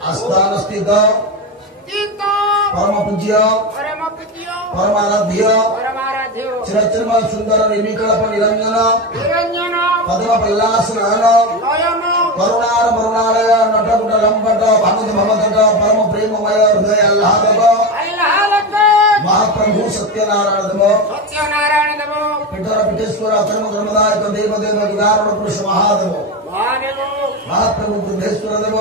आस्थान स्थित परम पूज्य परमाराध्य चिरचिन्मय सुंदर निर्विकल्प निरंजन पद्म पल्लासन करुणार वरुणालय नटकुट लंपट भानुज भवदट परम प्रेममय हृदय आह्लादक महाप्रभु सत्यनारायण देव पितर पिठेश्वर कर्म कर्मदायक देव देव विदारण पुरुष महादेव महाप्रभु बुद्धेश्वर देव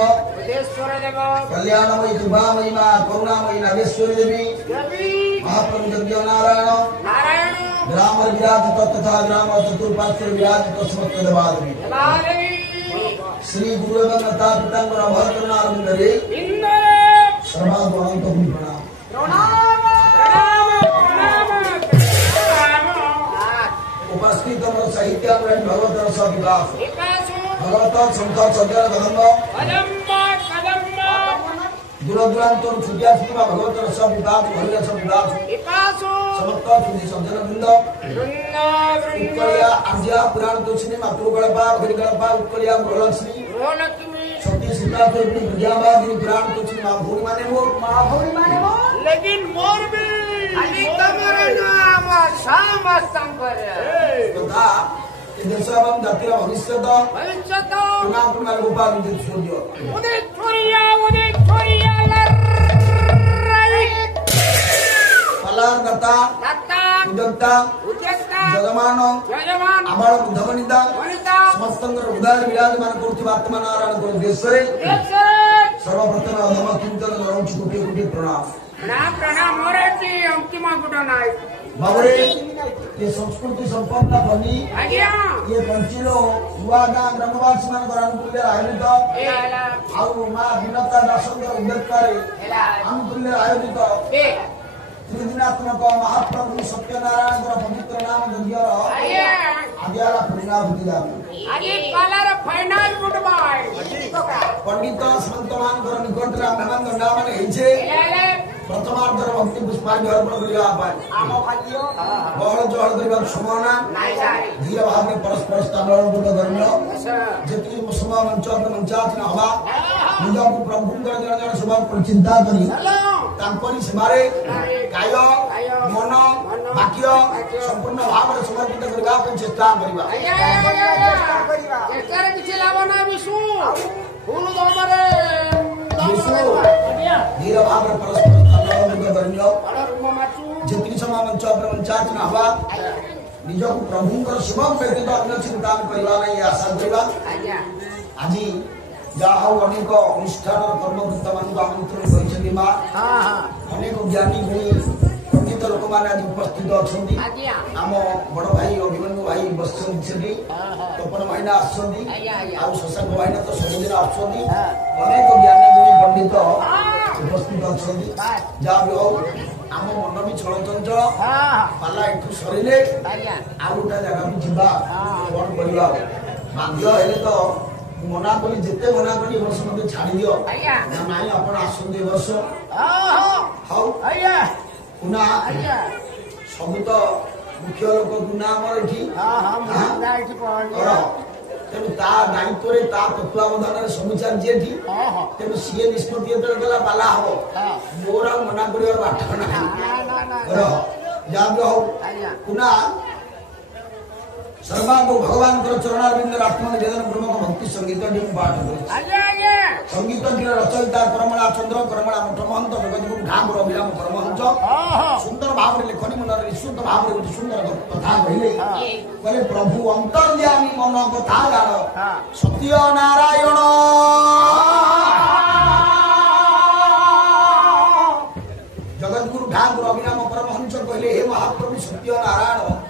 कल्याणमयी कृपामयी मां करुणामयी नागेश्वरी देवी महाप्रभु यज्ञ नारायण ग्राम विराजित तथा ग्राम चतुर्पार्श्व विराजित समस्त देवादेवी श्री गुरु एवं माता पितांबर अभय करुणारविंदरे सर्वाद्वंत प्रणाम उपस्थित साहित्य भगवत रस विकास भगवत संत सज्जन कदम्ब दूर दूरांत छुटिया छुटिया भगवत रस विकास भैर रस विकास समस्त सुधी सज्जन वृंद उत्कलिया आज्ञा पुराण तुलसी मातृगणपा भैरगणपा उत्कलिया गृहलक्ष्मी सती सीता प्रज्ञावादी पुराण तुलसी माँ भूरी माने वो लेकिन मोर भी अली तमरे नाम शाम संकर तथा देश एवं जातिर भविष्य पुना गोपाल सूर्य उदित छोरिया पलार दत्ता उदत्ता जगमान आबाल बुद्धवनिता समस्त हृदय विराजमान करुवा आत्मनारायण देशरे सर्वप्रथम अधम चिंतन करुँ कोटि कोटि प्रणाम प्रणाम मोरेटी अंतिम घटना बाबरे ये संस्कृति संपन्न बनी ये पंचिलो युवा गाँ ग्रामवासी मान अनुकूल्य आयोजित आउ माँ विनता दासंकर उद्योगकारी अनुकूल्य आयोजित त्रिदिनात्मक महाप्रभु सत्यनारायण पवित्र नाम यज्ञर आद्याला पूर्णाहुति पंडित संत मान निकट मेहमान गंडा मान प्रथमार्धर भक्ति पुष्पांजलि अर्पण करने बहल चहल करने समय ना धीरे भाव में परस्पर स्थानांतरण धर्म जी समय मंच मंचासन हवा निज को प्रभु जन शुभ चिंता करी सेवारे काय मन वाक्य संपूर्ण भाव में समर्पित करने चेष्टा धीरे भाव में परस्पर जितनी समय मंच मंचासन हवा निज को प्रभु शुभ व्यतीत अन्य चिंता करवा नहीं आशा करवा आज जहाँ अनेक अनुष्ठान कर्मकर्ता मान आमंत्रण कर अनेक ज्ञानी गुणी पंडित लोक मैंने आज उपस्थित अच्छा आम बड़ भाई अभिमन्यु भाई बस तपन भाईना आशाक भाईना तो सबुदिन अनेक ज्ञानी गुणी पंडित उपस्थित अच्छा जहाँ भी हो आम मन भी चलचंचल पाला एठू सरिले आउ गोटे जगह भी जीवा कौन करवा बाध्य हेले तो मना करी जिते मना करी वर्ष मत छाड़ दियो ना आपण आसंते वर्ष हाउ कुना सब तो मुख्य लोक कुना हमर एठी तेणु ता दायित्व तत्वावधान सब चलती एठी तेणु सी निष्पत्ति गला पाला हम मोर मना कर बाट ना जहाँ कुना सर्वांग भगवान चरणारविंद आत्मनिवेदन पूर्वक भक्ति संगीत पाठ संगीत रचयिता करमणा चंद्र करमणा मठ महंत जगदगुरु ढाम अभिराम परमहंस सुंदर भाव लेखनी मन निःशुद्ध भाव गोटे सुंदर कथा कहले प्रभु अंतर्यामी मन कथा जान सत्य नारायण जगदगुरु ढाम अभिराम परमहंस कहले हे महाप्रभु सत्य नारायण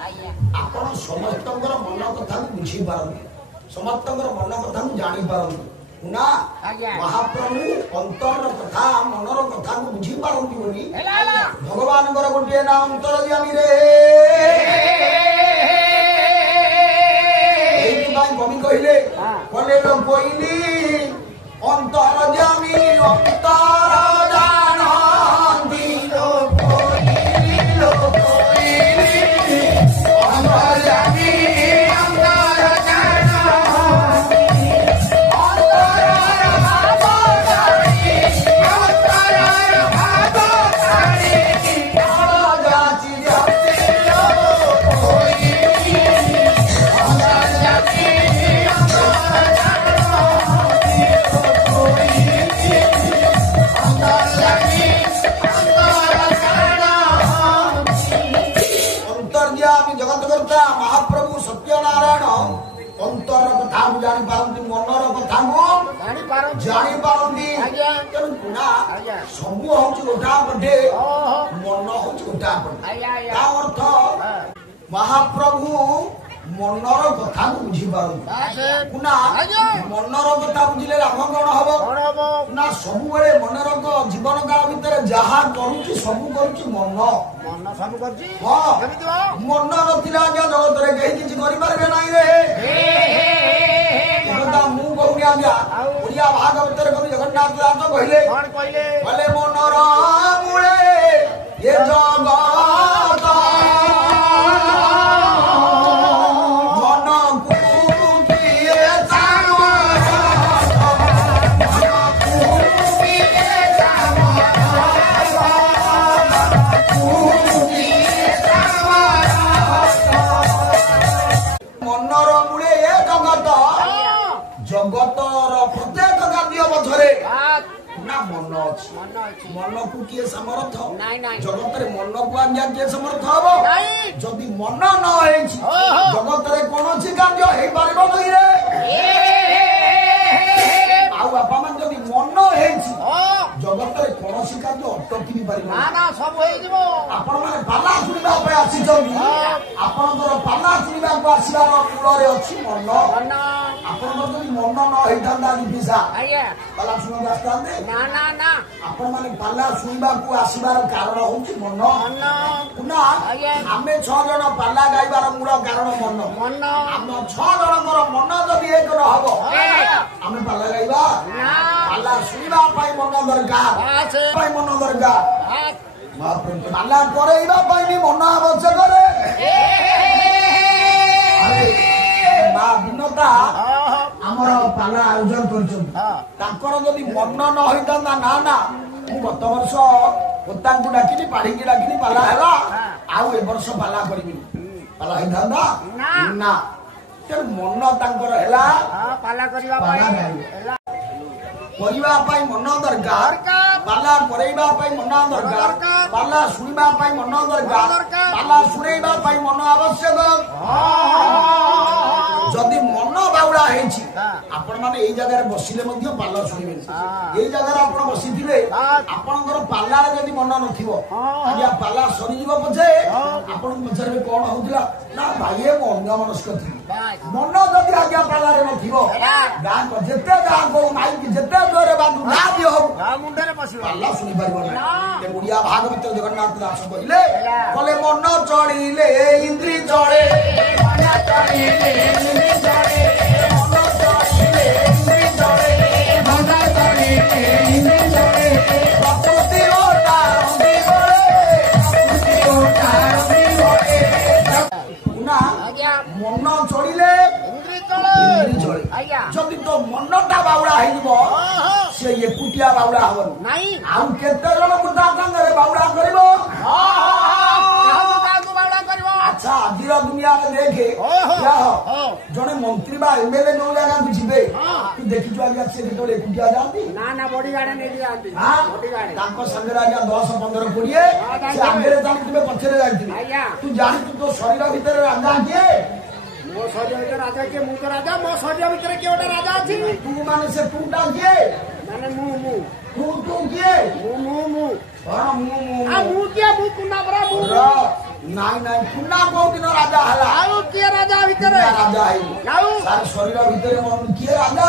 आपण समस्त मन कथा बुझी पारती समस्त मन कथा जानी पारती ना महाप्रभु अंतर कथा मनर कथा बुझी पारती बोली भगवान गोटे ना अंतर्यामी रे कवि कहले कहले कोइली अंतर्यामी अंतर जानती अंतर्यामी ଜାଣିପାରନ୍ତି ଆଜ୍ଞା। ତେଣୁ କୁଣା ଆଜ୍ଞା। ସବୁ ହଉଛି ଗୋଟା ପଟେ ଓହୋ ମନ ହଉଛି ଗୋଟା ପଟେ ଆଜ୍ଞା ଆଜ୍ଞା ତା ଅର୍ଥ ମହାପ୍ରଭୁ ମନର କଥାକୁ ବୁଝିପାରନ୍ତି କୁନା ଆଜ୍ଞା। ମନର କଥା ବୁଝିଲେ ଲାଭ କଣ ହବ କଣ ହବ ନା ସବୁବେଳେ ମନର ଜୀବନ କାଳ ଭିତରେ ଯାହା କରୁଛି ସବୁ କରୁଛି ମନ ମନ ସବୁ କରୁଛି ହଁ କେମିତି ହବ ମନ ନଥିଲା ଆଜ୍ଞା ଜଗତରେ କେହି କିଛି କରିପାରିବେ ନାହିଁ ରେ ଏକଥା ମୁଁ କହୁନି ଆଜ୍ଞା ଓଡିଆ ଭାଗବତରେ କବି ଜଗନ୍ନାଥ ଦାସ କହିଲେ କଣ କହିଲେ କହିଲେ ମନର ମୂଳେ ଏ ଜଗତ ଜଗତର ପ୍ରତ୍ୟେକ କାର୍ଯ୍ୟ ମଧ୍ୟରେ ନା ମନ ଅଛି ମନକୁ କିଏ ସମର୍ଥ ଜଗତରେ ମନକୁ ଆଜ୍ଞା କିଏ ସମର୍ଥ ହବ ଯଦି ମନ ନ ହେଇଛି ଜଗତରେ କୌଣସି କାର୍ଯ୍ୟ ହେଇପାରିବ ନାହିଁ ରେ ଆଉ ବାପା ମାନେ ଯଦି ମନ ହେଇଛି ଜଗତରେ କୌଣସି କାର୍ଯ୍ୟ ଅଟକି ବି ପାରିବ ସବୁ ହେଇଯିବ ଆପଣ ମାନେ ପାଲା ଶୁଣିବା ପାଇଁ ଆସିଛନ୍ତି ଆପଣଙ୍କର ପାଲା ଶୁଣିବାକୁ ଆସିବାର ମୂଳରେ ଅଛି ମନ ଆପଣଙ୍କର ଯଦି ମନ ନ ହେଇଥାନ୍ତା ପିସା ପାଲା ଶୁଣିବାକୁ ଆସିଥାନ୍ତେ ଆପଣ ମାନେ ପାଲା ଶୁଣିବାକୁ ଆସିବାର କାରଣ ହଉଛି ମନ ପୁନଃ ଆମେ 6 ଜଣ ପାଲା ଗାଇବାର ମୂଳ କାରଣ ମନ ଆମ 6 ଜଣଙ୍କର ମନ ଯଦି ଏକ ନ ହବ ଆମେ ପାଲା ଗାଇବା ପାଲା ଶୁଣିବା ପାଇଁ ମନ ଦରକାର ପାଇଁ ମନ ଦରକାର ପାଲା କରେଇବା ପାଇଁ ବି ମନ ଆବଶ୍ୟକ ରେ ମା ବିନତା ଆମର ପାଲା ଆୟୋଜନ କରିଛନ୍ତି ତାଙ୍କର ଯଦି ମନ ନ ହେଇଥାନ୍ତା ନା ମୁଁ ଗତ ବର୍ଷ ପୋତାଙ୍କୁ ଡାକିଲି ପାଢିକି ଡାକିଲି ପାଲା ହେଲା ଆଉ ଏ ବର୍ଷ ପାଲା କରିବିନି ପାଲା ହେଇଥାନ୍ତା ନା ତେଣୁ ମନ ତାଙ୍କର ହେଲା ପାଲା କରିବା ପାଇଁ ମନ ଦରକାର ପାଲା କରେଇବା ପାଇଁ ମନ ଦରକାର ପାଲା ଶୁଣିବା ପାଇଁ ମନ ଦରକାର ପାଲା ଶୁଣେଇବା ପାଇଁ ମନ ଆବଶ୍ୟକ ଯଦି ମନ ବାଉଳା ହେଇଛି ଆପଣ ମାନେ ଏଇ ଜାଗାରେ ବସିଲେ ମଧ୍ୟ ପାଲା ଶୁଣିବେନି ଏଇ ଜାଗାରେ ଆପଣ ବସିଥିବେ ଆପଣଙ୍କର ପାଲାରେ ଯଦି ମନ ନଥିବ ଆଜ୍ଞା ପାଲା ସରିଯିବ ପଛେ ଆପଣଙ୍କୁ ପଚାରିବେ କଣ ହଉଥିଲା ନା ଭାଇ ମୁଁ ଅନ୍ୟ ମନସ୍କ ଥିଲି ମନ ଯଦି ଆଜ୍ଞା ପାଲାରେ ନଥିବ ଗାଁ ଯେତେ ଗାଁ କହୁ ମାଇକି ଯେତେ ଜୋରେ ବାବୁ ନା ବି ହଉ ପାଲା ଶୁଣିପାରିବ ନାହିଁ ଓଡିଆ ଭାଗବତ ଜଗନ୍ନାଥ ଦାସ କହିଲେ କଲେ ମନ ଚଢିଲେ ଇନ୍ଦ୍ରି ଚଢେ ମନ ଚଢିଲେ ଇନ୍ଦ୍ରି ଚଢେ ମନ ଚଢିଲେ ଇନ୍ଦ୍ରି ଚଢେ ମନ ଚଢିଲେ ଇନ୍ଦ୍ରି ଚଢେ ପ୍ରକୃତି ଓଟାରନ୍ତି ବଳେ ପ୍ରକୃତି ଓଟାରନ୍ତି ବଳେ ପୁନା ମନ ଚଢିଲେ ଇନ୍ଦ୍ରି ଚଢେ ଯଦି ତ ମନଟା ବାଉଳା ହେଇଯିବ ସେ ଏକୁଟିଆ ବାଉଳା ହବନି ଆଉ କେତେ ଜଣ ବୁଢା ସାଙ୍ଗରେ ବାଉଳା କରିବ ଆଚ୍ଛା ଆଜିର ଦୁନିଆରେ ଦେଖେ ଜଣେ ମନ୍ତ୍ରୀ ବା ଏମଏଲଏ ଯୋଉ ଜାଗାକୁ ଯିବେ ତୁ ଦେଖିଛୁ ଆଜ୍ଞା ସେ କେତେବେଳେ ଏକୁଟିଆ ଯାଆନ୍ତି ତାଙ୍କ ସାଙ୍ଗରେ ଆଜ୍ଞା 10, 15, 20 ସେ ଆଗରେ ଚାଲିଥିବେ ପଛରେ ଯାଇଥିବେ ତୁ ଜାଣିଛୁ ତୋ ଶରୀର ଭିତରେ ରାଜା କିଏ ମୋ ଶରୀର ଭିତରେ ରାଜା କିଏ ମୁଁ ତ ରାଜା ମୋ ଶରୀର ଭିତରେ କିଏ ଗୋଟେ ରାଜା ଅଛି ତୁ ମାନେ ସେ ତୁଟା କିଏ ମାନେ ମୁଁ ତୁ କିଏ ମୁଁ କିଏ ମୁଁ କୁନା ପରା ମୁଁ ନାଇଁ କୁନା କୋଉ ଦିନ ରାଜା ହେଲା ଆଉ କିଏ ରାଜା ଭିତରେ ରାଜା ହେଇନି ଆଉ ତାର ଶରୀର ଭିତରେ କିଏ ରାଜା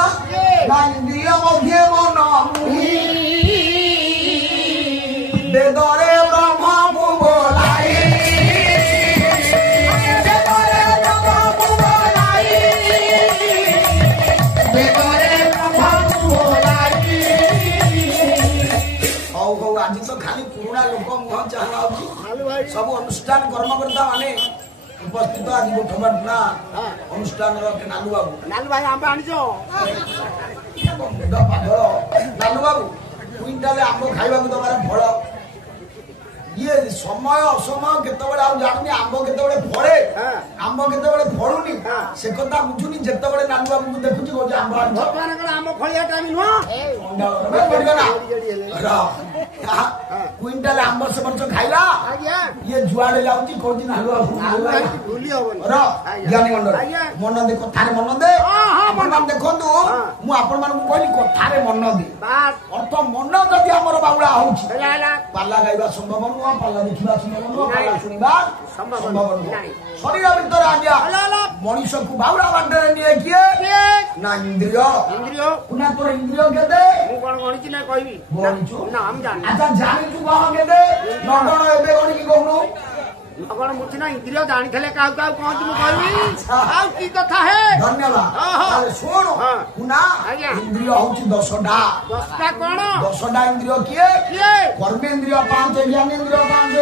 ନା ଇନ୍ଦ୍ରିୟ ମଧ୍ୟ ମନ ବେଦରେ ବ୍ରହ୍ମ ମୁଁ ବୋଲାଇ ଆଜି ତ ଖାଲି ପୁରୁଣା ଲୋକ ମୁହଁ ଚାହା ହଉଛି ସବୁ ଅନୁଷ୍ଠାନ କର୍ମକର୍ତ୍ତା ମାନେ ଉପସ୍ଥିତ ଆଜି ଗୋଠପାଟଣା ଅନୁଷ୍ଠାନର ନାଲୁ ବାବୁ ଆମ୍ବ ଆଣିଛ ନାଲୁ ବାବୁ କୁଇଣ୍ଟାଲେ ଆମ୍ବ ଖାଇବାକୁ ଦବାର ଫଳ ଇଏ ସମୟ ଅସମୟ କେତେବେଳେ ଆଉ ଜାଣୁନି ଆମ୍ବ କେତେବେଳେ ଫଳେ ଆମ୍ବ କେତେବେଳେ ଫଳୁନି ସେ କଥା ବୁଝୁନି ଯେତେବେଳେ ନାଲୁ ବାବୁଙ୍କୁ ଦେଖୁଛି କହୁଛି ଆମ୍ବ ଆମ୍ବ ଫଳିଆ ଟାଇମ ନୁହଁ କୁଇଣ୍ଟାଲ ଆମ୍ବ ସେ ବର୍ଷ ଖାଇଲା ଇଏ ଯୁଆଡେ ଯାଉଛି କହୁଛି ନାଲୁ ବାବୁ ଜ୍ଞାନୀ ମଣ୍ଡଳ ମନ ଦେ କଥାରେ ମନ ଦେ ଆପଣ ଆପଣ ଦେଖନ୍ତୁ ମୁଁ ଆପଣ ମାନଙ୍କୁ କହିଲି କଥାରେ ମନ ଦିଏ ଅର୍ଥ ମନ ଯଦି ଆମର ବାଉଳା ହଉଛି ପାଲା ଗାଇବା ସମ୍ଭବ ନୁହଁ, ପାଲା ଦେଖିବା ସମ୍ଭବ ନୁହଁ, ପାଲା ଶୁଣିବା ସମ୍ଭବ ନୁହଁ। ଶରୀର ଭିତରେ ଆଜ୍ଞା ମଣିଷକୁ ବାଉଳା ବାଟରେ ନିଏ କିଏ ନା ଇନ୍ଦ୍ରିୟ। ନା ତୋର ଇନ୍ଦ୍ରିୟ କେତେ ମୁଁ କଣ ଗଣିଛି ନା କହିବି ଗଣିଛୁ? ନା ଆମେ ଜାଣିଛୁ। ଆଚ୍ଛା ଜାଣିଛୁ କଣ କେତେ ନଗଣ ଏବେ ଗଣିକି କହୁନୁ? ନଗଣ ମୁଠି ନା ଇନ୍ଦ୍ରିୟ ଜାଣିଥିଲେ କାହାକୁ କାହାକୁ କହନ୍ତି ମୁଁ କହିବି ଆଉ କି କଥା ହେ। ଧନ୍ୟବାଦ। ଶୁଣୁ ନା ଇନ୍ଦ୍ରିୟ ହଉଛି 10ଟା। 10ଟା କଣ? 10ଟା ଇନ୍ଦ୍ରିୟ କିଏ? କର୍ମେନ୍ଦ୍ରିୟ 5, ଜ୍ଞାନେନ୍ଦ୍ରିୟ 5।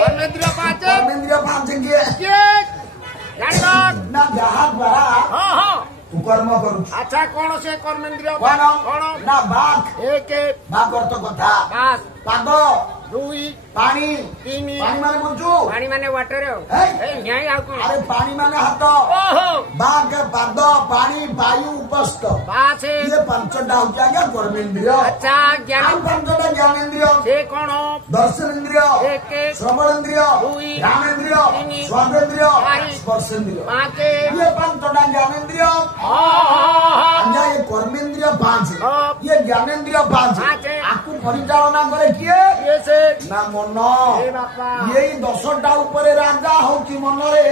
କର୍ମେନ୍ଦ୍ରିୟ 5 କିଏ? ଜାଣିଲ ନା ଯାହା ଦ୍ୱାରା ତୁ କର୍ମ କରୁଛୁ। ଆଚ୍ଛା କଣ ସେ କର୍ମେନ୍ଦ୍ରିୟ? କଣ କଣ ନା ବାକ୍। 1 ବାକ୍ ଅର୍ଥ କଥା। ପାଦ 2 ପାଣି 3 ପାଣି ମାନେ ବୁଝୁ ପାଣି ମାନେ ୱାଟର ନ୍ୟାୟ ଆଉ କଣ? ଆରେ ପାଣି ମାନେ ହାତ। ବାକ୍ ପାଦ ପାଣି ବାୟୁ ଉପସ୍ଥ। ଇଏ 5ଟା ହଉଛି ଆଜ୍ଞା କର୍ମେନ୍ଦ୍ରିୟ। ଆଚ୍ଛା ଜ୍ଞାନ 5ଟା ଜ୍ଞାନେନ୍ଦ୍ରିୟ। ସେ କଣ? ଦର୍ଶନେନ୍ଦ୍ରିୟ, 1 ଶ୍ରବଣେନ୍ଦ୍ରିୟ, 2 ଜ୍ଞାନେନ୍ଦ୍ରିୟ, 3 ସ୍ୱାଦେନ୍ଦ୍ରିୟ, 4 ସ୍ପର୍ଶେନ୍ଦ୍ରିୟ। 5 ଇଏ 5ଟା ଜ୍ଞାନେନ୍ଦ୍ରିୟ। ଆଜ୍ଞା ଏ କର୍ମେନ୍ଦ୍ରିୟ 5, ଇଏ ଜ୍ଞାନେନ୍ଦ୍ରିୟ 5। ଆକୁ ପରିଚାଳନା କରେ କିଏ? ନା ମନ। ଏଇ 10ଟା ଉପରେ ରାଜା ହଉଛି ମନରେ।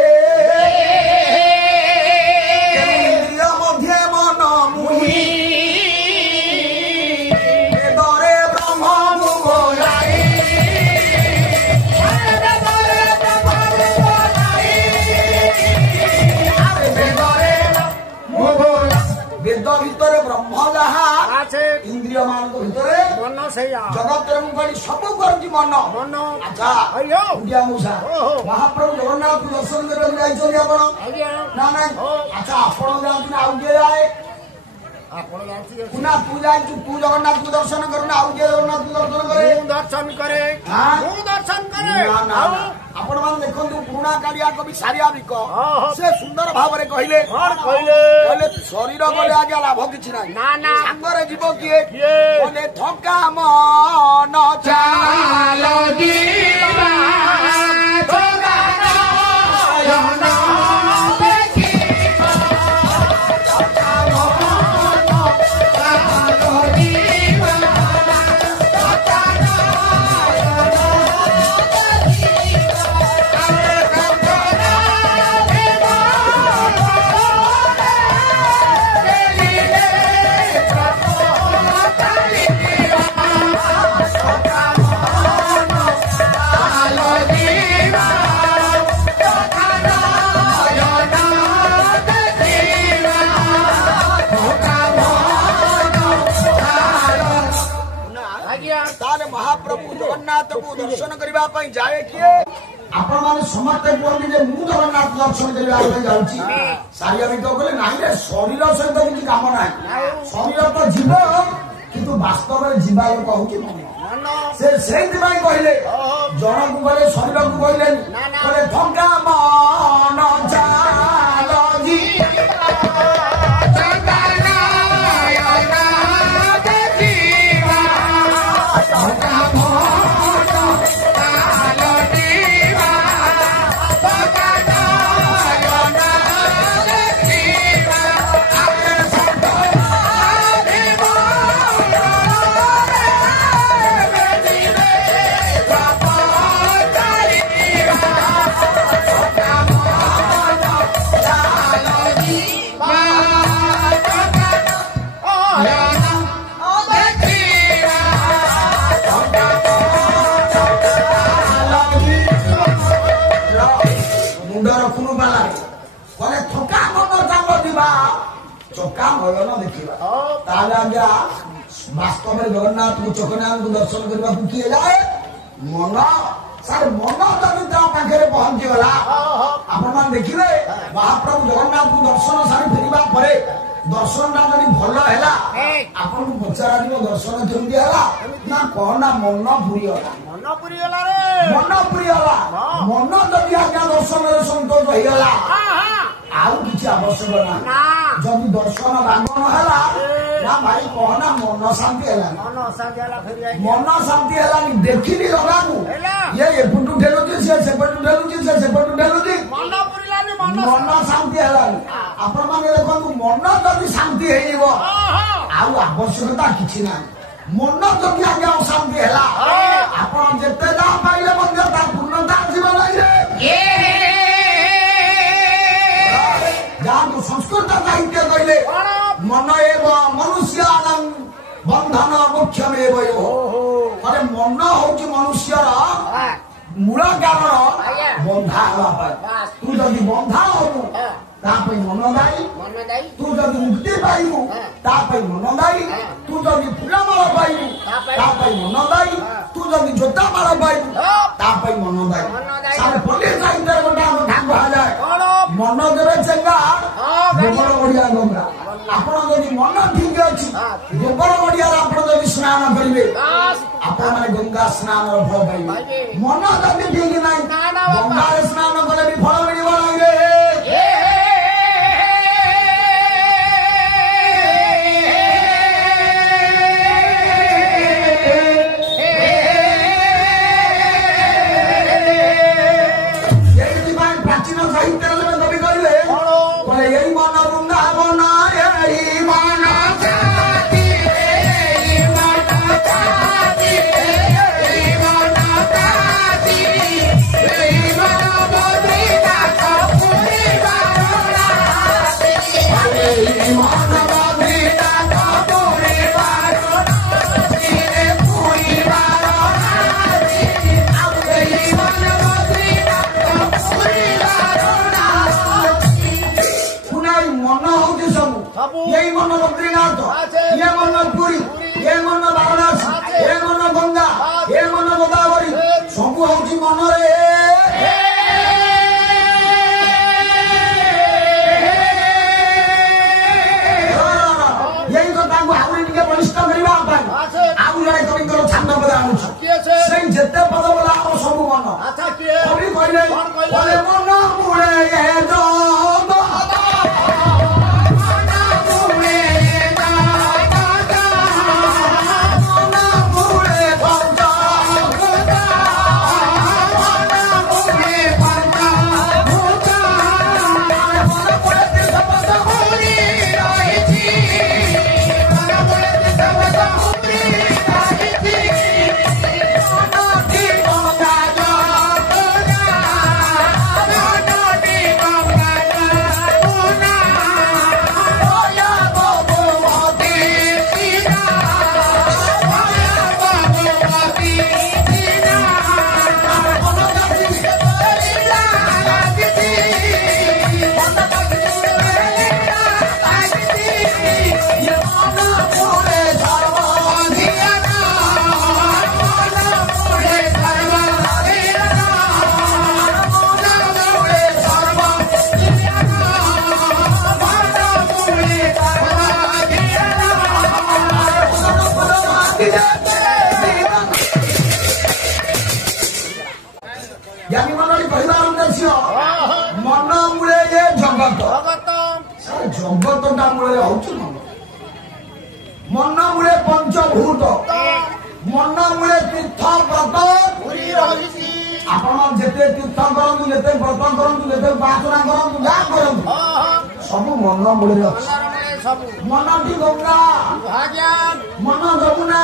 ଇନ୍ଦ୍ରିୟ ମଧ୍ୟରେ ମନ ମୁହିଁ ବେଦରେ ବ୍ରହ୍ମ ମୁଁ ବୋଲାଇ। ବେଦ ଭିତରେ ବ୍ରହ୍ମ ଯାହା ଇନ୍ଦ୍ରିୟ ମାନଙ୍କ ଭିତରେ ମନ ସେଇଆ। ଜଗତରେ ମୁଁ କହିଲି ସବୁ କରୁଛି ମନ। ଆଚ୍ଛା ମୂଷା ମହାପ୍ରଭୁ ଜଗନ୍ନାଥଙ୍କୁ ଦର୍ଶନ କରିବାକୁ ଯାଇଛନ୍ତି ଆପଣ ନା ନାଇଁ? ଆଚ୍ଛା ଆପଣ ଯାଆନ୍ତି ନା ଆଉ କିଏ ଯାଏ? ଆପଣ ଜାଣିଛି ନା ତୁ ଯାଇଛୁ, ତୁ ଜଗନ୍ନାଥଙ୍କୁ ଦର୍ଶନ କରୁନା ଆଉ କିଏ ଜଗନ୍ନାଥଙ୍କୁ ଦର୍ଶନ କରେ? ମୁଁ ଦର୍ଶନ କରେ। ଆପଣ ମାନେ ଦେଖନ୍ତୁ ପୁରୁଣା କାଳିଆ କବି ସାରିଆବିକ ସେ ସୁନ୍ଦର ଭାବରେ କହିଲେ ଶରୀର ଗଲେ ଆଜ୍ଞା ଲାଭ କିଛି ନାହିଁ, ସାଙ୍ଗରେ ଯିବ କିଏ? କହିଲେ ଥକା ମନ ଚାଲ ଯିବା ମହାପ୍ରଭୁ ଜଗନ୍ନାଥଙ୍କୁ ଦର୍ଶନ କରିବା ପାଇଁ ଯାଏ କିଏ? ଆପଣ ମାନେ ସମସ୍ତେ କୁହନ୍ତି ଯେ ମୁଁ ଜଗନ୍ନାଥ ଦର୍ଶନ କରିବା ପାଇଁ ଯାଉଛି। ସାରିଆବିକ କହିଲେ ନାଇଁ ରେ, ଶରୀର ସହିତ କିଛି କାମ ନାହିଁ। ଶରୀର ତ ଯିବ କିନ୍ତୁ ବାସ୍ତବରେ ଯିବା ଲୋକ ହଉଛି ମନ। ସେ ସେଇଥିପାଇଁ କହିଲେ ଜଣକୁ କହିଲେ ଶରୀରକୁ କହିଲେନି, କହିଲେ ଥକା ମନ ଚାଲ ଚକା ମୟନ ଦେଖିବା। ତାହେଲେ ଆଜ୍ଞା ବାସ୍ତବରେ ଜଗନ୍ନାଥଙ୍କୁ ଚକନାଥଙ୍କୁ ଦର୍ଶନ କରିବାକୁ କିଏ ଯାଏ? ମନ। ସାର୍ ମନ ଯଦି ତା ପାଖରେ ପହଞ୍ଚିଗଲା, ଆପଣମାନେ ଦେଖିବେ ମହାପ୍ରଭୁ ଜଗନ୍ନାଥଙ୍କୁ ଦର୍ଶନ ସାରି ଫେରିବା ପରେ ଦର୍ଶନଟା ଯଦି ଭଲ ହେଲା ଆପଣଙ୍କୁ ପଚରାଯିବ ଦର୍ଶନ କେମିତି ହେଲା? ନା କହ ନା ମନ ପୁରିଗଲା। ମନ ପୁରିଗଲା ରେ, ମନ ପୁରିଗଲା। ମନ ଯଦି ଆଜ୍ଞା ଦର୍ଶନରେ ସନ୍ତୋଷ ହେଇଗଲା ଆଉ କିଛି ଆବଶ୍ୟକ ନାହିଁ। ଯଦି ଦର୍ଶନ ବାଙ୍ଗନ ହେଲା ନା ଭାଇ କହନା ମନ ଶାନ୍ତି ହେଲାନି। ମନ ଶାନ୍ତି ହେଲାନି। ଦେଖିଲି ଲଗାକୁ ଇଏ ଏପଟୁ ଠେଲୁଛି, ସିଏ ସେପଟୁ ଠେଲୁଛି, ସେ ସେପଟୁ ଠେଲୁଛି। ମନ ପୁରିଲାନି। ମନ ଶାନ୍ତି ହେଲାନି। ଆପଣ ମାନେ ଦେଖନ୍ତୁ ମନ ଯଦି ଶାନ୍ତି ହେଇଯିବ ଆଉ ଆବଶ୍ୟକତା କିଛି ନାହିଁ। ମନ ଯଦି ଆଜ୍ଞା ଅଶାନ୍ତି ହେଲା ଆପଣ ଯେତେ ଯାହା ପାଇଲେ ମଧ୍ୟ ତା ପୂର୍ଣ୍ଣତା ଆସିବ ନାହିଁ। ଯାହାକୁ ସଂସ୍କୃତ ସାହିତ୍ୟ କହିଲେ ମନ ଏବ ମନୁଷ୍ୟ ବନ୍ଧନ ମୁଖ୍ୟମେବ। ମନ ହଉଛି ମନୁଷ୍ୟର ମୂଳ କାରଣ ବନ୍ଧା ହେବା ପାଇଁ। ତୁ ଯଦି ବନ୍ଧା ହବୁ ତା ପାଇଁ ମନ ଦାୟୀ। ତୁ ଯଦି ମୁକ୍ତି ପାଇବୁ ତା ପାଇଁ ମନ ଦାୟୀ। ତୁ ଯଦି ଫୁଲମାଳ ପାଇବୁ ତା ପାଇଁ ମନ ଦାୟୀ। ତୁ ଯଦି ଜୋତା ମାଳ ପାଇବୁ ତା ପାଇଁ ମନ ଦାୟୀ। ସାରେ ପଲ୍ଲୀ ସାହିତ୍ୟରେ ଗୋଟେ ଆମ ଢାଙ୍ଗ କୁହାଯାଏ ମନ ଦେବେ ଚେଙ୍ଗା ଗୋବର ଗଡ଼ିଆ ଗଙ୍ଗା। ଆପଣ ଯଦି ମନ ଠିକ ଅଛି ଗୋବର ଗଡ଼ିଆରେ ଆପଣ ଯଦି ସ୍ନାନ କରିବେ ଆପଣ ମାନେ ଗଙ୍ଗା ସ୍ନାନର ଫଳ ପାଇବେ। ମନ ଯଦି ଠିକ ନାହିଁ ଗଙ୍ଗାରେ ସ୍ନାନ କଲେ ବି ଫଳ ମିଳିବ ନାହିଁ ରେ। यही मन बद्रीनाथ, ये मन पुरी, ये मन वाराणसी, ये मन गंगा, ये मन गोदावरी, सब हूँ मन रे। यही कथा को आउरी टिके बलिष्ठ करबा पाई आउ जणे कविंकर छंद पद आउछ से जेते पद बोला हम सब मन अच्छा के कवि कहले बोले मन मुळे ए जो मन मूले ये जगत जगतटा मूले हूँ मन मूले पंचभूत मन मूले तीर्थ व्रत आपण जिते तीर्थ करतु जिते व्रत करतु जिते उपासना करतु जहाँ करतु सब मन मूले मन की गंगा मन जमुना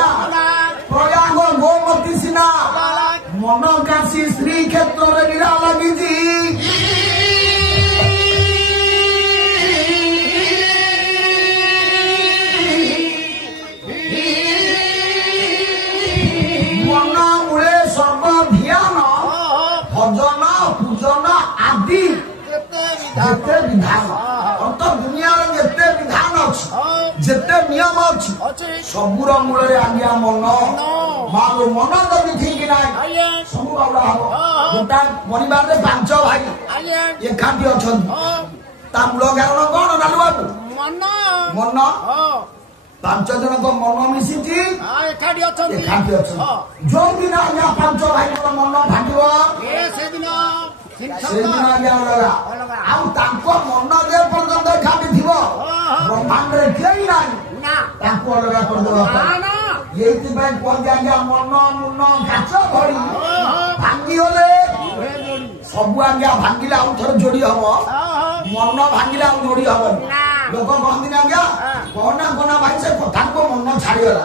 प्रयाग गोमती सिना मन काशी श्री क्षेत्र लीला लगी मन मूले सर्व ध्यान भजन पूजन आदि जिते विधान अर्थ दुनिया जिते विधान अच्छी जिते नियम अच्छी सबूर मूल आज्ञा मन मालो मन जब ठीक ना सब बाबा हम गोटा परिवार 5 भाई एकाठी अच्छा मूल कारण कौन नालू बाबू मन 5 जन मन मिशी एकाठी अच्छा जो दिन आज्ञा 5 भाई मन फाटिव से दिन आज्ञा अलगा मन जे पर्यंत एकाठी थी ब्रह्मांड कई ना अलगा करदे ये कहते आज्ञा मन मुन काच भरी भांगी गले सब आज्ञा भांगिले आउ थे जोड़ी हम ମନ ଭାଙ୍ଗିଲେ ଆଉ ଯୋଡି ହବନି। ଲୋକ କହନ୍ତି ନା ଆଜ୍ଞା କହନା କହନା ଭାଇ ସେ କଥାକୁ ମନ ଛାଡିଗଲା।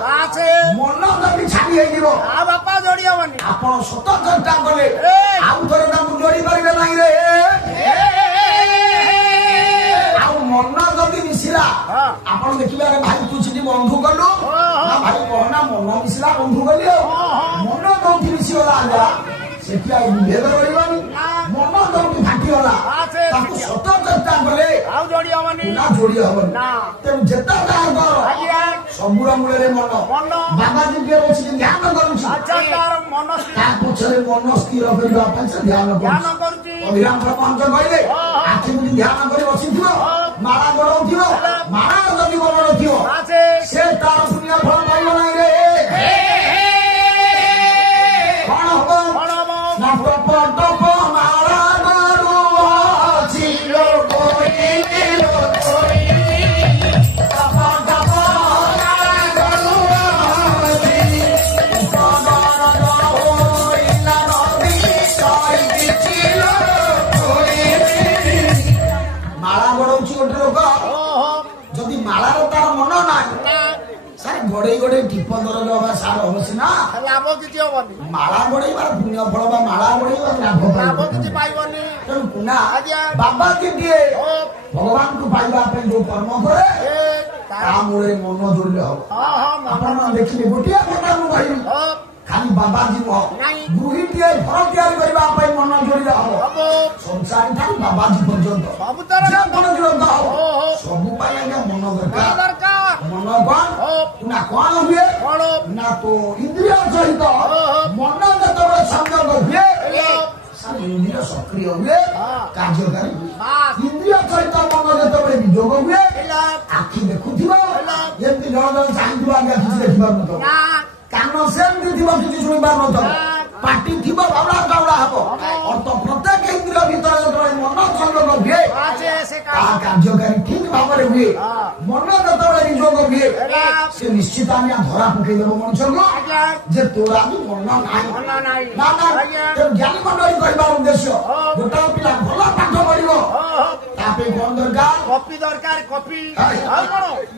ମନ ଯଦି ଛାଡି ହେଇଯିବ ବାପା ଯୋଡି ହବନି। ଆପଣ ସତ ଚେଷ୍ଟା କଲେ ଆଉ ଥରେ ତାଙ୍କୁ ଯୋଡି ପାରିବେ ନାହିଁ ରେ। ଆଉ ମନ ଯଦି ମିଶିଲା ଆପଣ ଦେଖିବେ ଆରେ ଭାଇ ତୁ ସେଠି ବନ୍ଧୁ କଲୁ ନା ଭାଇ କହନା ମନ ମିଶିଲା ବନ୍ଧୁ କଲି ଆଉ। ମନ ଯୋଉଠି ମିଶିଗଲା ଆଜ୍ଞା ସେଠି ଆଉ ବିଭେଦ ରହିବନି। ମନ ଯୋଉଠି ଫାଟିଗଲା ତାକୁ ସତ ଚେଷ୍ଟା କଲେ ଆଉ ଯୋଡି ହବନି ନା ଯୋଡି ହବନି। ତେଣୁ ଯେତେ ଯାହା କର ସବୁର ମୂଳରେ ମନ। ବାବାଜୀ କିଏ ବସିକି ଧ୍ୟାନ କରୁଛି ତା ପଛରେ ମନ ସ୍ଥିର କରିବା ପାଇଁ ସେ ଧ୍ୟାନ କରୁଛି। ଅଭିରାମ ପଞ୍ଚ କହିଲେ ଆଖି ବୁଝି ଧ୍ୟାନ କରି ବସିଥିବ ମାଳା ଗଡ଼ଉଥିବ ମାଳା ଯଦି ବଡ଼ ନଥିବ ସେ ତାର ପୁଣ୍ୟ ଫଳ ପାଇବ ନାହିଁ ରେ। କଣ ହବ ନା ଟପ ଟପ ମାଳା ଗଡ଼ୁଅଛି गड़े गड़े टीप दरज हवा सार हम सीना लाभ किसी हेनी माला गड़ेबार पुण्य फल बा माला गड़ेबार लाभ किसी पाइबनी तेणु कुना बाबा जी दिए भगवान को पाइबा जो कर्म करे ता मूले मन जोड़ले हम आपण देखिले गोटिया कथा मु कहिबी खाली बाबा जी मो गुहीटिए घर तैयार करबा पई मन जोड़ले हम संसार ठाई बाबा जी पर्यंत सब तरह मन जोड़दा हो सब पाए मन दरकार मन कौन ना कौन हुए ना तो इंद्रिय सहित मन जब संयोग हुए इंद्रिय सक्रिय हुए कार्यकारी इंद्रिय सहित मन जो विजोग हुए आखि देखुव जमी जन जन चाहूँ आगे किसी देखिपार न कान सेमती थी किसी शुणिपार न पाटी थी बावड़ा बावड़ा हम और तो प्रत्येक इंद्रिय भीतर जो मन संयोग हुए कार्यकारी ठीक भाव हुए मन जो विजोग हुए से निश्चित आम धरा पकईदेव मनुष्य को जे तोरा भी मन ना ज्ञानी मंडली कहबार उद्देश्य गोटा पिला भल पाठ पढ़ो कौन दरकार कॉपी दरकार कॉपी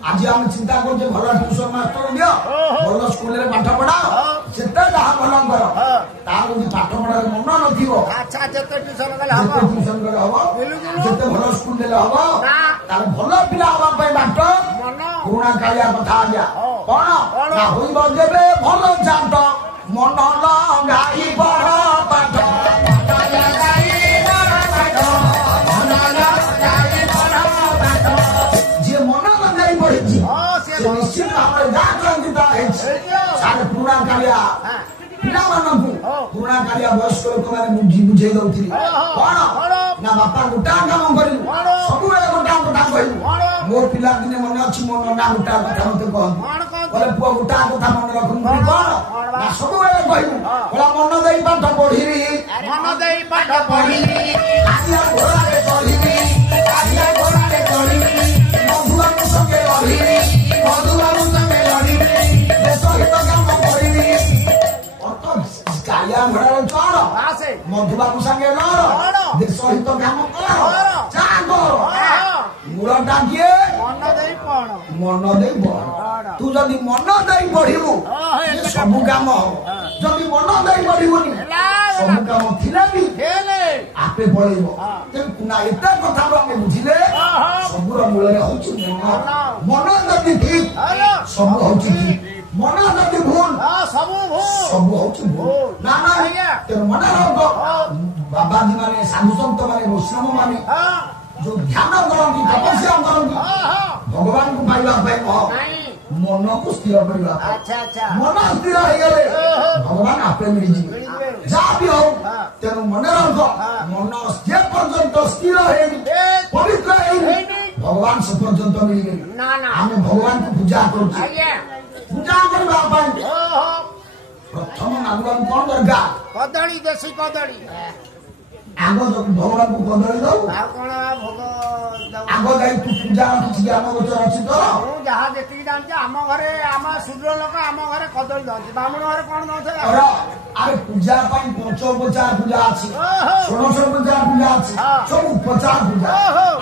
आज आम चिंता कर भल ट्यूशन मास्टर दियो भल स्कूल पाठ पढ़ाओ जिते जहाँ भल कर तार पाठ पढ़ार मन नथिबो अच्छा जिते ट्यूशन गले हम ट्यूशन गले हम जिते भल स्कूल देले हम तार भल पिला हवा पे बाट पुराणा कालिया कथा आज्ञा कौन ना होइब जेबे भल जात मन लगाई पढ़ पाठ जे मन लगाई पढ़ी निश्चित भाव सारे पुराणा कालिया पिला पुराणा कालिया वयस्क लोक मैंने बुझे दौरी कौन ना बापा गोटा काम कर सब गोटा गोटा कह मो पिला दिने मन अच्छी मो ना गोटा कथा मत कहते पुआ गोटा कथा मन रखु कौन ना सब कहू मन दे पाठ पढ़ी मन दे पाठ पढ़ी आजिया घोड़े चढ़ी आजिया घोड़े चढ़ी मधुबाबू संगे लड़ी मधुबाबू संगे लड़ी देश हित काम करी कालिया घोड़ा चढ़ मधुबाबू संगे लड़ देश हित काम कर मूलटा किए मन दे पढ़ तू जदि मन दे पढ़ू सबू काम जदि मन दे पढ़ुनि सबू काम थिले भी आपे पड़ेब तेना एत कथा आम बुझे सबूर मूल मन जदि ठीक सब हूँ ठीक मन जदि भूल सब हूँ भूल ना तेणु मन बाबा जी माने साधु सन्त माने वैष्णव माने जो ध्यान करती तपस्या करती भगवान को पाइबा मन को स्थिर करवा मन स्थिर हो गले भगवान आपे मिल जहाँ भी हो तेणु मन रख मन जे पर्यंत स्थिर पवित्र भगवान से पर्यंत मिल गए आम भगवान को पूजा कर पूजा करने प्रथम नागवान कौन दरकार कदली देशी कदली आग भगवान को कदली दो आग जाई तू पूजा किसी ज्ञान गोचर अच्छी तो जहाँ जी जानते आम घरे आम शूद्र लोक आम घरे कदली दौर ब्राह्मण घरे कौन दौर আরে পূজা পাই পঞ্চোপচার পূজা আছে ষোড়শোপচার পূজা আছে সব উপচার পূজা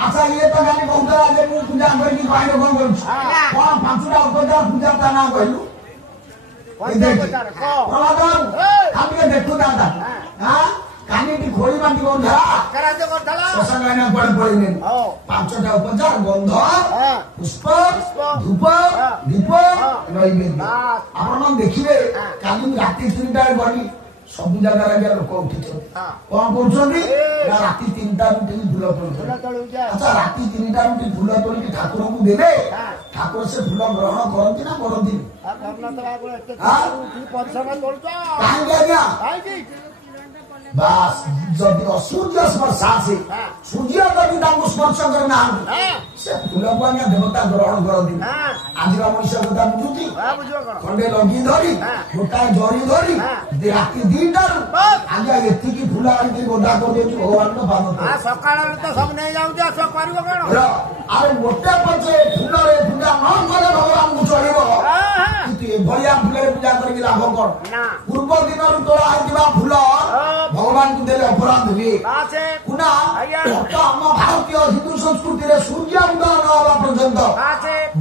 আচ্ছা ইয়ে তো জানি কହୁଥିଲା যে ମୁଁ ପୂଜା କରିକି କହିଲେ କଣ କରୁଛି କଣ ପାଞ୍ଚଟା ଉପଚାର ପୂଜା ତା ନାଁ କହିଲୁ ଆମେ ଦେଖୁ ଦାଦା କାନିଟି ଖୋଳି ମାଟି କରୁଥିଲା ଶଶାଙ୍କ ଆଇନା କୁଆଡେ ପଳେଇଲେନି ପାଞ୍ଚଟା ଉପଚାର ଗନ୍ଧ ପୁଷ୍ପ ଧୂପ ଦୀପ ନୈବେଦ୍ୟ ଆପଣ ଦେଖିବେ କାଲି ରାତି 3ଟାରେ ଗଲି ସବୁ ଜାଗାରେ ଆଜ୍ଞା ଲୋକ ଉଠିଛନ୍ତି କଣ କରୁଛନ୍ତି ନା ରାତି 3ଟାରୁ ଉଠିକି ଫୁଲ ତୋଳୁଛନ୍ତି ଆଚ୍ଛା ରାତି 3ଟାରୁ ଉଠି ଫୁଲ ତୋଳିକି ଠାକୁରଙ୍କୁ ଦେଲେ ଠାକୁର ସେ ଫୁଲ ଗ୍ରହଣ କରନ୍ତି ନା କରନ୍ତିନି କାହିଁକି ଆଜ୍ଞା ବାସ୍ ଯଦି ଅସୂର୍ଯ୍ୟ ସ୍ପର୍ଶ ଆସେ ସୂର୍ଯ୍ୟ ଯଦି ତାଙ୍କୁ ସ୍ପର୍ଶ କରିନାହାନ୍ତି ସେ ଫୁଲକୁ ଆଜ୍ଞା ଦେବତା ଗ୍ରହଣ କରନ୍ତି ଆଜିର ମଣିଷ କଥା ବୁଝୁଛି ଖଣ୍ଡେ ଲଗି ଧରି ଗୋଟାଏ ଜରି ଧରି ରାତି 2ଟାରୁ ଆଜ୍ଞା ଏତିକି ଫୁଲ ଆଣିକି ଗଦା କରିଦେଉଛି ଭଗବାନଙ୍କ ପାଦ ସକାଳରେ ତ ସବୁ ନେଇଯାଉଛି ଆସ କରିବ କଣ ଆରେ ଗୋଟେ ପଛେ ଫୁଲରେ ପୂଜା ନ କଲେ ଭଗବାନଙ୍କୁ ଚଳିବ କିନ୍ତୁ ଏଭଳିଆ ଫୁଲରେ ପୂଜା କରିକି ଲାଭ କଣ ପୂର୍ବ ଦିନରୁ ତୋଳା ହେଇଥିବା ଫୁଲ ଭଗବାନଙ୍କୁ ଦେଲେ ଅପରାଧ ହୁଏ ପୁନା ଆମ ଭାରତୀୟ ହିନ୍ଦୁ ସଂସ୍କୃତିରେ ସୂର୍ଯ୍ୟ ଉଦୟ ନ ହେବା ପର୍ଯ୍ୟନ୍ତ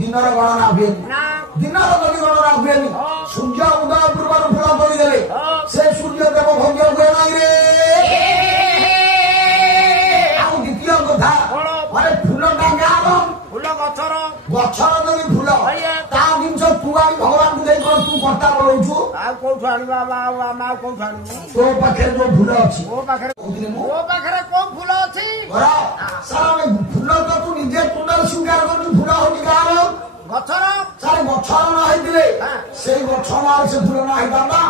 ଦିନର ଗଣନା ହୁଏନି ଦିନର ଯଦି ଗଣନା ହୁଏନି ସୂର୍ଯ୍ୟ ଉଦୟ ପୂର୍ବରୁ ଫୁଲ ତୋଳିଦେଲେ ସେ ସୂର୍ଯ୍ୟ ଦେବ ଭୋଗ୍ୟ ହୁଏ ନାହିଁ ରେ ଆଉ ଦ୍ୱିତୀୟ କଥା ମାନେ ଫୁଲଟା ଗାଁର ଫୁଲ ଗଛର ଯଦି ଫୁଲ ତା ଜିନିଷ ତୁ ଆଣି ଭଗବାନଙ୍କୁ ଦେଇ କଣ ତୁ କର୍ତ୍ତା ବଳଉଛୁ ଆଉ କୋଉଠୁ ଆଣିବୁ ଆମେ ଆଉ କୋଉଠୁ ଆଣିବୁ ତୋ ପାଖରେ ଯୋଉ ଫୁଲ ଅଛି ମୋ ପାଖରେ କୋଉ ଫୁଲ ଅଛି ସାର୍ ଫୁଲ ତ ତୁ ନିଜେ ତୁଣ୍ଡରେ ସ୍ୱୀକାର କରୁଛୁ ଫୁଲ ହଉଛି ଗାଁର ଗଛର ସାର୍ ଗଛର ନ ହେଇଥିଲେ ସେଇ ଗଛ ନାଁରେ ସେ ଫୁଲ ନା ହେଇଥାନ୍ତା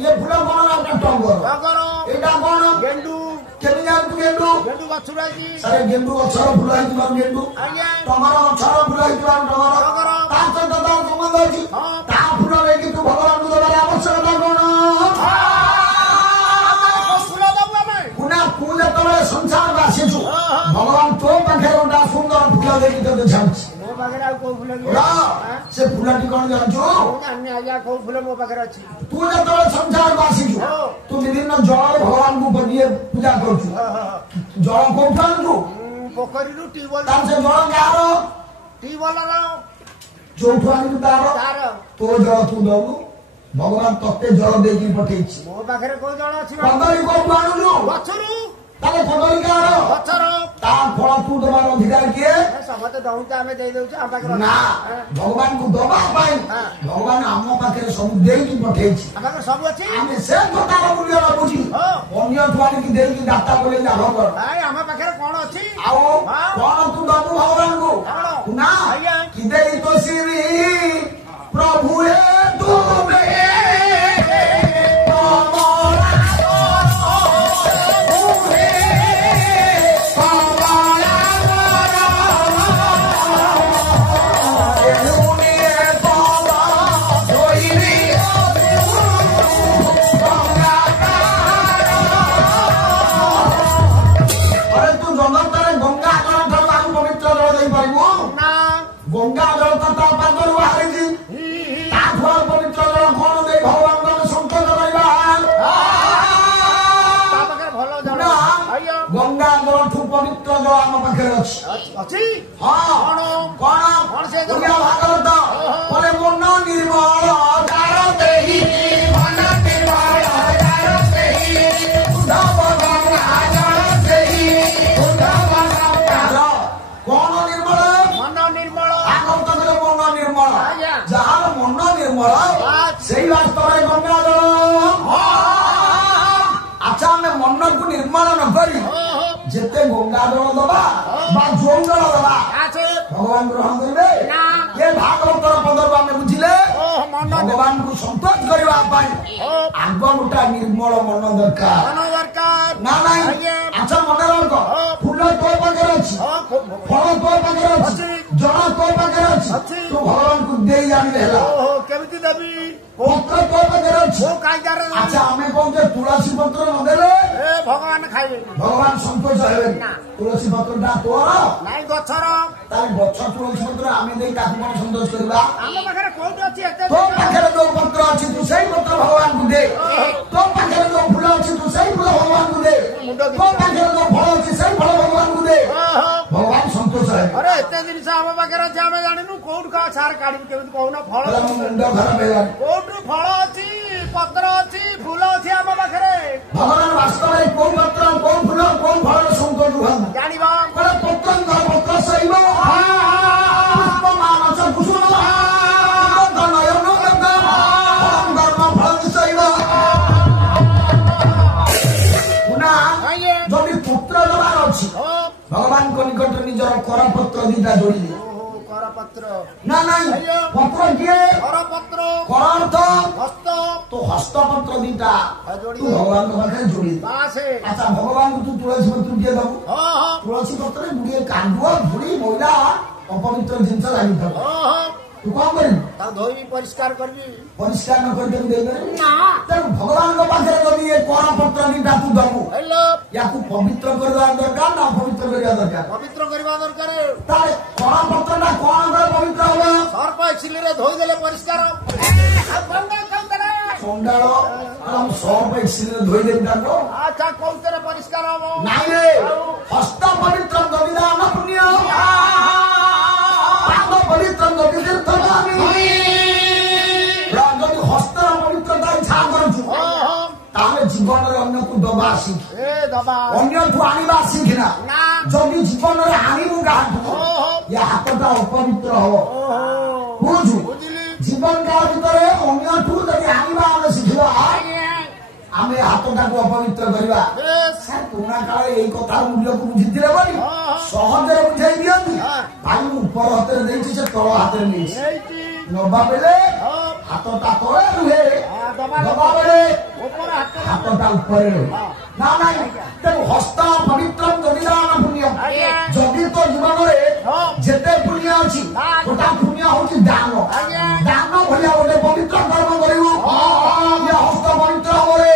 ଇଏ ଫୁଲ କଣ ନା ଟଗର ଏଇଟା କଣ ଗେଣ୍ଡୁ କେମିତି ଜାଣିଛୁ ଗେଣ୍ଡୁ ଗଛରୁ ଆଜି ସାର୍ ଗେଣ୍ଡୁ ଗଛର ଫୁଲ ହେଇଥିବାରୁ ଗେଣ୍ଡୁ ଟଗର ଗଛର ଫୁଲ ହେଇଥିବାରୁ ଟଗର ତା ସହିତ ତାର ସମ୍ବନ୍ଧ ଅଛି ତା ଫୁଲ ନେଇକି ତୁ ଭଗବାନଙ୍କୁ ଦେବାର ଆବଶ୍ୟକତା କଣ ପୁନା ତୁ ଯେତେବେଳେ ସଂସାରକୁ ଆସିଛୁ ଭଗବାନ ତୋ ପାଖରେ ଗୋଟେ ସୁନ୍ଦର ଫୁଲ ଦେଇକି ତୋତେ ଛାଡୁଛି ମୋ ପାଖରେ ଆଉ କୋଉ ଫୁଲ ସେ ଫୁଲଟି କଣ ଜାଣିଛୁ ଆଜ୍ଞା କୋଉ ଫୁଲ ମୋ ପାଖରେ ଅଛି ତୁ ଯେତେବେଳେ ସଂସାରକୁ ଆସିଛୁ ତୁ ବିଭିନ୍ନ ଜଳରେ ଭଗବାନଙ୍କୁ ପୂଜା କରୁଛୁ ଜଳ କୋଉଠୁ ଆଣୁଛୁ ପୋଖରୀରୁ ଟ୍ୟୁବଲ ସେ ଜଳ କାହାର ଟ୍ୟୁବଲର ଯୋଉଠୁ ଆଣିଛୁ ତାର ତୋ ଜଳ ତୁ ଦବୁ ଭଗବାନ ତତେ ଜଳ ଦେଇକି ପଠେଇଛି ମୋ ପାଖରେ କୋଉ ଜଳ ଅଛି କଦଳୀ କୋଉଠୁ ଆଣୁଛୁ ଗଛରୁ ତାହେଲେ କଦଳୀ କାହାର ଗଛର ତା ଫଳ ତୁ ଦେବାର ଅଧିକାର କିଏ ସମସ୍ତେ ଦଉଛୁ ଆମେ ଦେଇଦଉଛୁ ଆମ ପାଖରେ ନା ଭଗବାନଙ୍କୁ ଦବା ପାଇଁ ଭଗବାନ ଆମ ପାଖରେ ସବୁ ଦେଇକି ପଠେଇଛି ଆମ ପାଖରେ ସବୁ ଅଛି ଆମେ ସେ କଥାର ମୂଲ୍ୟ ରଖୁଛି ଅନ୍ୟଠୁ ଆଣିକି ଦେଇକି ଦାତା ବୋଲି ଲାଭ କର ଆମ ପାଖରେ କଣ ଅଛି ଆଉ କଣ ତୁ ଦବୁ ଭଗବାନଙ୍କୁ ନା କି ଦେଇ ତ ଶ୍ରୀ ପ୍ରଭୁ ତୁମେ ଗଙ୍ଗା ଜଳ ତ ତା ପାଦରୁ ବାହାରିଛି ତାଠୁ ଆଉ ପବିତ୍ର ଜଳ କଣ ଦେଇ ଭଗବାନଙ୍କୁ ଆମେ ସନ୍ତୋଷ ରହିବା ଗଙ୍ଗା ଜଳଠୁ ପବିତ୍ର ଜଳ ଆମ ପାଖରେ ଅଛି ହଁ କଣ ଭାଗବତ ପରେ ମନ ନିର୍ମଳ ତାର ଦେହି ମନ ନିର୍ମଳ ତାର ଦେହି ଉଦ୍ଧବ ଗଙ୍ଗା ଜଳ ଦେହି ଉଦ୍ଧବ ଗଙ୍ଗା କଣ ନିର୍ମଳ ଯାହାର ମନ ନିର୍ମଳ ସେଇ ବାସ୍ତବରେ ଗଙ୍ଗା ଜଳ ଆଚ୍ଛା ଆମେ ମନକୁ ନିର୍ମଳ ନ କରି ଯେତେ ଗଙ୍ଗା ଜଳ ଦବା ବା ଯୋଉ ଜଳ ଦବା ଭଗବାନ ଗ୍ରହଣ କରିବେ ଏ ଭାଗବତର ପଦକୁ ଆମେ ବୁଝିଲେ ଭଗବାନଙ୍କୁ ସନ୍ତୋଷ କରିବା ପାଇଁ ଆଗ ଗୋଟା ନିର୍ମଳ ମନ ଦରକାର ନା ନାଇଁ ଆଚ୍ଛା ମନେ ରଖ ଫୁଲ ତୋ ପାଖରେ ଅଛି ଫଳ ତୋ ପାଖରେ ଅଛି ଜଳ ତୋ ପାଖରେ ଅଛି ତୁ ଭଗବାନଙ୍କୁ ଦେଇ ଜାଣିଲେ ହେଲା କେମିତି ଦେବି ପତ୍ର ତୋ ପାଖରେ ଅଛି ଆଚ୍ଛା ଆମେ କହୁଛେ ତୁଳସୀ ପତ୍ର ନଦେଲେ ଭଗବାନ ଖାଇବେନି ଭଗବାନ ସନ୍ତୋଷ ହେବେନି ତୁଳସୀ ପତ୍ରଟା ତୋର ନାଇଁ ଗଛର ତାହେଲେ ଗଛ ତୁଳସୀ ପତ୍ର ଆମେ ଦେଇ ତାକୁ କଣ ସନ୍ତୋଷ କରିବା ଆମ ପାଖରେ କୋଉଠି ଅଛି ତୋ ପାଖରେ ଯୋଉ ପତ୍ର ଅଛି ତୁ ସେଇ ପତ୍ର ଭଗବାନଙ୍କୁ ଦେ ସାର କାଢିବି କେମିତି କହୁନ ଫଳ କହିଲା ମୋ ମୁଣ୍ଡ ଖରାପ ହେଇଗଲାଣି। କୋଉଠୁ ଫଳ ଅଛି ପତ୍ର ଅଛି ଫୁଲ ଅଛି ଆମ ପାଖରେ ଭଗବାନ ବାସ୍ତବରେ କୋଉ ପତ୍ର କୋଉ ଫୁଲ କୋଉ ଫଳର ସୌନ୍ଦର୍ଯ୍ୟ ରୁହନ୍ତି ଜାଣିବ କହିଲା ପତ୍ର ପତ୍ର ଶୈବ ପୁଷ୍ପମାନ କୁସୁମ ନୟନ ଗଙ୍ଗା ଧର୍ମ ଫଳ ଶୈବ। ପୁନା ଯଦି ପୁତ୍ର ଦେବାର ଅଛି ଭଗବାନଙ୍କ ନିକଟରେ ନିଜର କରପତ୍ର ଦିଟା ଯୋଡ଼ିଲେ କରପତ୍ର ନା ନାଇଁ ପତ୍ର କିଏ କରପତ୍ର କର ଅର୍ଥ ହସ୍ତ ତୁ ହସ୍ତପତ୍ର ଦିଟା ଯୋଡ଼ି ତୁ ଭଗବାନଙ୍କ ପାଖରେ ଯୋଡ଼ି ଦେ। ବାସେ ଆଚ୍ଛା ଭଗବାନଙ୍କୁ ତୁ ତୁଳସୀ ପତ୍ର କିଏ ଦବୁ ହଁ ତୁଳସୀ ପତ୍ରରେ ଗୁଡିଏ କାଣ୍ଡୁଅ ଧୂଳି ମଇଳା ଅପବିତ୍ର ଜିନିଷ ଲାଗିଥିବ ତୁ କଣ କରିବୁ ତାକୁ ଧୋଇବି ପରିଷ୍କାର କରିବି ପରିଷ୍କାର ନ କରି ତାକୁ ଦେଇପାରିବୁ ନା ତେଣୁ ଭଗବାନଙ୍କ ପାଖରେ ଯଦି ଏ କର ପତ୍ର ଦିଟା ତୁ ଦବୁ ହେଲୋ ୟାକୁ ପବିତ୍ର କରିବା ଦରକାର ନା ଅପବିତ୍ର କରିବା ଦରକାର ପବିତ୍ର କରିବା ଦରକାର ତାହେଲେ କର ପତ୍ରଟା କଣ କରେ ପବିତ୍ର ହବ ସର୍ପ ଏକ୍ସିଲିରେ ଧୋଇଦେଲେ ପରିଷ୍କାର ଚଣ୍ଡାଳ ସର୍ପ ଏକ୍ସିଲିରେ ଧୋଇଦେବି ତାକୁ ଆଚ୍ଛା କୋଉଥିରେ ପରିଷ୍କାର ହବ ନାଇଁ ରେ ହସ୍ତ ପବିତ୍ର ଦବିଦାନ ପୁଣ୍ୟ ପାଦ ପବିତ୍ର ଦବି ତୀର୍ଥ ଯଦି ହସ୍ତର ପବିତ୍ରତା ଇଚ୍ଛା କରୁଛୁ ତାହେଲେ ଜୀବନରେ ଅନ୍ୟକୁ ଦବା ଶିଖ ଏ ଦବା ଅନ୍ୟଠୁ ଆଣିବା ଶିଖିନା ନା ଯଦି ଜୀବନରେ ଆଣିବୁ କାହାଠୁ ଏ ହାତଟା ଅପବିତ୍ର ହବ ବୁଝୁ ବୁଝିଲି ଜୀବନ କାଳ ଭିତରେ ଅନ୍ୟଠୁ ଯଦି ଆଣିବା ଆମେ ଶିଖିବା ଆମେ ହାତଟାକୁ ଅପବିତ୍ର କରିବା ପୁରୁଣା କାଳରେ ଏଇ କଥା ମୂଲ୍ୟକୁ ବୁଝିଥିଲେ ବୋଲି ସହଜରେ ବୁଝାଇ ଦିଅନ୍ତି ଭାଇ ମୁଁ ଉପର ହାତରେ ଦେଇଛି ସେ ତଳ ହାତରେ ନେଇଛି ନବା ବେଳେ ହାତଟା ତଳେ ରୁହେ ଦବା ବେଳେ ହାତଟା ଉପରେ ରୁହେ ନା ନାଇଁ ତେଣୁ ହସ୍ତ ପବିତ୍ର ଦବିଦାନ ପୁଣ୍ୟ ଯଦି ତ ଜୀବନରେ ଯେତେ ପୁଣ୍ୟ ଅଛି ଗୋଟା ପୁଣ୍ୟ ହଉଛି ଦାନ ଦାନ ଭଳିଆ ଗୋଟେ ପବିତ୍ର କର୍ମ କରିବୁ ହସ୍ତ ପବିତ୍ର ହବରେ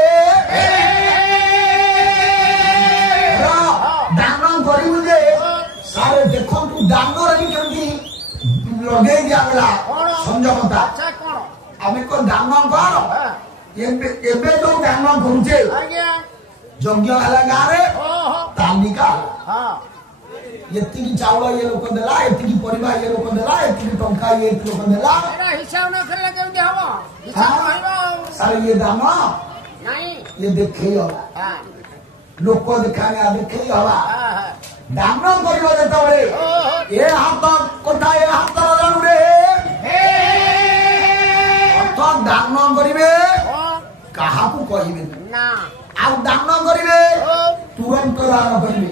ଦାନ କରିବୁ ଯେ ସାରେ ଦେଖନ୍ତୁ ଦାନରେ ବି କେମିତି ଲଗେଇ ଦିଆଗଲା ସଂଯମତା ଆମେ କଣ ଦାନ କର ଏବେ ଯୋଉ ଦାନ କରୁଛେ ଯଜ୍ଞ ହେଲା ଗାଁରେ ତାଲିକା ଏତିକି ଚାଉଳ ଇଏ ଲୋକ ଦେଲା ଏତିକି ପରିବା ଇଏ ଲୋକ ଦେଲା ଏତିକି ଟଙ୍କା ଇଏ ଲୋକ ଦେଲା ହିସାବ ନ କରିଲେ କେମିତି ହବ ସାର୍ ଇଏ ଦାନ ଇଏ ଦେଖେଇ ହବା ଲୋକ ଦେଖାଣିଆ ଦେଖେଇ ହବା ଦାନ କରିବ ଯେତେବେଳେ ଏ ହାତ କଥା ଏ ହାତର ଜାଣୁରେ ଅର୍ଥ ଦାନ କରିବେ କାହାକୁ କହିବେନି ଆଉ ଦାନ କରିବେ ତୁରନ୍ତ ଦାନ କରିବେ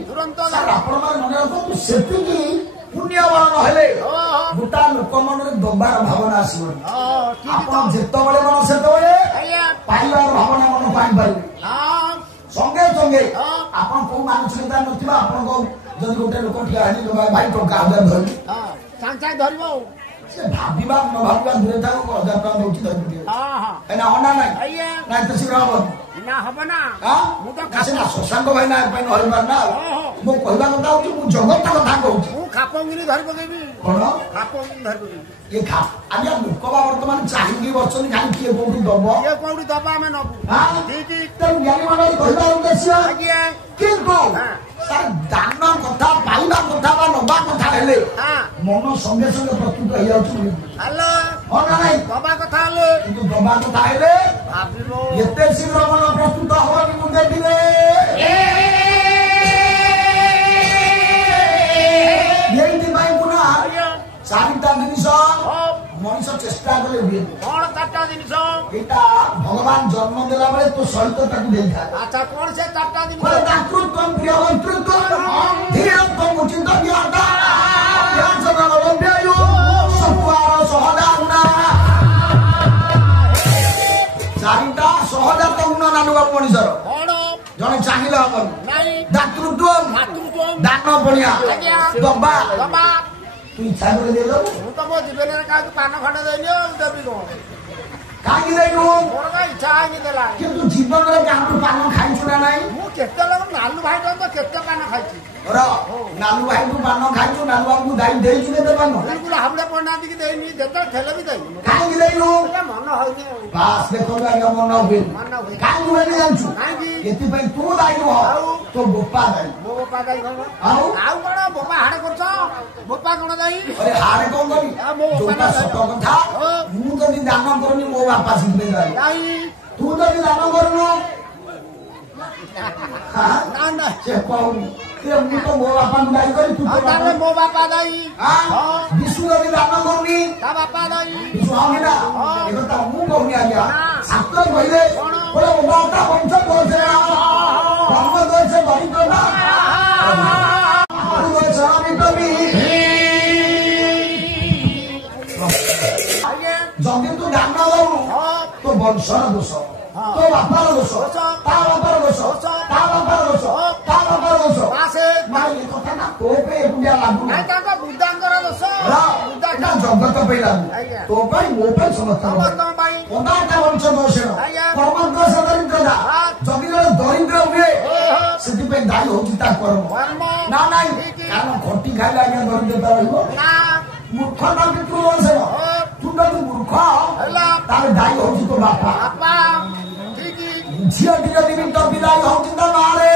ସାର୍ ଆପଣମାନେ ମନେ ରଖନ୍ତୁ ସେତିକି ପୁଣ୍ୟବଳ ନହେଲେ ଗୋଟା ଲୋକ ମନରେ ଦବାର ଭାବନା ଆସିବନି ଆପଣ ଯେତେବେଳେ ମନ ସେତେବେଳେ ପାଇବାର ଭାବନା ମନ ପାଇପାରିବେ ସଙ୍ଗେ ସଙ୍ଗେ ଆପଣ କୋଉ ମାନସିକତା ନଥିବ ଆପଣଙ୍କ ଯଦି ଗୋଟେ ଲୋକ ଠିଆ ହେଇ ଭାଇ ଟଙ୍କା 1000 ଧରିବି ସାଙ୍ଗେ ସାଙ୍ଗେ ଧରିବ ସେ ଭାବିବା ନ ଭାବିବା ଦୂରେ ଥାଉ 1000 ଟଙ୍କା ଦଉଛି ଧରିବି ନା ଅନା ନାଇଁ ନାଇଁ ତ ଶୀଘ୍ର ହବନି ନା ହବ ନା ମୁଁ ତ ସିନା ଶଶାଙ୍କ ଭାଇ ନା ପାଇଁ ନହେବାର ନା ମୁଁ କହିବା କଥା ହଉଛି ମୁଁ ଜଗତ କଥା କହୁଛି ମୁଁ ଖାପଗିରି ଧରି ପକେଇବି କଣ ଖାପଗିରି ଧରି ପକେଇବି ଏ ଆଜ୍ଞା ଲୋକ ବା ବର୍ତ୍ତମାନ ଚାହିଁକି ବସଛନ୍ତି କାହିଁ କିଏ କୋଉଠି ଦବ କିଏ କୋଉଠି ଦବା ଆମେ ନବୁ ଠିକ ତେଣୁ ଜ୍ଞାନୀମାନେ କହିବା ଉଦ୍ଦେଶ୍ୟ ଆଜ୍ଞା କିନ୍ତୁ ସାର୍ ଦାନ କଥା ପାଇବା କଥା ବା ନବା କଥା ହେଲେ ମନ ସଙ୍ଗେ ସଙ୍ଗେ ପ୍ରସ୍ତୁତ ହେଇଯାଉଛି ହେଲୋ ହଁ ନା ନାଇଁ ଦବା କଥା ହେଲେ କିନ୍ତୁ ଦବା କଥା ହେଲେ ଭାବିବ ଏତେ ଶୀଘ୍ର ମନ ପ୍ରସ୍ତୁତ ହବନି ମୁଁ ଦେଖିଲେ ଏଇଥିପାଇଁ ପୁରା 4ଟା ଜିନିଷ ମଣିଷ ଚେଷ୍ଟା କଲେ ହୁଏ କଣ 4ଟା ଜିନିଷ ଏଇଟା ଭଗବାନ ଜନ୍ମ ଦେଲା ବେଳେ ତୋ ସହିତ ତାକୁ ଦେଇଥାଏ ଆଚ୍ଛା କଣ ସେ 4ଟା ଜିନିଷ ଦାତୃତ୍ୱ ପ୍ରିୟ ବକ୍ତୃତ୍ୱ ଧୀରତ୍ୱ ଉଚିତ ଜ୍ଞାତା ସହଜା ଗୁଣା 4ଟା ସହଜାତ ଗୁଣ ନାନୁବା ମଣିଷର ଜଣେ ଚାହିଁଲେ ହବନି ଦାତୃତ୍ୱ ଦାନ ପଣିଆ ଦବା ତୁ ଇଚ୍ଛା କରି ଦେଇଦବୁ ମୁଁ ତ ମୋ ଜୀବନରେ କାହାକୁ ପାନ ଖଣ୍ଡେ ଦେଇନି ଆଉ ଦେବି କଣ କାହିଁକି ଦେଇନୁ ମୋର କାହିଁ ଇଚ୍ଛା ହେଇନି ଦେଲା କିନ୍ତୁ ଜୀବନରେ କାହାଠୁ ପାନ ଖାଇଛୁ ନା ନାଇଁ ମୁଁ କେତେ ଲୋକ ନାଲୁ ଭାଇ ତ କେତେ ପାନ ଖାଇଛି ନାଲୁ ଭାଇଠୁ ପାନ ଖାଇଛୁ ନାଲୁ ବାବୁଙ୍କୁ ଦେଇଛୁ କେତେ ପାନ ହାବୁଡେ ପଡିନାହାନ୍ତି କି ଦେଇନି ଯେତେବେଳେ ଠେଲେ ବି ଦେଇନି କାହିଁକି ଦେଇନୁ ମନ ମନ ହଉନି ବାସ୍ ଦେଖନ୍ତୁ ଆଜ୍ଞା ମନ ହୁଏ କାହିଁକି ହୁଏନି ଜାଣିଛୁ ଏଥିପାଇଁ ତୁ ଦାୟୀ ନୁହଁ ତୋ ବୋପା ଦାୟୀ ମୋ ବୋପା ଦାୟୀ କଣ ଆଉ କଣ ବୋପା ହାଡ କରୁଛ ବୋପା କଣ ଦାୟୀ ହାଡେ କଣ କରି ଯୋଉଟା ସତ କଥା ମୁଁ ଯଦି ଦାନ କରୁନି ମୋ ବାପା ଶିଖିବେ ଦାୟୀ ତୁ ଯଦି ଦାନ କରୁନୁ ସେ କହୁନି ମୁଁ ତ ମୋ ବାପାଙ୍କୁ ଦାୟୀ କରି ତୁ ମୋ ବାପା ଦାୟୀ ବିଶୁ ଯଦି ଦାନ କରୁନି ତା ବାପା ଦାୟୀ ବିଶୁ ହଉନି ନା ଏ କଥା ମୁଁ କହୁନି ଆଜ୍ଞା ଶାସ୍ତ୍ର କହିଲେ ବୋଲେ ଉଦାରତା ପଞ୍ଚ ଦୋଷ ଧର୍ମ ଦୋଷ ଦରିଦ୍ର ନା ଯଦି ତୁ ଦାନ ଦଉନୁ ତୋ ବଂଶର ଦୋଷ ତୋ ବାପାର ଦୋଷ ତା ବାପାର ଦୋଷ ତା ବାପାର ଦୋଷ ତା ବାପାର ଦୋଷ ଏ କଥା ନା ତୋ ପାଇଁ ଏକୁଟିଆ ଲାଗୁନି ଜଗତ ପାଇଁ ଲାଗୁ ତୋ ପାଇଁ ମୋ ପାଇଁ ସମସ୍ତଙ୍କ ପାଇଁ ପଦାର୍ଥ ବଂଶ ଦୋଷ କର୍ମ ଦୋଷ ଦରିଦ୍ରତା ଯଦି ଜଣେ ଦରିଦ୍ର ହୁଏ ସେଥିପାଇଁ ଦାୟୀ ହଉଛି ତା କର୍ମ ନା ନାଇଁ କାରଣ ଖଟି ଖାଇଲେ ଆଜ୍ଞା ଦରିଦ୍ରତା ରହିବ ମୂର୍ଖ ତା ପିତୃ ବଂଶ ତୁ ଯଦି ମୂର୍ଖ ତାହେଲେ ଦାୟୀ ହଉଛି ତୋ ବାପା ଝିଅଟି ଯଦି ବି ବିଦାୟ ହଉଛି ତା ମାରେ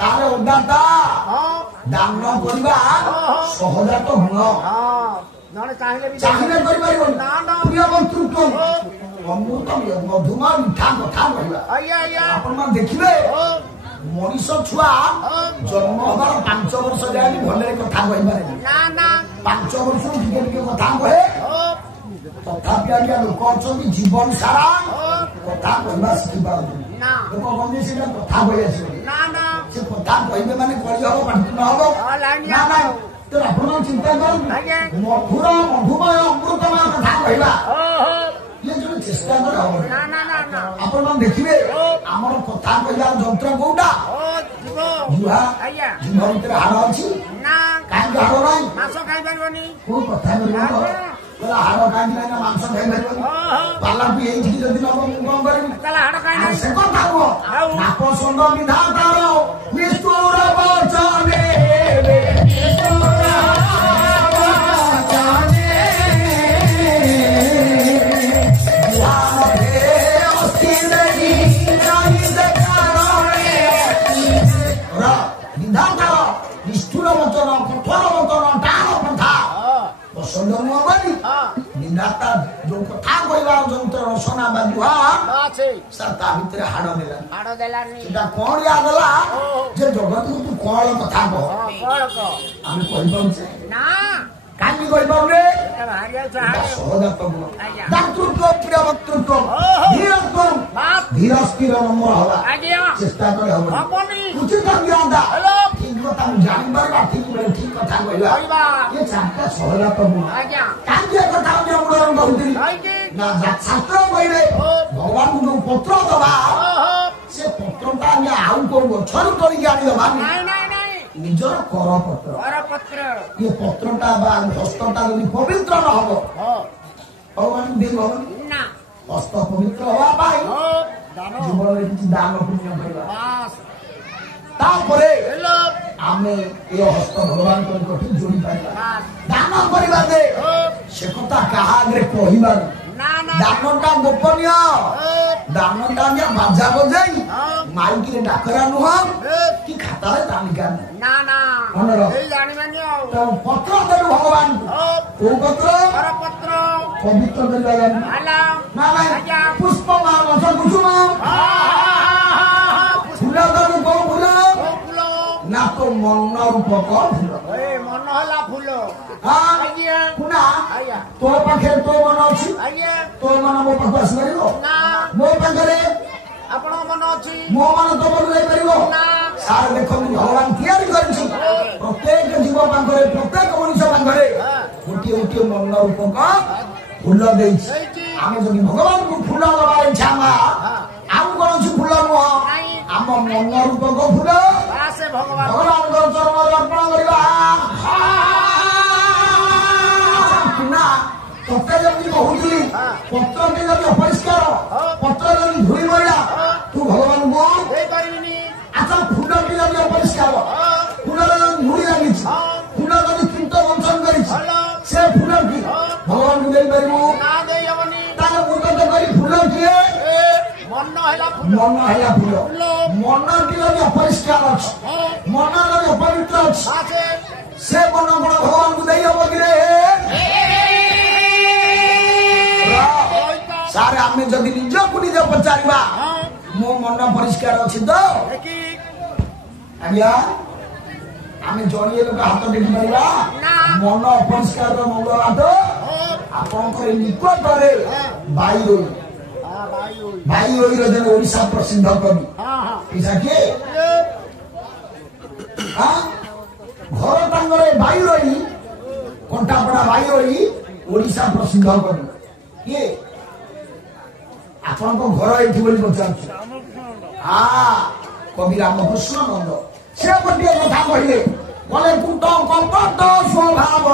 ତାର ଉଦାରତା ଦାନ କରିବା ସହଜାତ ଗୁଣ ଚାହିଁଲେ କରିପାରିବନି ପ୍ରିୟ ବକ୍ତୃତ୍ୱ ଅମୃତ ମଧୁମୟ ମିଠା କଥା କହିବା ଆପଣମାନେ ଦେଖିବେ ମଣିଷ ଛୁଆ ଜନ୍ମ ହବାର 5 ବର୍ଷ ଯାଏ ବି ଭଲରେ କଥା କହିପାରେନି 5 ବର୍ଷରୁ ଟିକେ ଟିକେ କଥା କହେ ତଥାପି ଆଜ୍ଞା ଲୋକ ଅଛନ୍ତି ଜୀବନ ସାରା କଥା କହିବା ଶିଖିପାରନ୍ତି ଲୋକ କହନ୍ତି ସେଇଟା କଥା କହି ଆସିବନି ସେ କଥା କହିବେ ମାନେ କଳି ହବ ପାଟି ନ ହବ ନା ନାଇଁ ତେଣୁ ଆପଣ ଚିନ୍ତା କରନ୍ତୁ ମଧୁର ମଧୁମୟ ଅମୃତମୟ କଥା କହିବା ଇଏ ଜଣେ ଚେଷ୍ଟା କଲେ ହବ ଆପଣମାନେ ଦେଖିବେ ଆମର କଥା କହିବାର ଯନ୍ତ୍ର କୋଉଟା ଜିହ୍ବା ଜିହ୍ବା ଭିତରେ ହାଡ଼ ଅଛି କାହିଁକି ହାଡ଼ ନାହିଁ କୋଉ କଥା କହିବ ହାଡ଼ କାହିଁକି ନାହିଁ ନା ମାଂସ ଖାଇପାରିବନି ପାଲାକୁ ଏଇଠିକି ଯଦି ନବ ମୁଁ କଣ କରିବି ସେ କଥା କୁହ ନାପ ସୁନ୍ଦ ବିଧାତାର ନିଷ୍ଠୁର ବଚନେ ବିଧାତାର ନିଷ୍ଠୁର ବଚନ କଠୋର ବଚନ ଟାଣ ପନ୍ଥା ପସନ୍ଦ ନୁହଁ ବୋଲି ବିଧାତା ଯୋଉ କଥା କହିବାର ଯନ୍ତ୍ର ରସନା ବା ଜୁହା ତା ଭିତରେ ହାଡ଼ ଦେଲାନି ସେଟା କଣ ଦେଲା ଯେ ଜଗତକୁ ତୁ କଣ କଥା କହ ଆମେ କହିପାରୁଛେ କାହିଁକି କହିପାରୁନେ ସହଜାତ ଗୁଣ ଦାତୃତ୍ୱ ପ୍ରିୟ ବକ୍ତୃତ୍ୱ ଧୀରତ୍ୱ ଧୀର ସ୍ଥିର ନମ୍ର ହବା ଚେଷ୍ଟା କଲେ ହବନି ଉଚିତ ଜ୍ଞାତା ଠିକ କଥା ଜାଣିପାରିବା ଠିକ କଥା କହିବା ଏ ଚାରିଟା ସହଜାତ ଗୁଣ କାହିଁକି ଏ କଥା ମୁଁ ଆପଣଙ୍କୁ କହୁଥିଲି ନା ଶାସ୍ତ୍ର କହିଲେ ଭଗବାନଙ୍କୁ ଯୋଉ ପତ୍ର ଦବା ସେ ପତ୍ରଟା ଆମେ ଆଉ କୋଉ ଗଛରୁ ତୋଳିକି ଆଣିଦବା ନିଜର କରପତ୍ର ଇଏ ପତ୍ରଟା ବା ହସ୍ତଟା ଯଦି ପବିତ୍ର ନ ହବ ଭଗବାନଙ୍କୁ ଦେଇ ହବନି ହସ୍ତ ପବିତ୍ର ହବା ପାଇଁ ଜୀବନରେ କିଛି ଦାନ ପୁଣ୍ୟ କରିବା ତାପରେ ଆମେ ଏ ହସ୍ତ ଭଗବାନଙ୍କ ନିକଟରେ ଯୋଡ଼ି ପାରିବା ଦାନ କରିବା ଯେ ସେ କଥା କାହା ଆଗରେ କହିବାନି ଦାନଟା ଗୋପନୀୟ ଦାନଟା ଆଜ୍ଞା ବାଜା ବଜାଇ ମାଇକିରେ ଡାକରା ନୁହଁ କି ଖାତାରେ ତାଲିକା ପତ୍ର ଦେଲୁ ଭଗବାନଙ୍କୁ କୋଉ ପତ୍ର ପବିତ୍ର ଦେଲୁ ନା ନାଇଁ ପୁଷ୍ପ କୁସୁମ ଫୁଲ ଦେଲୁ କୋଉ ଫୁଲ ନା ତ ମନ ରୂପକ ଫୁଲ ମନ ହେଲା ଫୁଲ ପୁନା ତୋ ପାଖରେ ତୋ ମନ ଅଛି ତୋ ମନ ମୋ ପାଖକୁ ଆସିପାରିବ ମୋ ପାଖରେ ଆପଣଙ୍କ ମନ ଅଛି ମୋ ମନ ତୋ ପାଖକୁ ଯାଇପାରିବ ସାର୍ ଦେଖନ୍ତୁ ଭଗବାନ ତିଆରି କରିଛି ପ୍ରତ୍ୟେକ ଜୀବ ପାଖରେ ପ୍ରତ୍ୟେକ ମଣିଷ ପାଖରେ ଗୋଟିଏ ଗୋଟିଏ ମନ ରୂପକ ଫୁଲ ଦେଇଛି ଆମେ ଯଦି ଭଗବାନଙ୍କୁ ଫୁଲ ଦେବାର ଇଚ୍ଛା ଆଉ କୌଣସି ଫୁଲ ନୁହଁ ଆମ ମନ ରୂପକ ଫୁଲ ଭଗବାନଙ୍କ ଚରଣରେ ଅର୍ପଣ କରିବା ତତେ ଯେମିତି କହୁଥିଲି ପତ୍ରଟି ଯଦି ଅପରିଷ୍କାର ପତ୍ର ଯଦି ଧୂଳି ମଇଳା ତୁ ଭଗବାନଙ୍କୁ ଆଚ୍ଛା ଫୁଲଟି ଯଦି ଅପରିଷ୍କାର ଫୁଲରେ ଯଦି ଧୂଳି ଲାଗିଛି ଫୁଲ ଯଦି କୀଟ ବଞ୍ଚନ କରିଛି ସେ ଫୁଲଟି ଭଗବାନଙ୍କୁ को दे परिबो ना दे यवनी ताले मुतो तो करी फूल किए मन हैला फूल मन की लगे अपरिष्कार अछि मन लगे अपवित्र अछि से मन गुण भगवान को दे हबो कि रे सारे आमे जदि निज को निज पचारिबा मो मन परिष्कार अछि तो आज्ञा आमे जणिए लोक हाथ देखि परिबा मन अपरिष्कार मंगल हाथ आपन को निकट रे बाई रोई रजन ओडिशा प्रसिद्ध कवि पिसा के घर तांगरे बाई रोई कंटापड़ा बाई रोई ओडिशा प्रसिद्ध कवि ये आपन को घर एठी बोली पचार कवि रामकृष्ण नंद से गोटे कथा कहले बोले कुट कपट स्वभाव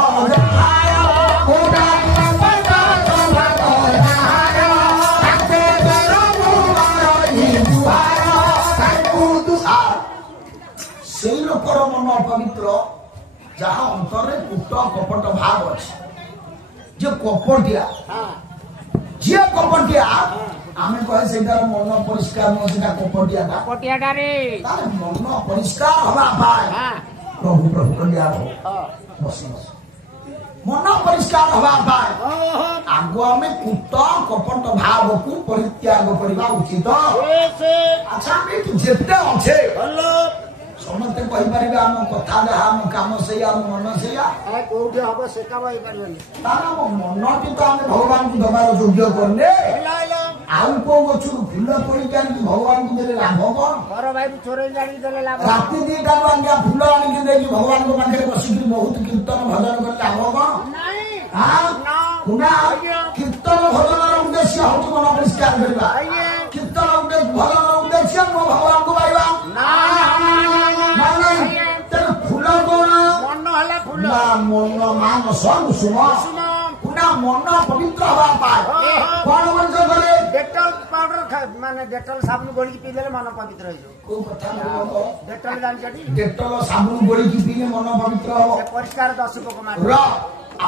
से लोकर मन अपवित्र जहाँ अंतरे कुट कपट भाव अच्छे जे कपटिया जे कपटिया आमे कहे सेटार मन परिष्कार न सेटा कपटिया रे तारे मन परिष्कार हवा पाए प्रभु कल्याण हो बस मन परिष्कार हवा पाए आगो में कुट कपट भाव को परित्याग करबा उचित अच्छा मैं जेते अच्छे समस्त कहि परिबे हम कथा जहा हम काम से हम मन से कोठी हबो से काम होई परबे तारा मन की तो हम भगवान को दबार योग्य करने आउ को गछु फूल पड़ी कान की भगवान को देले लाभ कोन घर भाई चोरे जानी देले लाभ राती दीटा आंगा फूल आनी के देली भगवान को पाखे बसी की बहुत कीर्तन भजन कर लाभ कोन नहीं हां कुना कीर्तन भजन उद्देश्य होत मन परिष्कार करबा कीर्तन उद्देश्य भजन उद्देश्य भगवान को पाइबा मन मानस पुनः मन पवित्र हवा पाए कौन मंत्र करे डेटल पाउडर माने डेटल साबुन गोली पीले मन पवित्र हो को कथा डेटल जान छटी डेटल साबुन गोली पीले मन पवित्र हो परिष्कार 10 पोक मार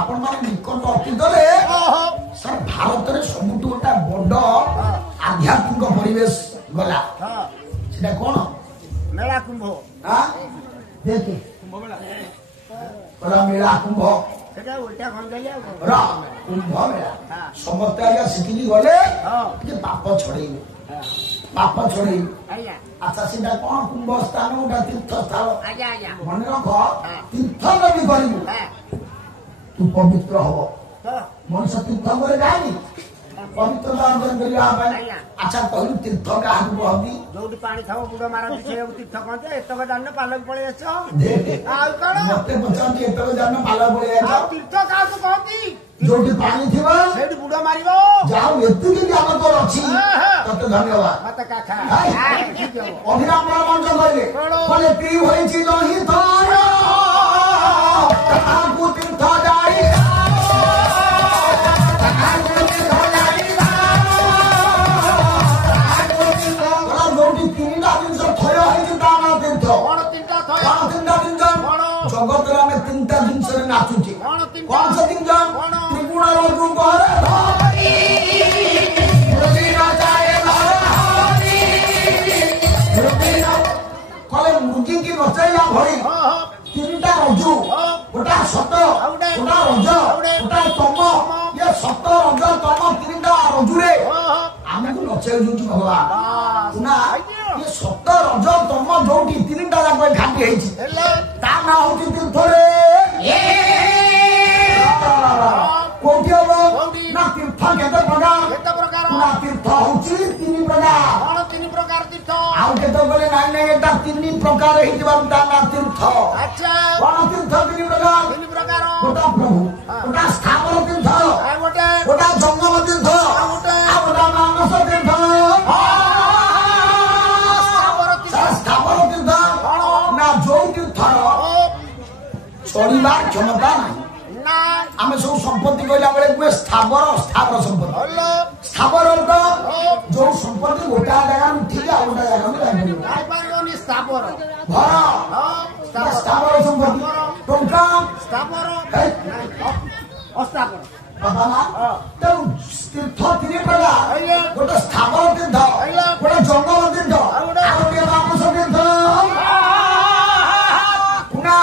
आपण माने निकट अतीत रे सर भारत रे सबुटु गोटा बड आध्यात्मिक परिवेश गला सेटा कोन मेला कुंभ हां देखि कुंभ मेला मेला कुंभ उल्टा कुंभ मेला समस्त आज्ञा शिखिकी गले पाप छड़े अच्छा सीधा कौन कुंभ स्थान गोटा तीर्थ स्थल मन रख तीर्थ नदी करू तू पवित्र हब मनुष्य तीर्थ करे जाए पवित्रता अर्जन करिया अच्छा कहलु तीर्थ का कहबी जोटी पानी थाओ बुडो मारन से तीर्थ कहते एतक जान पालक पळे आछो आ कोन मते पचांती एतक जान पालक पळे आछो तीर्थ का को कहबी जोटी पानी थिबो सेठी बुडो मारिबो जाऊ एतुकी ज्ञान तोर अछि तते धन्यवाद मते काखा अभिराम मंत्र कहले बोले पी होइछि नही थाय ताकू तीर्थ जाई जगत में 3टा जिनस नाचुचे कौन सा 3टा त्रिगुण रघु करे कले मुर्गी की नचैला भरी 3टा रजु गोटा सत गोटा रज गोटा तम ये सत रज तम 3टा रजु रे हमको नचै जुचु भगवान ना ये सत रज तम जोटी 3टा जाक घाटी हेछि ता ना होती तीर्थ रे कोठी हो ना तीर्थ केते प्रकार ना तीर्थ होछि 3 प्रकार कोन 3 प्रकार तीर्थ आउ केते बोले नाही एटा 3 प्रकार हेतिबा ता ना तीर्थ अच्छा कोन तीर्थ 3 प्रकार गोटा प्रभु गोटा स्थावर तीर्थ गोटा जंगम तीर्थ गोटा मानस तीर्थ स्थावर तीर्थ ना जो तीर्थ चढ़ा क्षमता ना आम सब संपत्ति कहला बेले स्थावर संपत्ति स्थावर अर्थ जो संपत्ति गोटा जगह ठीक है गोटा जगह स्थावर घर स्थावर संपत्ति टंका स्थावर पता ना तो तीर्थ तीन प्रकार गोटे स्थावर तीर्थ गोटे जंगल तीर्थ गोटे मानस तीर्थ पुना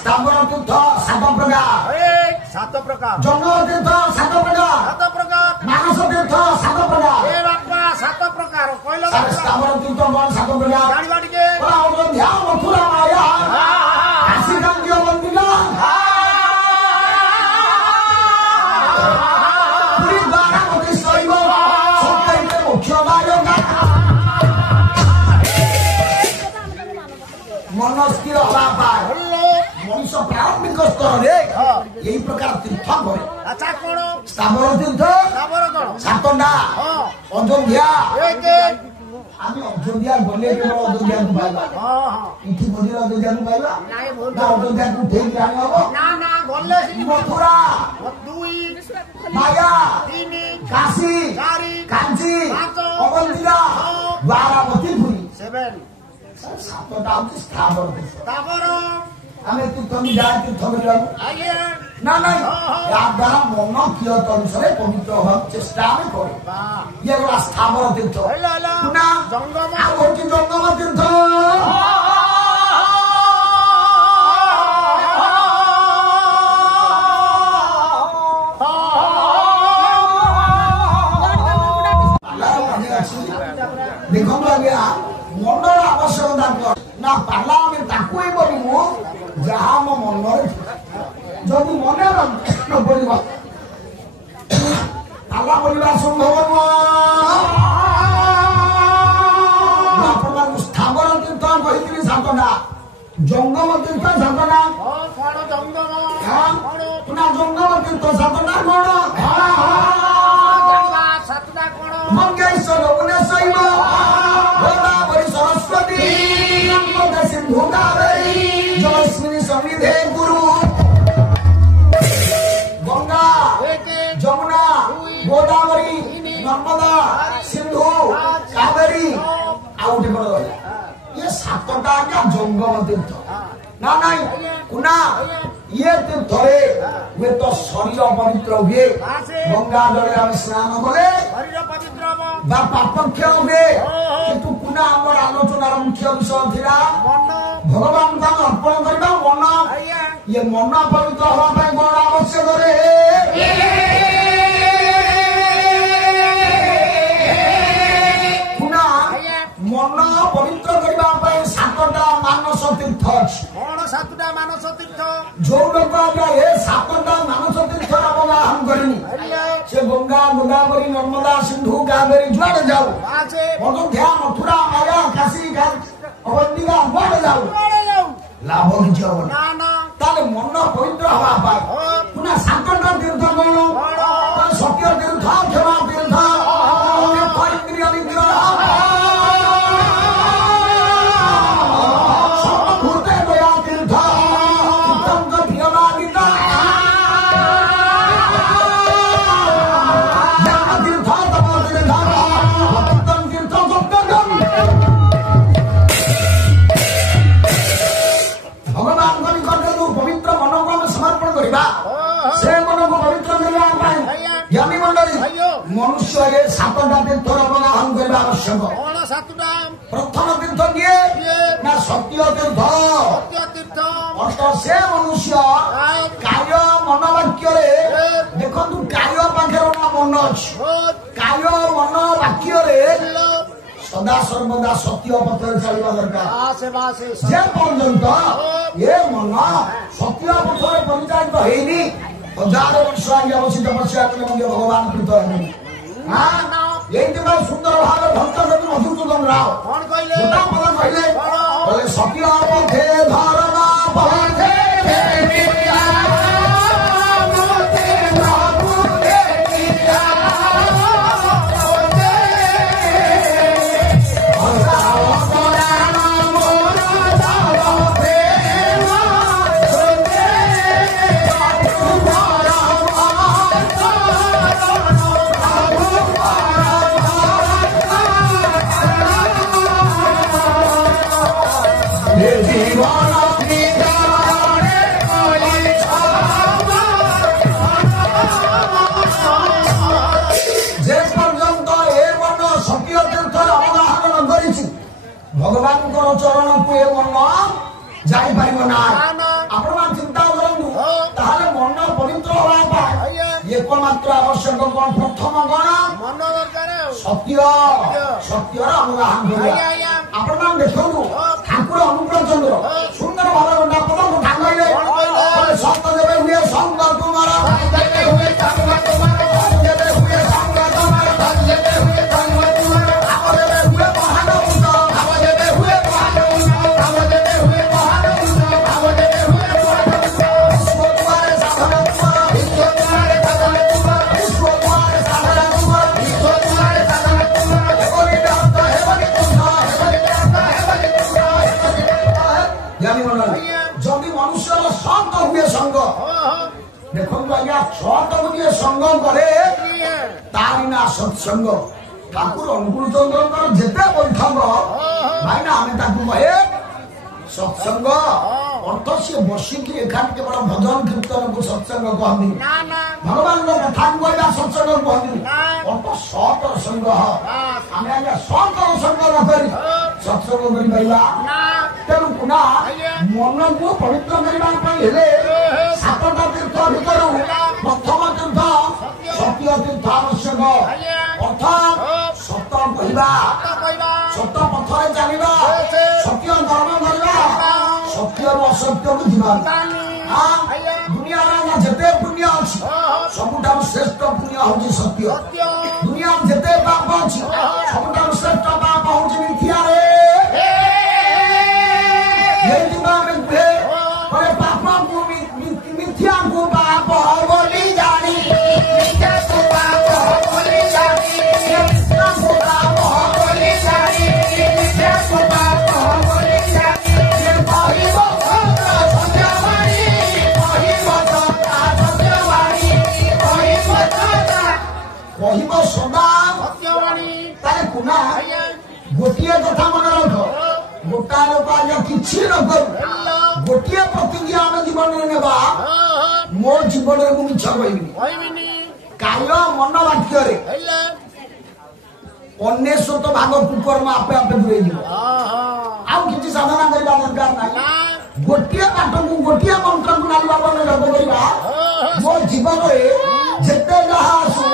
स्थावर तीर्थ 7 प्रकार जंगल तीर्थ 7 प्रकार मानस तीर्थ 7 प्रकार 7 प्रकार कहलो स्थावर तीर्थ 7 प्रकार जानिबा टिके अयोध्या मथुरा माया काशी गंगा मंदिर मनस्थिर मनुष्य प्रारंभिक स्तर यही प्रकार तीर्थ करे अच्छा कौन स्थावर तीर्थ खबर कौन 7टा अयोध्या एक आम्ही अयोध्या गले केवळ अयोध्या को पाइबा इठी मंदिर अयोध्या को पाइबा नाही बोल ना अयोध्या को ठीक जानि हबो ना ना बोलले मथुरा 2 माया 3 काशी 4 कांची 5 अवंतिका बारामती पुरी 7 7टा स्थावर तीर्थ खबर आमे तीर्थ में जाए तीर्थ करिया आइए ना नहीं या द्वारा मन कियत अनुसार पवित्र होगा चेष्टा में करे ये गोला स्थावर तीर्थ पुना जंगम आ गोटी जंगम तीर्थ देखो गया मनर आवश्यकता ना पाला में ताकू ही बोलू जहाँ मो मनर जदि मन न पड़िबा पाला बोलवा संभव नुह स्थावर तीर्थ कही 7टा जंगम तीर्थ 7टा कौन जंगम पुना जंगम तीर्थ 7टा कौन जानवा 7टा कौन मंगेश्वर उन्नैशैव गोदावरी सरस्वती नर्मदा सिंधु कावेरी जलस्मिनी सन्निधे गुरु गंगा जमुना गोदावरी नर्मदा सिंधु कावेरी आउटे बड़ ये 7टा का जंगम तीर्थ ना नहीं कुना ये तीर्थ वे तो शरीर पवित्र हुए गंगा जल आम स्नान कले शरीर पवित्र बा पाप क्षय हुए किंतु पुनः आमर आलोचनार मुख्य विषय थिला मन भगवान को अर्पण करबा मन ये मन पवित्र हवा ପାଇଁ कौन आवश्यक रे पुनः मन पवित्र करबा ପାଇଁ 7टा मानस तीर्थ अछि कौन 7टा मानस तीर्थ जो लोग ये 7टा मानस तीर्थ अवगाहन करेनी से गंगा गोदावरी नर्मदा सिंधु कावेरी जुआड़े जाओ अयोध्या मथुरा माया काशी अवंतिका जुआड़े जाओ लाभ किसी हम ताले मन पवित्र हवा पाए पुनः 7टा तीर्थ कौन सत्य तीर्थ क्षमा तीर्थ इंद्रिय निग्रह सर्वभूते दया तीर्थ तीर्थंक प्रियमादिता ज्ञान तीर्थ तप तीर्थ भक्तम तीर्थ सप्तम भगवान को निकट पवित्र मन को समर्पण करवा से मन को पवित्र करने ज्ञानी मंडली मनुष्य ये 7टा तीर्थ अवगाहन करने आवश्यक कौन 7टा प्रथम तीर्थ किए ना सत्य तीर्थ अष्ट से मनुष्य काय मन वाक्य देखु काय पाखे ना मन अच्छे काय मन वाक्य सदा सर्वदा सत्य पथर चलवा दरकार जे पर्यंत ये मन सत्य पथर परिचालित होनी 1000 वर्ष आगे अवश्य तपस्या कले भगवान कृत ये सुंदर भाव भक्त मधुसूदन राव कौन कहले सत्य पथे धर्म पथे जीवन ଭଗବାନଙ୍କର ଚରଣକୁ ଏ ମନ ଯାଇପାରିବ ନାହିଁ। ଆପଣମାନେ ଚିନ୍ତା କରନ୍ତୁ, ତାହେଲେ ମନ ପବିତ୍ର ହେବା ପାଇଁ ଏକମାତ୍ର ଆବଶ୍ୟକ କଣ? ପ୍ରଥମ କଣ? ମନ ଦରକାର। ସତ୍ୟ, ସତ୍ୟର ଅନୁଗାନ କରିବା। ଆପଣମାନେ ଦେଖନ୍ତୁ ଠାକୁର ଅନୁକୂଳ ଚନ୍ଦ୍ର ସୁନ୍ଦର ଭାବରେ ଗୋଟା ପଦ କଥା କହିଲେ, ସତ ଯେବେ ହୁଏ ସଙ୍ଗ ତୁମର, ଯେବେ ହୁଏ ସଙ୍ଗ ତୁମର, ଯେବେ ହୁଏ ସଙ୍ଗ ତୁମର, ଯେବେ ହୁଏ ସଙ୍ଗ ତୁମର, ଭାବ ଯେବେ ହୁଏ ମହାନ ଉନ୍ନତ, ଭାବ ଯେବେ ହୁଏ ମହାନ ଉନ୍ନତ, ଭାବ ଯେବେ ହୁଏ ମହାନ ଉନ୍ନତ, ଭାବ ଯେବେ ହୁଏ ମହାନ ଉନ୍ନତ, ବିଶ୍ୱ ଦୁଆରେ ସାଧନ ତୁମର, ବିଶ୍ୱ ଦୁଆରେ ସାଧନ ତୁମର, ବିଶ୍ୱ ଦୁଆରେ ସାଧନ ତୁମର, ବିଶ୍ୱ ଦୁଆରେ ସାଧନ ତୁମର, ହେବନି ବ୍ୟର୍ଥ, ହେବନି ତୁଚ୍ଛ, ହେବନି ବ୍ୟର୍ଥ, ହେବନି ତୁଚ୍ଛ, ହେବନି ବ୍ୟର୍ଥ। ଜାଣିଗଲ, ଯଦି ମନୁଷ୍ୟର ସତ ହୁଏ ସଙ୍ଗ, ଦେଖନ୍ତୁ ଆଜ୍ଞା, ସତକୁ ଯିଏ ସଙ୍ଗ କରେ ତାରି ନା ସତ୍ସଙ୍ଗ। ଠାକୁର ଅନୁକୂଳ ଚନ୍ଦ୍ରଙ୍କର ଯେତେ ବୈଠକ ଭାଇନା ଆମେ ତାକୁ କହେ ସତ୍ସଙ୍ଗ। ଅର୍ଥ ସିଏ ବସିକି ଏକାଠି କେବଳ ଭଜନ କୀର୍ତ୍ତନକୁ ସତ୍ସଙ୍ଗ କହନ୍ତି, ଭଗବାନଙ୍କ କଥାକୁ କହିବା ସତ୍ସଙ୍ଗ କହନ୍ତି। ଅର୍ଥ ସତ ସଙ୍ଗ। ଆମେ ଆଜ୍ଞା ସତ ସଙ୍ଗ ନ କରି ସତ୍ସଙ୍ଗ କରିପାରିବା? ତେଣୁ ପୁନଃ ମନକୁ ପବିତ୍ର କରିବା ପାଇଁ ହେଲେ ସାତଟା ତୀର୍ଥ ଭିତରୁ ପ୍ରଥମ ତୀର୍ଥ ସତ୍ୟ ତୀର୍ଥ ଆବଶ୍ୟକ। ଅର୍ଥାତ୍ ସତ କହିବା, ସତ ପଥରେ ଚାଲିବା, ସତ୍ୟ କର୍ମ କରିବା, ସତ୍ୟରୁ ଅସତ୍ୟକୁ ଯିବା। ଦୁନିଆରେ ଆଜ୍ଞା ଯେତେ ପୁଣ୍ୟ ଅଛି ସବୁଠାରୁ ଶ୍ରେଷ୍ଠ ପୁଣ୍ୟ ହଉଛି ସତ୍ୟ। ଦୁନିଆରେ ଯେତେ ପାପ ଅଛି ସବୁଠାରୁ ଶ୍ରେଷ୍ଠ ପାପ ହଉଛି ମିଥ୍ୟାରେ। ପାପକୁ ମିଥ୍ୟାକୁ ପାପ ବୋଲି ଜାଣି, ମିଥ୍ୟାକୁ ପାପ ବୋଲି ଜାଣି, ମିଥ୍ୟାକୁ ପାପ ବୋଲି ଜାଣି, ମିଥ୍ୟାକୁ ପାପ ବୋଲି ଜାଣି, କହିବ ସତ୍ୟବାଣୀ, କହିବ ସତ୍ୟବାଣୀ, କହିବ ସଦା ସତ୍ୟବାଣୀ। ତାହେଲେ ପୁନଃ ଗୋଟିଏ କଥା ମନେ ରଖ, ଗୋଟାଏ ଲୋକ ଆଜ୍ଞା କିଛି ନ କରୁ ଗୋଟିଏ ପ୍ରତିଜ୍ଞା ଆମେ ଜୀବନରେ ନେବା, ମୋ ଜୀବନରେ ମୁଁ ମିଛ କହିବିନି। କାୟ ମନ ବାକ୍ୟରେ 99 ଭାଗ କୁକର୍ମ ଆପେ ଆପେ ଦୂରେଇ ଯିବ। ଆଉ କିଛି ସାଧନା କରିବା ଦରକାର ନାହିଁ। ଗୋଟିଏ ପାଠକୁ ଗୋଟିଏ ମନ୍ତ୍ରକୁ ନାଲି ବାବନ ଜପ କରିବା, ମୋ ଜୀବନରେ ଯେତେ ଯାହା ଆସୁ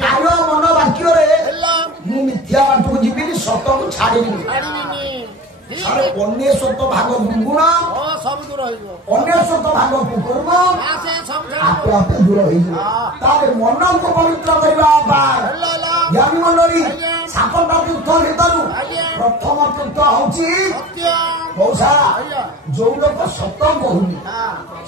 କାୟ ମନ ବାକ୍ୟରେ ମୁଁ ମିଥ୍ୟା ବାଟକୁ ଯିବିନି, ସତକୁ ଛାଡ଼ିବିନି। 99 ଭାଗ ଗୁଣ, 99 ଭାଗ କୁକର୍ମ ଆପେ ଆପେ ଦୂର ହେଇଯିବ। ତାହେଲେ ମନକୁ ପବିତ୍ର କରିବା ପାଇଁ ଜ୍ଞାନୀ ମଣ୍ଡଳୀ ସାତଟା ତୀର୍ଥ ଭିତରୁ ପ୍ରଥମ ତୀର୍ଥ ହଉଛି କୌଶା। ଯୋଉ ଲୋକ ସତ କହୁନି,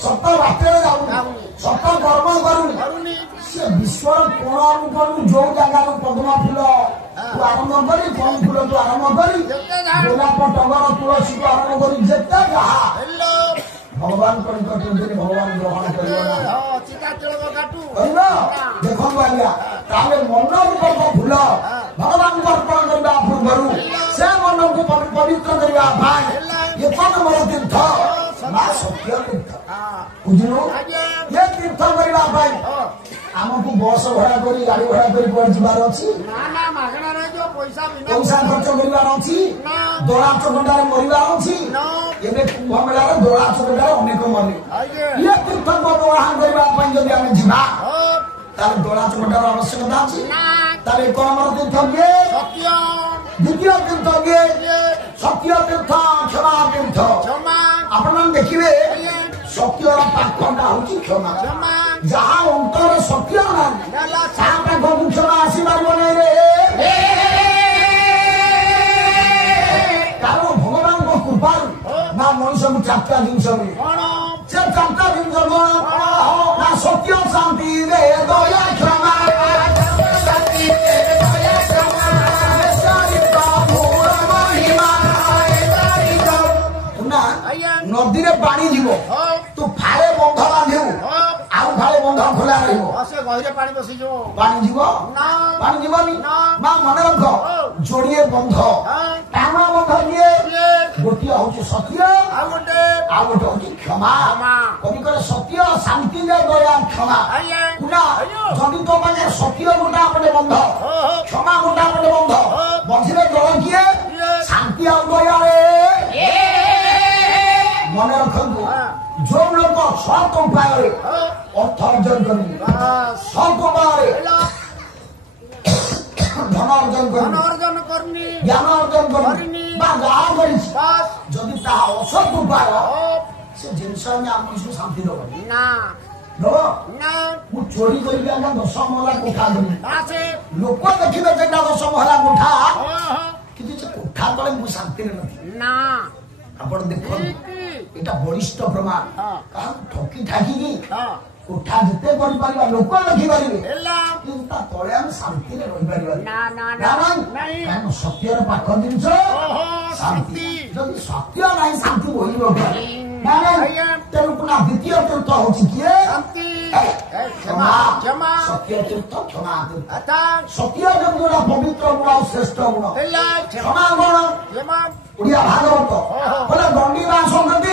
ସତ ବାଟରେ ଯାଉନି, ସତ କର୍ମ କରୁନି, ସେ ବିଶ୍ୱର କୋଣ ଅନୁକୋଣ ଯୋଉ ଜାଗାରୁ ପଦ୍ମ ଫୁଲ ଆରମ୍ଭ କରି, କଣ ଫୁଲଠୁ ଆରମ୍ଭ କରି, ଗୋଲାପ ଟଗର ତୁଳସୀକୁ ଆରମ୍ଭ କରି ଯେତେ ଯାହା ଭଗବାନଙ୍କ ନିକଟରେ ଭଗବାନ ଗ୍ରହଣ କରିବ। ଦେଖନ୍ତୁ ଆଜ୍ଞା, ତାହେଲେ ମନ ରୂପକ ଫୁଲ ଭଗବାନଙ୍କୁ ଅର୍ପଣ କରିବା ପୂର୍ବରୁ ସେ ମନକୁ ପବିତ୍ର କରିବା ପାଇଁ ଏକ ନମ୍ବର ତୀର୍ଥ ନା ସତ୍ୟ ତୀର୍ଥ। ବୁଝିଲୁ? ଏ ତୀର୍ଥ କରିବା ପାଇଁ ଆମକୁ ବସ ଭଡା କରି, ଗାଡି ଭଡା କରି କୁଆଡେ ଯିବାର ଅଛି? ପଇସା ଖର୍ଚ୍ଚ କରିବାର ଅଛି? ଦଳା ଚକଟାରେ ମରିବାର ଅଛି? ଏବେ କୁମ୍ଭ ମେଳାରେ ଦଳା ଚକଟାରେ ଅନେକ ମରେ। ଇଏ ତୀର୍ଥକୁ ବ୍ୟବହାର କରିବା ପାଇଁ ଯଦି ଆମେ ଯିବା ତାହେଲେ ଦଳା ଚକଟାର ଆବଶ୍ୟକତା ଅଛି? ତାହେଲେ ଏକ ନମ୍ବର ତୀର୍ଥ କିଏ? ଦ୍ୱିତୀୟ ତୀର୍ଥ କିଏ? ସତ୍ୟ ତୀର୍ଥ, କ୍ଷମା ତୀର୍ଥ। ଆପଣମାନେ ଦେଖିବେ ସତ୍ୟର ପାଖଟା ହଉଛି କ୍ଷମା। ଯାହା ଅନ୍ତର ସତ୍ୟ ନାହିଁ ତାହା ପାଖକୁ କ୍ଷମା ଆସିପାରିବ ନାହିଁ ରେ। କାରଣ ଭଗବାନଙ୍କ କୃପାରୁ ନା ମଣିଷକୁ ଚାରିଟା ଜିନିଷ ମିଳେ। ସେ ଚାରିଟା ଜିନିଷ କଣ? ନା ସତ୍ୟ, ଶାନ୍ତି, ଦୟା, କ୍ଷମା। ନଦୀରେ ପାଣି ଯିବ, ତୁ ଫାଳେ ବନ୍ଧ ବାନ୍ଧିବୁ, ଆଉ ଫାଳେ ବନ୍ଧ ଖୋଲା ରହିବ, ପାଣି ଯିବ? ପାଣି ଯିବନି। ମା ମନେ ରଖ, ଯୋଡିଏ ବନ୍ଧ, ଟାଣ ବନ୍ଧ କିଏ? ଗୋଟିଏ ହଉଛି ସତ୍ୟ, ଆଉ ଗୋଟେ ହଉଛି କ୍ଷମା। କବିକରେ ସତ୍ୟ, ଶାନ୍ତି, ଦୟା, କ୍ଷମା। ଯଦି ତୋ ପାଖରେ ସତ୍ୟ ଗୋଟା ଗୋଟେ ବନ୍ଧ, କ୍ଷମା ଗୋଟା ଗୋଟେ ବନ୍ଧ, ମଝିରେ ଦଳ କିଏ? ଶାନ୍ତି ଆଉ ଦୟାରେ ମନେ ରଖନ୍ତୁ ଯୋଉ ଲୋକ ସତ ଉପାୟରେ ଅର୍ଥ ଅର୍ଜନ କରିବେ ସତ ଉପାୟରେ ଧନ ଅର୍ଜନ କରିନି ଜ୍ଞାନ ଅର୍ଜନ କରିନି ବା ଯାହା କରିଛି ଯଦି ତାହା ଅସତ ଉପାୟ ସେ ଜିନିଷ ଆମେ ଆମ ମଣିଷକୁ ଶାନ୍ତି ଦବନି ମୁଁ ଚୋରି କରିକି ଆଜ୍ଞା 10 ମହଲା କୋଠା ଦେବି ଲୋକ ଦେଖିବେ ଯେଟା 10 ମହଲା କୋଠା କିନ୍ତୁ ସେ କୋଠା ତଳେ ମୁଁ ଶାନ୍ତିରେ ନଥିଲି ଆପଣ ଦେଖନ୍ତୁ ଏଇଟା ବଳିଷ୍ଠ ପ୍ରମାଣ କାହାକୁ ଠକି ଠାକିକି କୋଠା ଯେତେ କରିପାରିବା ଲୋକ ଦେଖିପାରିବେ କିନ୍ତୁ ତା ତଳେ ଆମେ ଶାନ୍ତିରେ ରହିପାରିବା କାରଣ ସତ୍ୟର ପାଖ ଜିନିଷ ଶାନ୍ତି ଯଦି ସତ୍ୟ ନାହିଁ ଶାନ୍ତି ବୋହିବ ତେଣୁ ପୁରା ଦ୍ୱିତୀୟ ତୀର୍ଥ ହଉଛି କିଏ କ୍ଷମା ସତ୍ୟ ତୀର୍ଥ କ୍ଷମା ତୀର୍ଥ ସତ୍ୟ ଯୋଉଟା ପବିତ୍ର ଗୁଣ ଆଉ ଶ୍ରେଷ୍ଠ ଗୁଣ କ୍ଷମା ଗୁଣ ଓଡ଼ିଆ ଭାଗବତ ବୋଲେ ଦଣ୍ଡି ବା ସଂଗତି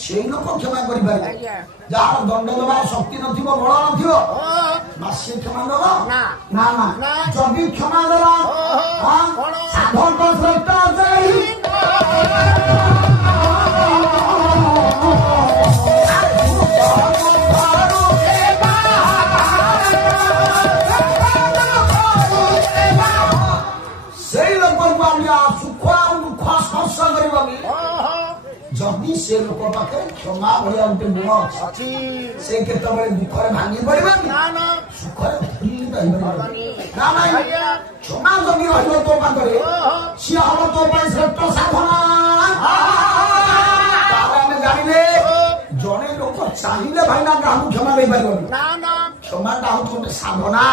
সেই লোক ক্ষমা କରିପାରିବେ ଯାହାର ଦଣ୍ଡ ଦେବାର ଶକ୍ତି ନଥିବ ବଳ ନଥିବ ସେ କ୍ଷମା ଦେବ ନା ଯଦି କ୍ଷମା ଦେଲା ସାଧକ ଶ୍ରେଷ୍ଠ ସେଇ ଲୋକକୁ ଆମେ ସୁଖ ଆଉ ଦୁଃଖ ସ୍ପର୍ଶ କରିବନି ଯଦି ସେ ଲୋକ ପାଖରେ କ୍ଷମା ଭଳିଆ ଗୋଟେ ଗୁଣ ଅଛି ସେ କେତେବେଳେ ଦୁଃଖରେ ଭାଙ୍ଗି ପଡିବନି ସୁଖରେ କ୍ଷମା ଯଦି ରହିବ ତୋ ପାଖରେ ସିଏ ହବ ତୋ ପାଇଁ ଶ୍ରେଷ୍ଠ ସାଧନା ତାହେଲେ ଆମେ ଜାଣିଲେ ଜଣେ ଲୋକ ଚାହିଁଲେ ଭାଇନା କାହାକୁ କ୍ଷମା ଦେଇପାରିବନି କ୍ଷମାଟା ହଉଛି ଗୋଟେ ସାଧନା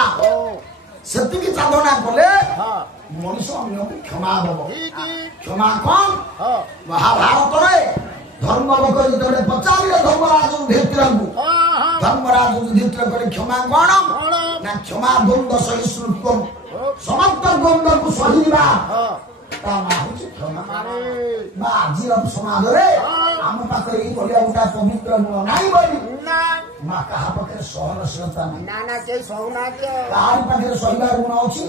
ସେତିକି ସାଧନା କଲେ ମଣିଷ ଅନ୍ୟକୁ କ୍ଷମା ଦବ କ୍ଷମା କଣ ମହାଭାରତରେ ଧର୍ମବକ ଯେତେବେଳେ ପଚାରିଲେ ଧର୍ମରାଜ ଯୁଧିଷ୍ଠିରଙ୍କୁ ଧର୍ମରାଜ ଯୁଧିଷ୍ଠିର କଲେ କ୍ଷମା କଣ ନା କ୍ଷମା ଦ୍ୱନ୍ଦ୍ୱ ସହିଷ୍ଣୁତ୍ୱ ସମସ୍ତ ଦ୍ୱନ୍ଦ୍ୱକୁ ସହିବା ତା ନାଁ ହଉଛି କ୍ଷମା ବା ଆଜିର ସମାଜରେ ଆମ ପାଖରେ ଏଇ ଭଳିଆ ଗୋଟା ପବିତ୍ର ଗୁଣ ନାହିଁ ବୋଲି ମା କାହା ପାଖରେ ସହନଶୀଳତା ନାହିଁ କାହାରି ପାଖରେ ସହିବାର ଗୁଣ ଅଛି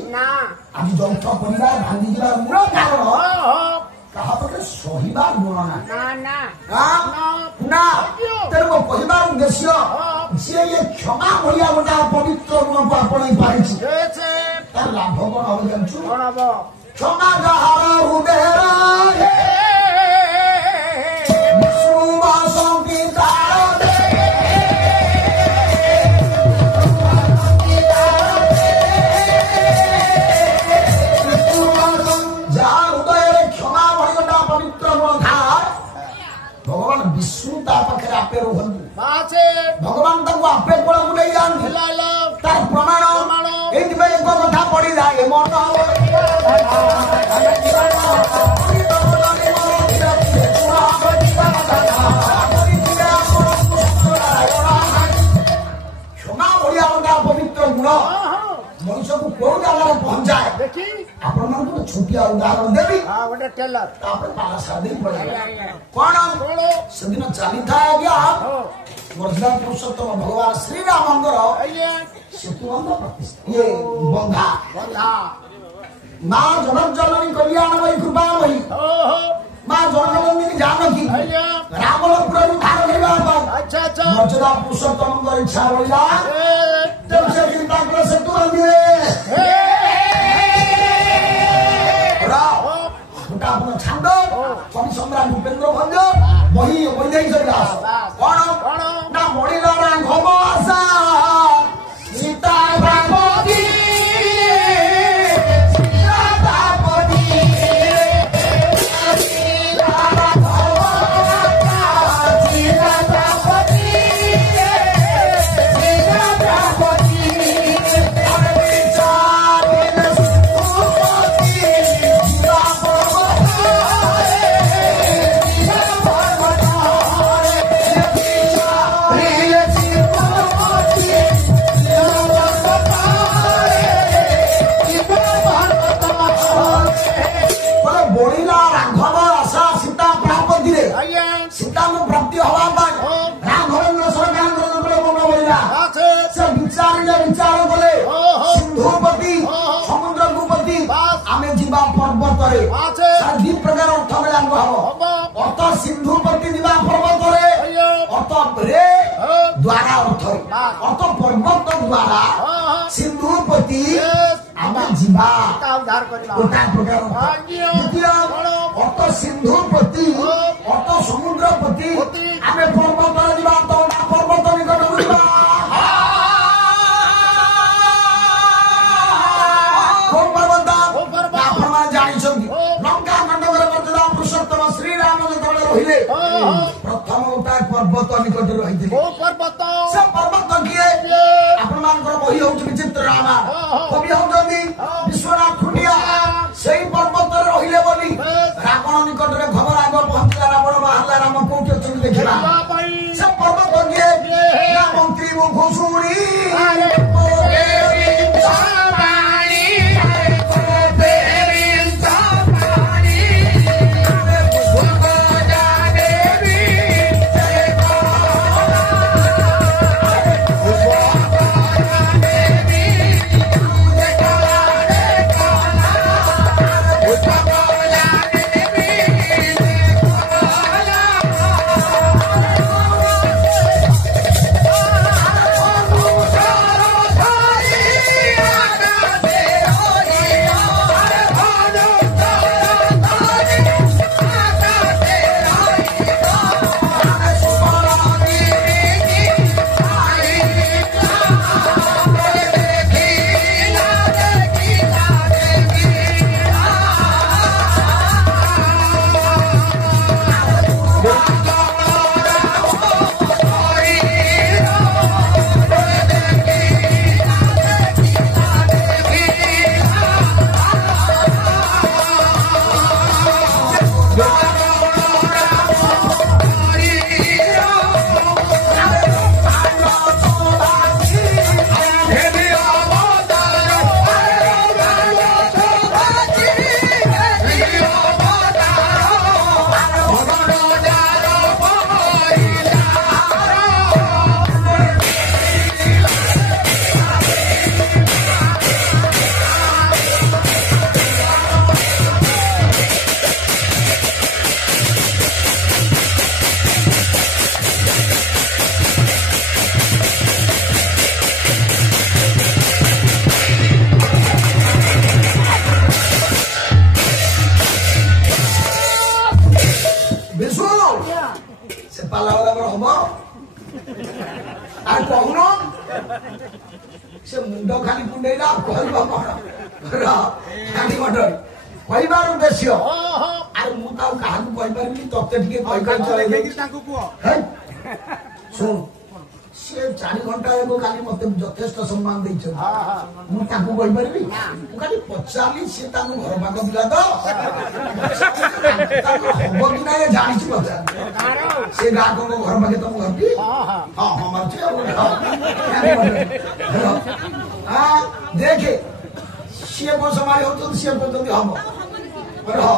ଆଜି ଯୌଥ ପରିବାର ଭାଙ୍ଗିଯିବାର ମୂଳ କାରଣ କାହା ପାଖରେ ସହିବାର ଗୁଣ ନାହିଁ ତେଣୁ କହିବାର ଉଦ୍ଦେଶ୍ୟ ଯିଏ ଇଏ କ୍ଷମା ଭଳିଆ ଗୋଟା ପବିତ୍ର ଗୁଣକୁ ଆପଣେଇ ପାରିଛି ତାର ଲାଭ କଣ ହବ ଜାଣିଛୁ କ୍ଷମା ଯାହାର ହୃଦୟର ଭଗବାନ ବିଷ୍ଣୁ ତା ପାଖରେ ଆପେ ରୁହନ୍ତି ଭଗବାନ ତାଙ୍କୁ ଆପେ କୋଳକୁ ନେଇ ଯାଆନ୍ତି ତାର ପ୍ରମାଣ ଏଇଥିପାଇଁ ଏକ କଥା ପଡିଯାଏ ମନ କ୍ଷମା ଭଳିଆ ଗୋଟା ପବିତ୍ର ଗୁଣ ମଣିଷକୁ କୋଉ ଜାଗାରେ ପହଞ୍ଚାଏ ଆପଣମାନଙ୍କୁ ଗୋଟେ ଛୋଟିଆ ଉଦାହରଣ ଦେବି ତାପରେ ପାଳସାର ଦେଇ ପଡିବ କଣ ସେଦିନ ଚାଲିଥାଏ ଆଜ୍ଞା ବର୍ଷା ପୁରୁଷୋତ୍ତମ ଭଗବାନ ଶ୍ରୀରାମଙ୍କର ସେତୁବନ୍ଧ ପ୍ରତିଷ୍ଠା ଇଏ ବନ୍ଧା ମା ଜଗଜ୍ଜନନୀ କଲ୍ୟାଣମୟୀ କୃପାମୟୀ ମା ଜଗଜ୍ଜନନୀ ଜାନକୀ ରାବଣପୁରରୁ ଉଦ୍ଧାର କରିବା ପାଇଁ ମର୍ଯ୍ୟାଦା ପୁରୁଷୋତ୍ତମଙ୍କ ଇଚ୍ଛା ବଳିଲା ସେ ଚିନ୍ତା କଲେ ସେତୁ ବାନ୍ଧିବେ ଆପଣ ଛାଣ୍ଡ କବି ସମ୍ରାଟ ଭୂପେନ୍ଦ୍ର ଭଞ୍ଜ ବହି ବୈଦେହୀ ଦାସ କଣ ନା ବଢିଲା ନା ଘବ ଆଶା ସୀତା ବାପତି Chao. ପର୍ବତରେ আছে। ଦି ପ୍ରକାର ଅର୍ଥ ମିଳାଙ୍ଗ ହବ। ହବ। ଅର୍ଥ ସିନ୍ଧୁପତି ଯିବା ପର୍ବତରେ, ଆଜ୍ଞା। ଅର୍ଥ ରେ ହଁ। ଦ୍ଵାରା ଅର୍ଥ, ଅର୍ଥ ପର୍ବତ ଦ୍ଵାରା ସିନ୍ଧୁପତି ଆମେ ଯିବା, ତା ଉଦ୍ଧାର କରିବା। ଗୋଟା ପ୍ରକାର ଅର୍ଥ। ଆଜ୍ଞା। ଦ୍ୱିତୀୟ ଅର୍ଥ ସିନ୍ଧୁପତି, ଅର୍ଥ ସମୁଦ୍ରପତି ଆମେ ପର୍ବତରେ ଯିବା, ତଳା ପର୍ବତ ନିକଟକୁ ଯିବା। କୋଉ ପର୍ବତ? ଆପଣମାନେ ଜାଣିଛନ୍ତି ଲଙ୍କା ମଣ୍ଡପରେ ମର୍ଯ୍ୟାଦା ପୁରୁଷୋତ୍ତମ ଶ୍ରୀରାମ ଯେତେବେଳେ ରହିଲେ ପ୍ରଥମ ଗୋଟାଏ ପର୍ବତ ନିକଟରେ ରହିଥିଲେ। କୋଉ ପର୍ବତ? ସେ ପର୍ବତ କିଏ? ଆପଣମାନଙ୍କର ବହି ହଉଛି ବିଚିତ୍ର ରାମା, କବି ହଉଛନ୍ତି ବିଶ୍ୱନାଥ ଖୁଣ୍ଟିଆ। ସେଇ ପର୍ବତରେ ରହିଲେ ବୋଲି ରାବଣ ନିକଟରେ ଖବର ଆଗ ପହଞ୍ଚିଲା। ରାବଣ ବାହାରିଲା, ରାମ କୋଉଠି ଅଛନ୍ତି ଦେଖିବା। ସେ ପର୍ବତ କିଏ? ନା ମନ୍ତ୍ରୀ ମୁଁ ଘୁଷୁଣି से मुंड खाली कुंडेला कहबा कौन कहबार उद्देश्य आरे मु ताऊ काहा को कहि परबी तते ठीक कहि कहि चले देखि तांको कुओ सुन से 4 घंटा एगो खाली मते यथेष्ट सम्मान दै छ मु ताको कहि परबी मु खाली 45 से ताको घर भाग दिला दो ताको हो कि ना ये जानि छु बता से गाको को घर भागे तुम घर की हां हां मर छे हां देखे से को समाय हो तो से को जल्दी हम पर हो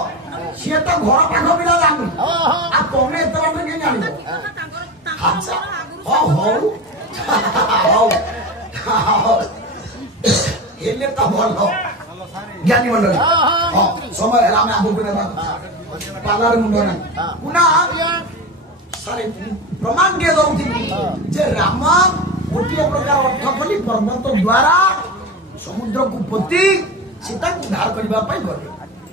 से तो घर भाग बिना जानि आ तोने एतरा में के जानि अच्छा हो हो हो एले तो बोल हो ज्ञानी मंडल हां समय है हम आपको ने बात पालार मुंडो ना पुना सारे प्रमाण के दउथि जे राम गोटे प्रकार अर्थ बोली पर्वत द्वारा समुद्र को पति सीता को उद्धार करबा पई गले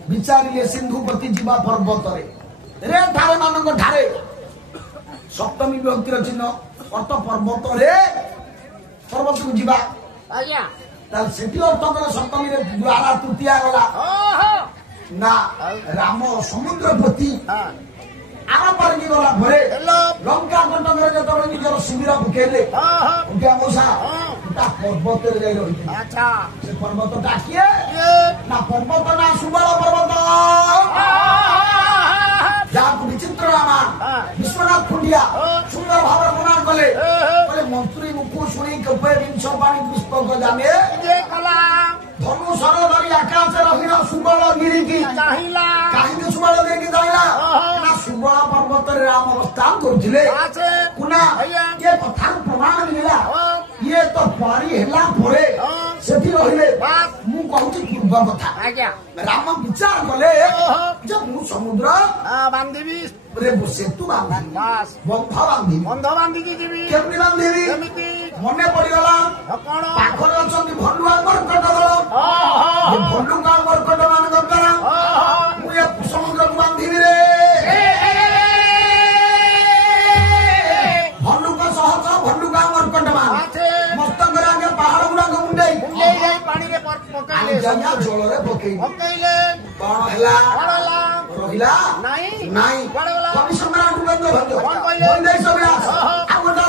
विचारिले सिंधुपति जीवा पर्वत रे ठारे मानक ठारे सप्तमी व्यक्तिर चिन्ह अर्थ पर्वत रे पर्वत को जीवा आज्ञा ताल सेठी अर्थ करे सप्तमी रे द्वारा तृतीया गला ना राम समुद्रपति आरा पर की गला भरे लंका कंटकरे जतबे निजर सुबिरा फुकेले उठा मौसा ता पर्वत रे जाई रही अच्छा से पर्वत डाकिए ना पर्वत ना सुबल पर्वत जाको विचित्र रामा विश्वनाथ खुंडिया सुंदर भाव प्रमाण कले बोले मंत्री मुखु सुनी कपे विंश पानी पुष्पक जाने जे कला धनु सरधरी आकाश रहिन सुबल गिरी की चाहिला काहे सुबल गिरी की जाइला ना सुबल पर्वत रे राम अवस्थान करथिले आछे कुना ये कथा प्रमाण मिला ये तो पारी हेला परे सेठी रहिले मु कहूची ପୂର୍ବ କଥା ଆଜ୍ଞା ରାମ ବିଚାର କଲେ ଯେ ମୁଁ ସମୁଦ୍ର ବାନ୍ଧିବି ସେତୁ ବାନ୍ଧିବି ବାସ୍ ବନ୍ଧ ବାନ୍ଧିବି ବନ୍ଧ ବାନ୍ଧିକି ଯିବି କେମିତି ବାନ୍ଧିବି କେମିତି ମନେ ପଡିଗଲା କଣ ପାଖରେ ଅଛନ୍ତି ଭଣ୍ଡୁଆ କର୍କଟ ଦଳ ଭଣ୍ଡୁକା କର୍କଟ ମାନଙ୍କ ଦ୍ୱାରା ମୁଁ ଏ ସମୁଦ୍ରକୁ ବାନ୍ଧିବି ରେ ଭଣ୍ଡୁକ ସହଚର ଭଣ୍ଡୁକା କର୍କଟ ମାନ ମସ୍ତକରେ ଆଗେ ପାହାଡ ଗୁଡାକ ମୁଣ୍ଡେଇ ପାଣିରେ ପକାଇଲେ ଜଳରେ ପକେଇଲେ କଣ ହେଲା ରହିଲା ନାଇଁ ନାଇଁ କବି ସମ୍ରାଟ ଉପେନ୍ଦ୍ର ଭଞ୍ଜ ବୈଦେଶ ବ୍ୟାସ ଆଉ ଗୋଟେ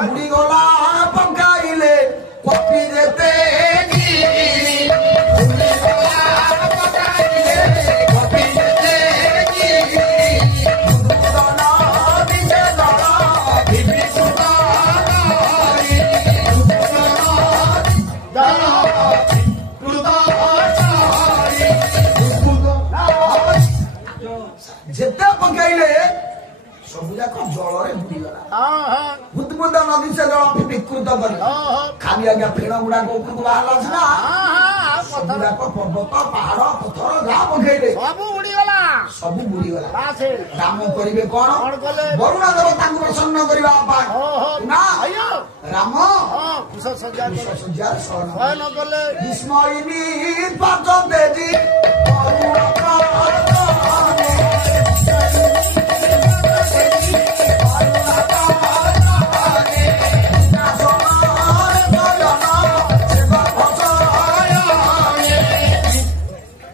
ବୁଢୀ ଗଲା ପକାଇଲେ କପି ଯେତେ ଯେତେ ପକେଇଲେ ସବୁ ଯାକ ଜଳରେ ବୁଡିଗଲା ବୁଦ୍ବୁଦ ନଦୀ ସେ ଜଳ ବିକୃତ କରି ଖାଲି ଆଜ୍ଞା ଫେଣ ଗୁଡାକ ଉପରକୁ ବାହାରିଲା ସିନା ସବୁ ଯାକ ପର୍ବତ ପାହାଡ ପଥର ଯାହା ପକେଇଲେ ସବୁ ଉଡିଗଲା ସବୁ ବୁଡିଗଲା ବାସ୍ ରାମ କରିବେ କଣ ବରୁଣ ଦେବତାଙ୍କୁ ପ୍ରସନ୍ନ କରିବା ପାଇଁ ନା ରାମ ଶୟନ କଲେ ବିସ୍ମୟିନୀ ପାଚ ଦେବୀ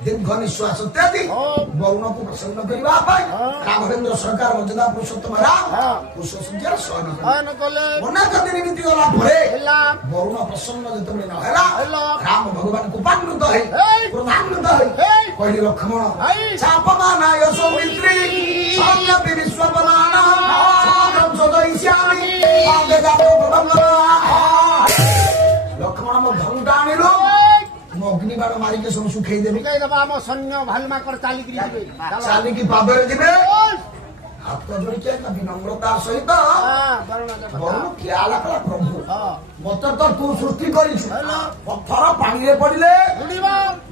ଦୀର୍ଘ ନିଶ୍ୱାସ ତ୍ୟାଦି ବରୁଣକୁ ପ୍ରସନ୍ନ କରିବା ପାଇଁ ରାଘବେନ୍ଦ୍ର ସରକାର ମର୍ଯ୍ୟାଦା ପୁରୁଷୋତ୍ତମ ରାମ କୁଶ ସୂର୍ଯ୍ୟର ଶୟନ କଲେ ମନା ଯଦି ନିମିତି ଗଲା ପରେ ବରୁଣ ପ୍ରସନ୍ନ ଯେତେବେଳେ ନ ହେଲା ରାମ ଭଗବାନ କୃପାନ୍ବିତ ହେଇ କ୍ରୋଧାନ୍ବିତ ହେଇ କହିଲେ ଲକ୍ଷ୍ମଣ ଚାପମାନାୟ ସୌମିତ୍ରୀ ସମ୍ୟପି ବିଶ୍ୱପମାନ ଲକ୍ଷ୍ମଣ ମୋ ଧନୁଟା ଆଣିଲୁ ଅଗ୍ନିବାଣ ମାରିକି ସବୁ ଶୁଖେଇ ଦେବି ଆମ ସୈନ୍ୟ ଭାଲୁମାକର ଚାଲିକିରି ଯିବେ ଚାଲିକି ପାଦରେ ଯିବେ ହାତ ଧରିକି ବିନମ୍ରତା ସହିତ ବରୁଣ ଖିଆଲ କଲା ପ୍ରଭୁ ମତେ ତ ତୁ ସୃଷ୍ଟି କରିଛୁ ପଥର ପାଣିରେ ପଡିଲେ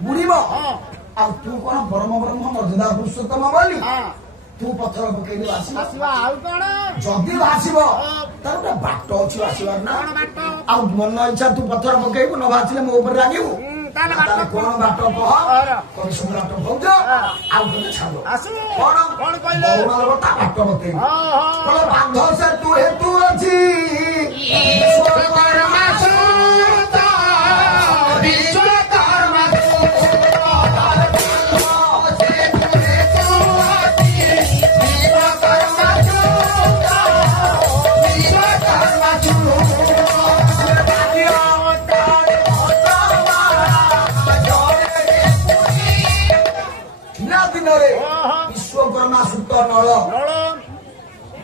ବୁଡିବ ଆଉ ତୁ କଣ ପରମ ବ୍ରହ୍ମ ମର୍ଯ୍ୟାଦା ପୁରୁଷୋତ୍ତମ ବୋଲି ତୁ ପଥର ପକେଇକି ଆସିବା ଆଉ କଣ ଯଦି ଭାସିବ ତାର ଗୋଟେ ବାଟ ଅଛି ଭାସିବାର ନା ଆଉ ମନ ଇଚ୍ଛା ତୁ ପଥର ପକେଇବୁ ନ ଭାସିଲେ ମୋ ଉପରେ ରାଗିବୁ କଣ ବାଟ କହ କବି ସମ୍ରାଟ ଭଞ୍ଜ ଆଉ କେବେ ଛାଡ କଣ କହିଲେ ତା ବାଟ ବତେଇବି ବାନ୍ଧ ସେ ତୁ ହେତୁ ଅଛି ବିଶ୍ୱକର୍ମା ସୂତ ନଳ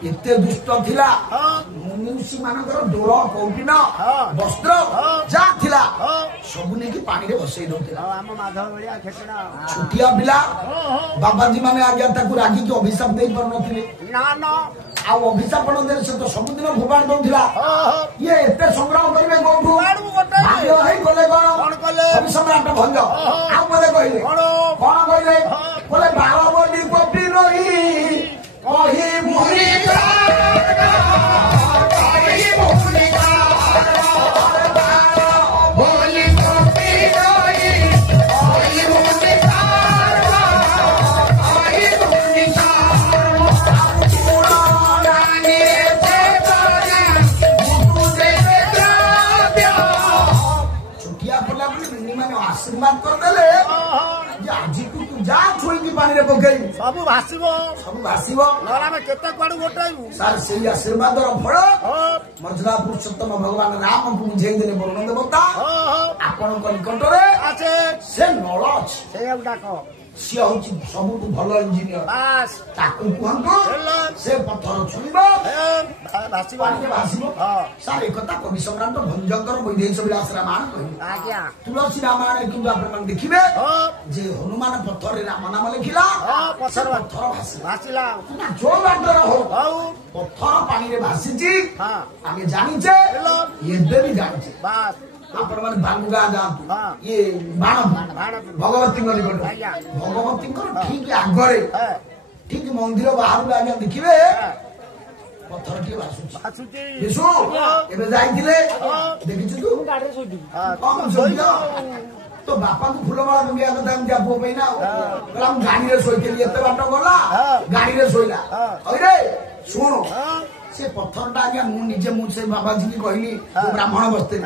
ଏତେ ଦୁଷ୍ଟ ଥିଲା ମନୁଷ୍ୟ ମାନଙ୍କର ଦୋଳ କୌପିନ ବସ୍ତ୍ର ଯାହା ଥିଲା ସବୁ ନେଇକି ପାଣିରେ ବସେଇ ଦଉଥିଲା ଛୋଟିଆ ପିଲା ବାବାଜୀ ମାନେ ଆଜ୍ଞା ତାକୁ ରାଗିକି ଅଭିଶାପ ଦେଇ ପାରୁନଥିଲେ ଆଉ ଅଭିଶାପ ଦେଲେ ସେ ତ ସବୁଦିନ ଫୋପାଡ଼ି ଦଉଥିଲା ଇଏ ଏତେ ସଂଗ୍ରହ କରିବେ କୋଉଠୁ ହେଇଗଲେ କଣ ସମ୍ରାଟ ଭଞ୍ଜ ଆଉ ବୋଧେ କହିଲେ କଣ କହିଲେ ବୋଲେ ବାର ବୋଲି ଗୋପୀ ରହି କହି ମୁହି ଆଶୀର୍ବାଦ କରିଦେଲେ ଆଜି ତୁ ଯାହା ଛୁଇଁକି ପାଣିରେ ପକେଇବୁ ସବୁ ଭାସିବ ନହେଲେ ଆମେ କେତେ କୁଆଡୁ ଗୋଟାଇବୁ ସାର୍ ସେଇ ଆଶୀର୍ବାଦର ଫଳ ମର୍ଯ୍ୟାଦା ପୁରୁଷୋତ୍ତମ ଭଗବାନ ରାମଙ୍କୁ ବୁଝେଇ ଦେଲେ ବରୁଣ ଦେବତା ଆପଣଙ୍କ ନିକଟରେ ସେ ନଳ ଅଛି ସେଇଆକୁ ଡାକ ସିଏ ହଉଛି ସବୁଠୁ ଭଲ ଇଞ୍ଜିନିୟର ତାକୁ କୁହନ୍ତୁ ସେ ପଥର ଛୁଇଁବ ଭାସିବ ସାର୍ ଏକଥା କବି ସମ୍ରାଟ ଭଞ୍ଜଙ୍କର ବୈଦେଶ ବିଳାସ ରାମାୟଣ କହିଲେ ତୁଳସୀ ରାମାୟଣରେ କିନ୍ତୁ ଆପଣମାନେ ଦେଖିବେ ଯେ ହନୁମାନ ପଥରରେ ରାମ ନାମ ଲେଖିଲା ପଥର ଭାସିଲା ଯୋଉ ବାଟର ହଉ ପଥର ପାଣିରେ ଭାସିଛି ଆମେ ଜାଣିଛେ ଏବେ ବି ଜାଣିଛେ ଆପଣ ମାନେ ବାଲୁଗାଁ ଯାଆନ୍ତୁ ଇଏ ବାଣପୁର ଭଗବତୀଙ୍କ ନିକଟରେ ଭଗବତୀଙ୍କର ଠିକ ଆଗରେ ଠିକ ମନ୍ଦିର ବାହାରକୁ ଆଜ୍ଞା ଦେଖିବେ ପଥର ଟିକେ ଭାସୁଛି ବିଶୁ ଏବେ ଯାଇଥିଲେ ଦେଖିଛୁ ତୁ ତୋ ବାପାଙ୍କୁ ଫୁଲମାଳ ଲଗେଇବା କଥା ଏମିତି ପୁଅ ପାଇଁ ନା କହିଲା ମୁଁ ଗାଡିରେ ଶୋଇଥିଲି ଏତେ ବାଟ ଗଲା ଗାଡିରେ ଶୋଇଲା ରେ ଶୁଣୁ ସେ ପଥରଟା ଆଜ୍ଞା ମୁଁ ସେ ବାବାଜୀକି କହିଲି ବ୍ରାହ୍ମଣ ବସ୍ତିରେ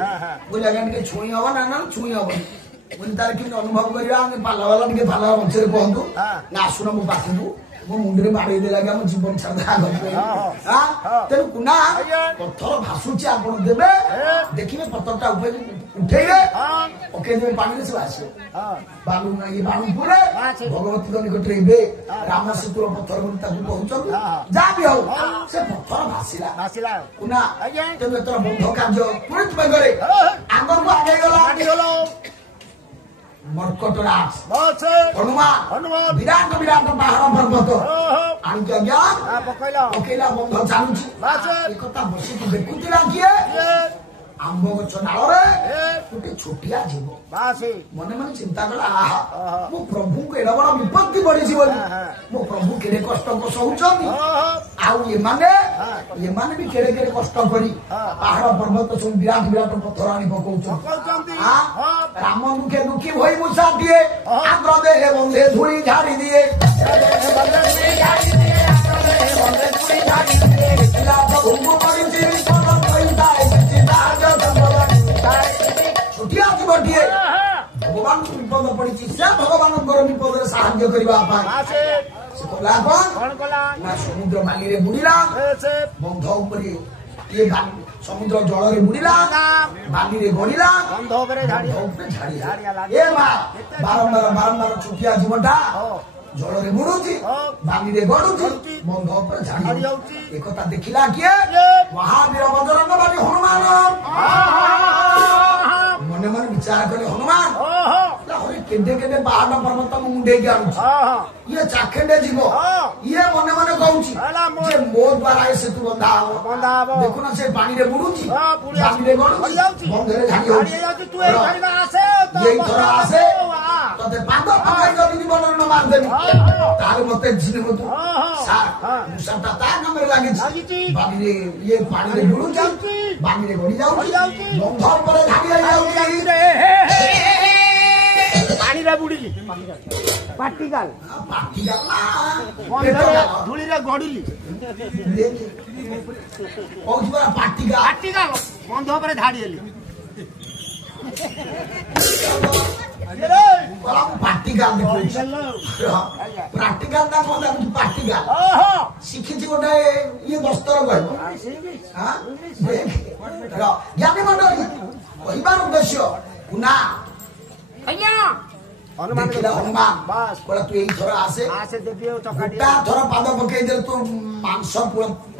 କହିଲି ଆଜ୍ଞା ଟିକେ ଛୁଇଁ ହବ ନା ଛୁଇଁ ହବନି ବୋଲି ତାର କେମିତି ଅନୁଭବ କରିବା ଆମେ ପାଲା ଟିକେ ପାଲା ମଞ୍ଚରେ କୁହନ୍ତୁ ନା ଆସୁନ ମୋ ପାଖକୁ ମୋ ମୁଣ୍ଡରେ ବାଡେଇ ଦେଲା ଆଜ୍ଞା ମୋ ଜୀବନ ଛାଡିଦେଲା ତେଣୁ କୁନା ପଥର ଭାସୁଛି ଆପଣ ଦେବେ ଦେଖିବେ ପଥରଟା ଉଠେଇବେ ପକେଇଦେବେ ପାଣିରେ ସେ ଆସିବ ବାଣପୁରରେ ଭଗବତୀଙ୍କ ନିକଟରେ ଏବେ ରାମ ସେତୁର ପଥର ବୋଲି ତାକୁ କହୁଛନ୍ତି ଯାହା ବି ହଉ ସେ ପଥର ଭାସିଲା କୁନା ତେଣୁ ଏଥର ବନ୍ଧ କାର୍ଯ୍ୟ ତୁରିତ ବେଗରେ ଆଗକୁ ଆଗେଇଗଲା ମର୍କଟରାଜ ହନୁମାନ ବିରାଟ ପାହାଡ ପର୍ବତ ଆଣିକି ଆଜ୍ଞା ପକେଇଲା ବନ୍ଧ ଚାଲୁଛି ଏକଥା ବସିକି ଦେଖୁଥିଲା କିଏ ଆମ୍ବ ଗଛ ଡାଳରେ ଗୋଟେ ଛୋଟିଆ ଜୀବ ମନେ ମନେ ଚିନ୍ତା କଲା ଆହା ମୋ ପ୍ରଭୁଙ୍କୁ ଏଡ ବଡ ବିପତ୍ତି ପଡିଛି ବୋଲି ମୋ ପ୍ରଭୁ କେଡେ କଷ୍ଟ ସହୁଛନ୍ତି ଆଉ ଏମାନେ ବି କେଡେ କଷ୍ଟ କରି ପାହାଡ ପର୍ବତ ସବୁ ବିରାଟ ପଥର ଆଣି ପକଉଛନ୍ତି ରାମ ଦୁଃଖୀ ଭଇ ମୂଷା ଦିଏ ଆଗ୍ର ଦେହେ ବନ୍ଧେ ଧୂଳି ଝାଡି ଦିଏ ଛୋଟିଆ ଭଗବାନଙ୍କୁ ବିପଦ ପଡିଛି ସେ ଭଗବାନଙ୍କର ବିପଦରେ ସାହାଯ୍ୟ କରିବା ପାଇଁ ସେ କଲା କଣ ନା ସମୁଦ୍ର ବାଲିରେ ବୁଡିଲା ବନ୍ଧ ଉପରେ ଇଏ ସମୁଦ୍ର ଜଳରେ ବୁଡିଲା ବାଲିରେ ଗଡିଲା ବନ୍ଧ ଉପରେ ଝାଡିଲା ଏ ମା ବାରମ୍ବାର ଛୋଟିଆ ଜୀବଟା ଜଳରେ ବୁଡୁଛି ବାଲିରେ ଗଡୁଛି ବନ୍ଧ ଉପରେ ଝାଡି ଯାଉଛି ଏକଥା ଦେଖିଲା କିଏ ମହାବୀର ବଜରଙ୍ଗ ବାଲି ହନୁମାନ ମନେ ମନେ ବିଚାର କଲେ ହନୁମାନ କେଡେ ପାହାଡ ପର୍ବତ ମୁଁ ମୁଣ୍ଡେଇକି ଆଣୁଛି ଇଏ ଚାଖେଣ୍ଡେ ଯିବ ଇଏ ମନେ ମନେ କହୁଛି ଯେ ମୋ ଦ୍ୱାରା ଏ ସେତୁ ବନ୍ଧା ହବ ଦେଖୁନା ସେ ପାଣିରେ ବୁଡୁଛି ବାଲିରେ ଗଡୁଛି ବନ୍ଧରେ ଝାଡି ହଉଛି ଏଇଥର ଆସେ ତତେ ପାଦ ପକାଇ ଯଦି ଜୀବନରେ ନ ମାରିଦେବି ତାହେଲେ ମତେ ଝିଲିବୁ ତୁ ମୂଷାଟା ତା କାମରେ ଲାଗିଛି ବାଲିରେ ଇଏ ପାଣିରେ ବୁଡୁଛି ବାଲିରେ ଗଡି ଯାଉଛି ବନ୍ଧ ଉପରେ ଝାଡି ହେଇଯାଉଛି ପାଣିରେ ବୁଡିଲି ପାଟିକାଲ ଧୂଳିରେ ଗଡିଲି ପାଟିକାଲ ବନ୍ଧ ଉପରେ ଧାଡି ହେଲି ଶିଖିଛି ଗୋଟେ ଇଏ ଦସ୍ତର କହିବ ଜ୍ଞାନୀ ମଣ୍ଡଳୀ କହିବାର ଉଦ୍ଦେଶ୍ୟ କୁନା ହନୁମାନ କହିଲା ତୁ ଏଇଥର ଆସେ ଗୋଟା ଥର ପାଦ ପକେଇଦେଲେ ତୁ ମାଂସ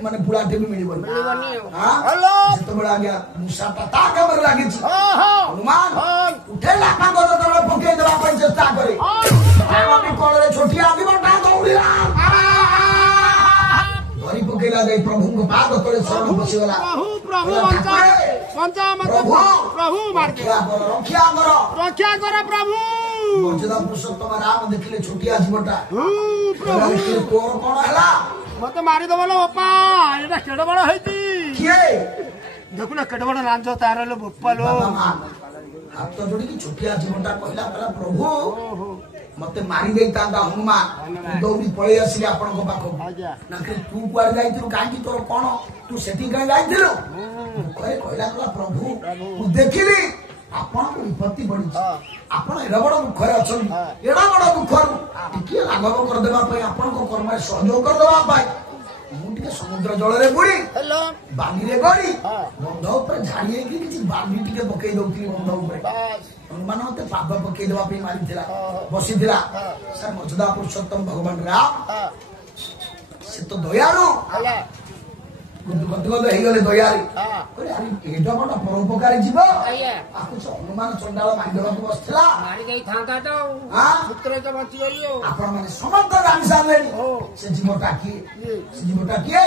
ମାନେ ପୁଳାଟେ ବି ମିଳିବନି ଯେତେବେଳେ ଆଜ୍ଞା ମୂଷାଟା ତା କାମରେ ଲାଗିଛି ହନୁମାନ ଉଠେଇଲା ପାଦ ଯେତେବେଳେ ପକେଇଦେବା ପାଇଁ ଚେଷ୍ଟା କରେ କଳରେ ଛୋଟିଆ ଜୀବଟା ଦୌଡ଼ିଲା ଧରି ପକେଇଲା ଯାଇ ପ୍ରଭୁଙ୍କ ପାଦ ତଳେ ଶରଣ ବସିଗଲା ରକ୍ଷା କର ପ୍ରଭୁ ମର୍ଯ୍ୟାଦା ପୁରୁଷୋତ୍ତମ ରାମ ଦେଖିଲେ ଛୋଟିଆ ଜୀବଟା ତୋର କଣ ହେଲା ମତେ ମାରିଦବ ଲୋ ବାପା ଏଇଟା କେଡେ ବଡ ହେଇଛି କିଏ ଦେଖୁନା କେଡେ ବଡ ଲାଞ୍ଜ ତାର ଲୋ ବୋପା ଲୋ ହାତ ଯୋଡିକି ଛୋଟିଆ ଜୀବଟା କହିଲା ପ୍ରଭୁ ମତେ ମାରି ଦେଇଥାନ୍ତା ହନୁମାନ ଦୌଡ଼ି ପଳେଇ ଆସିଲି ଆପଣଙ୍କ ପାଖକୁ ନା ତୁ କୁଆଡେ ଯାଇଥିଲୁ କାହିଁକି ତୋର କଣ ତୁ ସେଠି କାହିଁ ଯାଇଥିଲୁ କହିଲା ପ୍ରଭୁ ମୁଁ ଦେଖିଲି ଆପଣଙ୍କୁ ବିପତ୍ତି ପଡିଛି ଆପଣ ଏଡ ବଡ ଦୁଃଖରେ ଅଛନ୍ତି ଏଡ ବଡ ଦୁଃଖରୁ ଟିକେ ଲାଘବ କରିଦେବା ପାଇଁ ଆପଣଙ୍କ କର୍ମରେ ସହଯୋଗ କରିଦେବା ପାଇଁ ମୁଁ ଟିକେ ସମୁଦ୍ର ଜଳରେ ବୁଡି ବାଲିରେ ଗଡି ବନ୍ଧ ଉପରେ ଝାଡି ହେଇକି କିଛି ବାଲି ଟିକେ ପକେଇ ଦଉଥିଲି ବନ୍ଧ ଉପରେ ହନୁମାନ ମତେ ପାଦ ପକେଇଦବା ପାଇଁ ମାରିଥିଲା ବସିଥିଲା ସାର୍ ମର୍ଯ୍ୟାଦା ପୁରୁଷୋତ୍ତମ ଭଗବାନ ରାମ ସେ ତ ଦୟାଳୁ ହେଇଗଲେ ଦୟାରେ ଏଡ ବଡ ପରୋପକାରୀ ଯିବ ହନୁମାନ ଚଣ୍ଡାଳ ମାରିଦେବାକୁ ବସିଥିଲା ଆପଣ ମାନେ ସମସ୍ତ ଜାଣି ସାରିଲେଣି ସେ ଜୀବଟା କିଏ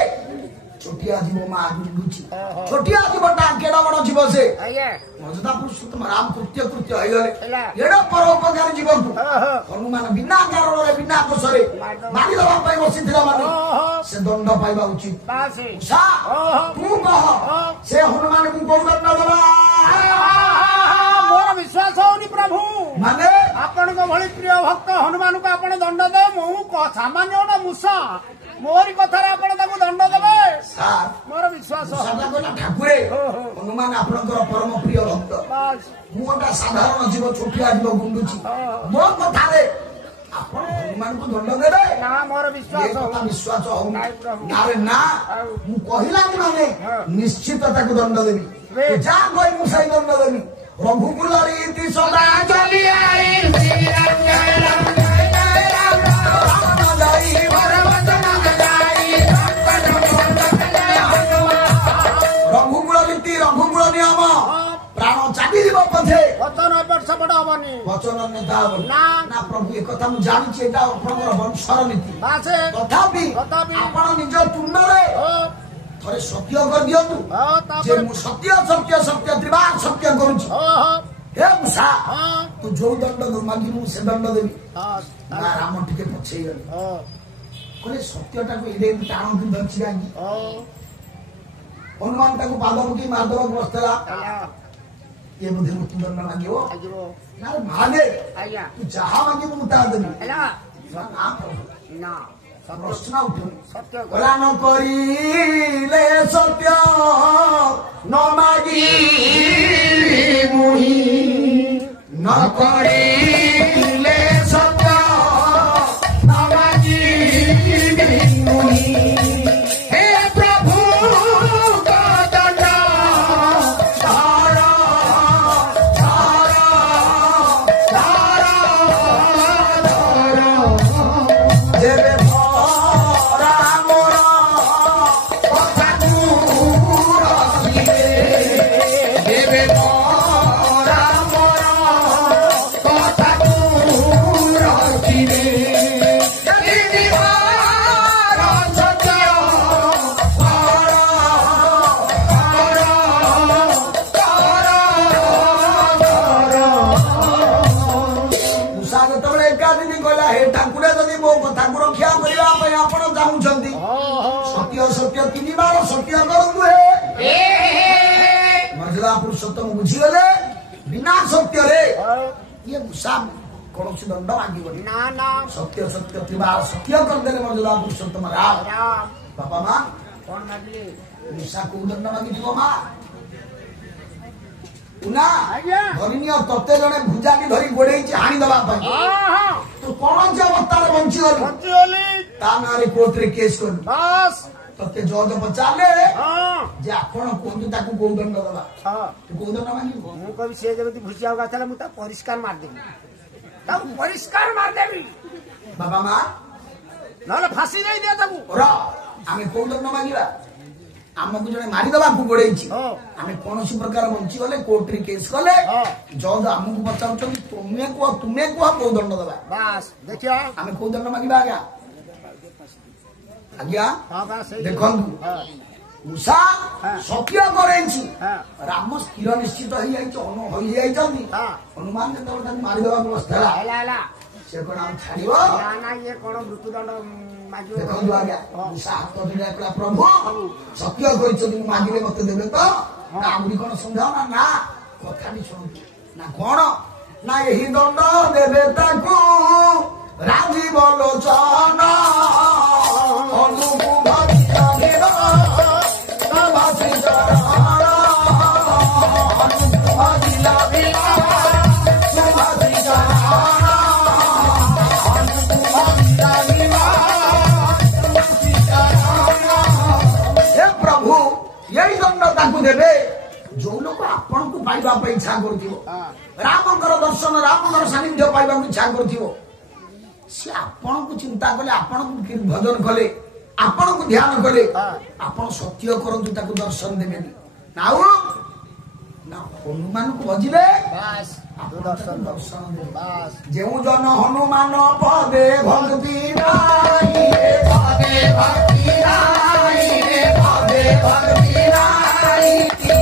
ଛୋଟିଆ ଜୀବ ମା ଗୁଣ୍ଡୁଛି ଛୋଟିଆ ଜୀବଟା କେଡା ବଡ ଜୀବ ସେ ମର୍ଯ୍ୟାଦା ପୁରୁଷୋତ୍ତମ ରାମ କୃତ୍ୟ ହେଇଗଲେ ଏଡା ପରୋପକାରୀ ଜୀବକୁ ହନୁମାନ ବିନା କାରଣରେ ବିନା ଦୋଷରେ ମାରିଦେବା ପାଇଁ ବସିଥିଲା ମାନେ ସେ ଦଣ୍ଡ ପାଇବା ଉଚିତ ତୁ କହ ସେ ହନୁମାନଙ୍କୁ କୋଉ ଦଣ୍ଡ ଦେବା ମୋର ବିଶ୍ୱାସ ହଉନି ପ୍ରଭୁ ମାନେ ଆପଣଙ୍କ ଭଳି ପ୍ରିୟ ଭକ୍ତ ହନୁମାନଙ୍କୁ ଆପଣ ଦଣ୍ଡ ଦେବେ ମୁଁ ସାମାନ୍ୟ ଗୋଟେ ମୂଷା ମୋରି କଥାରେ ଆପଣ ତାକୁ ଦଣ୍ଡ ଦେବେ ମୋର ବିଶ୍ୱାସ ଠାକୁରେ ହନୁମାନ ଆପଣଙ୍କର ପରମ ପ୍ରିୟ ଭକ୍ତ ମୁଁ ଗୋଟେ ସାଧାରଣ ଜୀବ ଛୋଟିଆ ଜୀବ ଗୁଣ୍ଡୁଛି ମୋ କଥାରେ ଆପଣ ହନୁମାନଙ୍କୁ ଦଣ୍ଡ ଦେବେ ନା ମୋର ବିଶ୍ୱାସ ହଉନି ନାରେ ନା ମୁଁ କହିଲାନି ମାନେ ନିଶ୍ଚିତ ତାକୁ ଦଣ୍ଡ ଦେବି ଯାହା କହି ମୁଁ ସେଇ ଦଣ୍ଡ ଦେବି ରଘୁକୁଲରେ ଇତି ସଦା ଚଲି ରଘୁକୁଳ ନୀତି ରଘୁକୁଳ ନିୟମ ପ୍ରାଣ ଚାଲିଯିବ ପଛେ ବଚନ ଏପଟ ସେପଟ ହବନି ବଚନ ନେତା ହବନି ନା ନା ପ୍ରଭୁ ଏକଥା ମୁଁ ଜାଣିଛି ଏଇଟା ଆପଣଙ୍କର ବଂଶର ନୀତି ତଥାପି ଆପଣ ନିଜ ତୁଣ୍ଡରେ ଥରେ ସତ୍ୟ କରିଦିଅନ୍ତୁ ଯେ ମୁଁ ସତ୍ୟ ସତ୍ୟ ସତ୍ୟ ତ୍ରିବାର ସତ୍ୟ କରୁଛି ହେ ମୂଷା ତୁ ଯୋଉ ଦଣ୍ଡ ମାଗିବୁ ସେ ଦଣ୍ଡ ଦେବି ରାମ ଟିକେ ପଛେଇଗଲେ କହିଲେ ସତ୍ୟଟାକୁ ଏଡେ ଟାଣକୁ ଧରିଛି କାହିଁକି ହନୁମାନ ତାକୁ ପାଦ ପକେଇ ମାରିଦେବାକୁ ବସିଥିଲା ଇଏ ବୋଧେ ମୃତ୍ୟୁଦଣ୍ଡ ମାଗିବ ମାଗେ ତୁ ଯାହା ମାଗିବୁ ମୁଁ ତାହା ଦେବି ପ୍ରଶ୍ନ ଉଠୁନି କଲା ନ କରିଲେ ସତ୍ୟ ନ ମାଗି ମୁହିଁ ନ କରିଲେ ସତ୍ୟ ନ ମାଗି ମୁହିଁ ହେ ପ୍ରଭୁ ଦଣ୍ଡ ଯେବେ ସତ୍ୟ ତିନିବାର ସତ୍ୟ କରନ୍ତୁ ମର୍ଯ୍ୟାଦା ପୁରୁଷୋତ୍ତମ ବୁଝିଗଲେ ବିନା ସତ୍ୟରେ ଇଏ ମୂଷା କୌଣସି ଦଣ୍ଡ ମାଗିବନି ସତ୍ୟ ସତ୍ୟ ତ୍ରିବାର ସତ୍ୟ କରିଦେଲେ ମର୍ଯ୍ୟାଦା ପୁରୁଷୋତ୍ତମ ରାମ ବାପା ମା କଣ ମାଗିଲେ ମୂଷା କୋଉ ଦଣ୍ଡ ମାଗିଥିବ ମା ନା ଧରିନିଅ ତତେ ଜଣେ ଭୁଜାଟି ଧରି ଗୋଡେଇଛି ହାଣିଦବା ପାଇଁ ତୁ କୌଣସି ଅବସ୍ଥାରେ ବଞ୍ଚିଗଲି ତା ନାଁରେ କୋର୍ଟରେ କେସ୍ କଲୁ ତତେ ଜଜ ପଚାରିଲେ ଯେ ଆପଣ କୁହନ୍ତୁ ତାକୁ କୋଉ ଦଣ୍ଡ ଦେବା ତୁ କୋଉ ଦଣ୍ଡ ମାଗିବୁ ମୁଁ କହିବି ସେ ଯେମିତି ଭୁଜିଆ ଗାଥିଲା ମୁଁ ତାକୁ ପରିଷ୍କାର ମାରିଦେବି ତାକୁ ପରିଷ୍କାର ମାରିଦେବି ବାପା ମା ନହେଲେ ଫାଶୀ ଦେଇଦିଅ ତାକୁ ଆମେ କୋଉ ଦଣ୍ଡ ମାଗିବା ଆମକୁ ଜଣେ ମାରିଦେବାକୁ ଗୋଡେଇଛି ଆମେ କୌଣସି ପ୍ରକାର ବଞ୍ଚିଗଲେ କୋର୍ଟରେ କେସ୍ କଲେ ଜଜ ଆମକୁ ପଚାରୁଛନ୍ତି ତୁମେ କୁହ କୋଉ ଦଣ୍ଡ ଦେବା ଦେଖିବା ଆମେ କୋଉ ଦଣ୍ଡ ମାଗିବା ଆଜ୍ଞା ଦେଖନ୍ତୁ ମୂଷା ସତ୍ୟ କରେଇଛି ରାମ ସ୍ଥିର ନିଶ୍ଚିତ ହେଇଯାଇଛନ୍ତି ହନୁମାନ ଯେତେବେଳେ ତାକୁ ମାରିଦେବାକୁ ବସିଥିଲା ସେ କଣ ଆଉ ଛାଡିବ ଇଏ କଣ ମୃତ୍ୟୁଦଣ୍ଡ ଦେଖନ୍ତୁ ଆଜ୍ଞା ମୂଷା ହାତ ଯୋଡ଼ିଆ କହିଲା ପ୍ରଭୁ ସତ୍ୟ କରିଛନ୍ତି ମୁଁ ମାଗିଲେ ମତେ ଦେବେ ତ ଆହୁରି କଣ ସନ୍ଦେହ ନା କଥାଟି ଶୁଣନ୍ତୁ ନା କଣ ନା ଏହି ଦଣ୍ଡ ଦେବେ ତାକୁ ରାଜୀବ ଲୋଚନ ଅନୁକୁ ପ୍ରଭୁ ଏଇ ଦଣ୍ଡ ତାକୁ ଦେବେ ଯୋଉ ଲୋକ ଆପଣଙ୍କୁ ପାଇବା ପାଇଁ ଇଚ୍ଛା କରୁଥିବ ରାମଙ୍କର ଦର୍ଶନ ରାମଙ୍କର ସାନ୍ନିଧ୍ୟ ପାଇବାକୁ ଇଚ୍ଛା କରୁଥିବ ସେ ଆପଣଙ୍କୁ ଚିନ୍ତା କଲେ ଆପଣଙ୍କୁ ଭଜନ କଲେ ଆପଣଙ୍କୁ ଧ୍ୟାନ କଲେ ଆପଣ ସତ୍ୟ କରନ୍ତୁ ତାକୁ ଦର୍ଶନ ଦେବେନି ଆଉ ନା ହନୁମାନ କୁ ଭଜିଲେ ବାସ୍ ଦର୍ଶନ ଦେବେ। ବାସ୍ ଯେଉଁ ଜନ ହନୁମାନ ପଦେ ଭକ୍ତି ନାହିଁ ପଦେ ଭକ୍ତି ନାହିଁ ପଦେ ଭକ୍ତି ନାହିଁ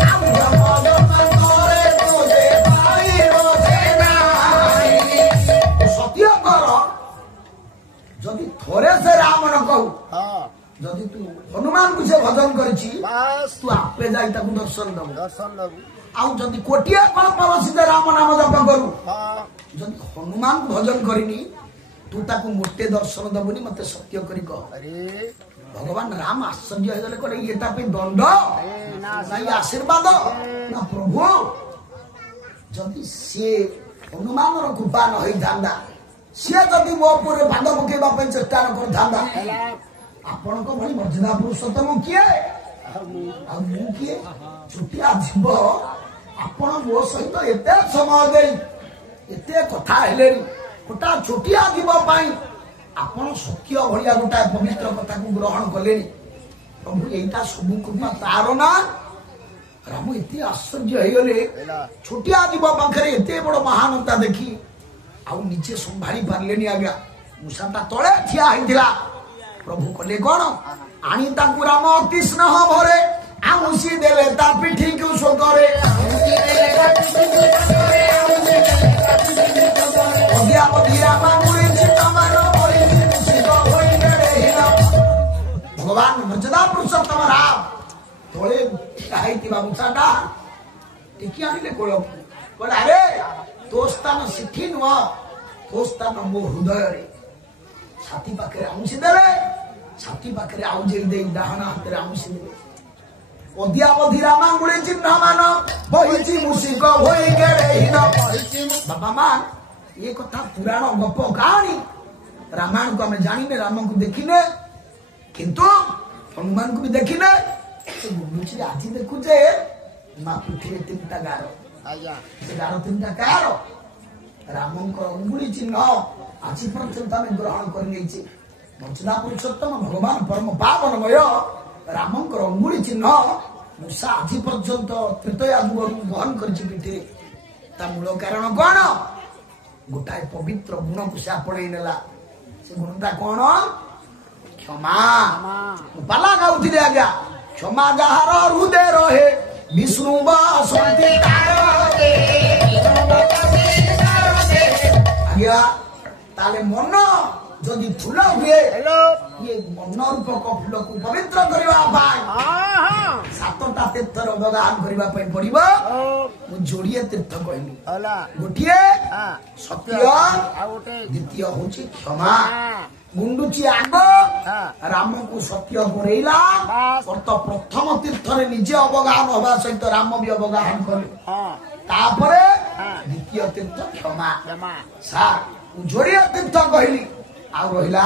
ଆଉ ଜନ ଜନ করে তোরে পাইব যে নাই সত্য কর যদি থরে সে রাম ন কহু ହଁ যদি তু হনুমান কু সে ভজন করিছি ବାସ୍ তু আপে যাই তাকে দর্শন দেবু ଦର୍ଶନ ଦେବୁ ଆଉ ଯଦି କୋଟିଏ କଳ୍ପ ବସିତେ ରାମ ନାମ ଜପ କରୁ ହଁ ଯଦି ହନୁମାନ ଭଜନ କରିନି ତୁ ତାକୁ ମୋଟେ ଦର୍ଶନ ଦବୁନି ମତେ ସତ୍ୟ କରି କହ ଆରେ ଭଗବାନ ରାମ ଆଶ୍ଚର୍ଯ୍ୟ ହେଇଗଲେ କହିଲେ ଏଟା ପାଇଁ ଦଣ୍ଡ ନା ନାଇଁ ଆଶୀର୍ବାଦ ନା ପ୍ରଭୁ ଯଦି ସିଏ ହନୁମାନର କୃପା ନ ହେଇଥାନ୍ତା ସିଏ ଯଦି ମୋ ଉପରେ ପାଦ ପକେଇବା ପାଇଁ ଚେଷ୍ଟା ନ କରିଥାନ୍ତା ଆପଣଙ୍କ ଭଳି ମର୍ଯ୍ୟାଦା ପୁରୁଷୋତ୍ତମ କିଏ ଆଉ ମୁଁ କିଏ ଛୋଟିଆ ଜୀବ ଆପଣ ମୋ ସହିତ ଏତେ ସମୟ ଦେଇ ଏତେ କଥା ହେଲେଣି ଗୋଟା ଛୋଟିଆ ଜୀବ ପାଇଁ ଆପଣ ସତ୍ୟ ଭଳିଆ ଗୋଟାଏ ପବିତ୍ର କଥାକୁ ଗ୍ରହଣ କଲେଣି ପ୍ରଭୁ ଏଇଟା ସବୁ କୃପା ତାର ନା ରାମ ଏତେ ଆଶ୍ଚର୍ଯ୍ୟ ହେଇଗଲେ ଛୋଟିଆ ଜୀବ ପାଖରେ ଏତେ ବଡ ମହାନତା ଦେଖି ଆଉ ନିଜେ ସମ୍ଭାଳି ପାରିଲେନି ଆଜ୍ଞା ମୂଷାଟା ତଳେ ଠିଆ ହେଇଥିଲା ପ୍ରଭୁ କଲେ କଣ ଆଣି ତାଙ୍କୁ ରାମ ଅତି ସ୍ନେହ ଭରେ ଆଉଁସି ଦେଲେ ତା ପିଠିକୁ ଶୋକରେ ଭଗବାନ ମର୍ଯ୍ୟାଦା ପୁରୁଷୋତ୍ତମ ରାମ ତଳେ ଠିଆ ହେଇଥିବା ମୂଷାଟା ଟେକି ଆଣିଲେ କୋଳକୁ କହିଲେ ଆରେ ତୋ ସ୍ଥାନ ସେଠି ନୁହଁ ତୋ ସ୍ଥାନ ମୋ ହୃଦୟରେ ଛାତି ପାଖରେ ଆଉଁସି ଦେଲେ ଛାତି ପାଖରେ ଆଉଜେଇ ଦେଇ ଡାହାଣ ହାତରେ ଆଉଁସି ଦେଲେ ଅଦ୍ୟାବଧି ରାମାଙ୍ଗୁଳି ଚିହ୍ନ ମାନ ବହିଛି ମୂଷିକ ହୋଇ ଗେଡ଼େହୀନ ବାପା ମା ଏ କଥା ପୁରାଣ ଗପ କାହାଣୀ ରାମାୟଣକୁ ଆମେ ଜାଣିନେ ରାମଙ୍କୁ ଦେଖିନେ କିନ୍ତୁ ହନୁମାନଙ୍କୁ ବି ଦେଖିନେ ସେ ଗୁଣ୍ଡୁଚିରେ ଆଜି ଦେଖୁଛେ ମା ପିଠିରେ 3ଟା ଗାର ଆଜ୍ଞା ସେ ଗାର 3ଟା କାହାର ରାମଙ୍କର ଅଙ୍ଗୁଳି ଚିହ୍ନ ଆଜି ପର୍ଯ୍ୟନ୍ତ ଆମେ ଗ୍ରହଣ କରି ନେଇଛେ ମର୍ଯ୍ୟାଦା ପୁରୁଷୋତ୍ତମ ଭଗବାନ ପରମ ପାବନମୟ ରାମଙ୍କର ଅଙ୍ଗୁଳି ଚିହ୍ନ ମୂଷା ଆଜି ପର୍ଯ୍ୟନ୍ତ ତ୍ରେତୟା ଯୁଗରୁ ବହନ କରିଛି ପିଠିରେ ତା ମୂଳ କାରଣ କଣ ଗୋଟାଏ ପବିତ୍ର ଗୁଣକୁ ସେ ଆପଣେଇ ନେଲା ସେ ଗୁଣଟା କଣ କ୍ଷମା ମୁଁ ପାଲା ଗାଉଥିଲି ଆଜ୍ଞା କ୍ଷମା ଯାହାର ହୃଦୟ ରହେ ବିଷ୍ଣୁ ବସନ୍ତି ଆଜ୍ଞା ତାହେଲେ ମନ ଯଦି ଫୁଲ ହୁଏ ଇଏ ମନ ରୂପକ ଫୁଲକୁ ପବିତ୍ର କରିବା ପାଇଁ 7ଟା ତୀର୍ଥର ଅବଗାହନ କରିବା ପାଇଁ ପଡିବ ମୁଁ ଯୋଡ଼ିଏ ତୀର୍ଥ କହିଲି ଗୋଟିଏ ସତ୍ୟ ଦ୍ୱିତୀୟ ହଉଛି କ୍ଷମା ଗୁଣ୍ଡୁଚି ଆଗ ରାମକୁ ସତ୍ୟ କରେଇଲା ପ୍ରଥମ ତୀର୍ଥରେ ନିଜେ ଅବଗାହନ ହବା ସହିତ ରାମ ବି ଅବଗାହନ କଲେ ତାପରେ ଦ୍ୱିତୀୟ ତୀର୍ଥ କ୍ଷମା ସାର୍ ମୁଁ ଯୋଡ଼ିଏ ତୀର୍ଥ କହିଲି ଆଉ ରହିଲା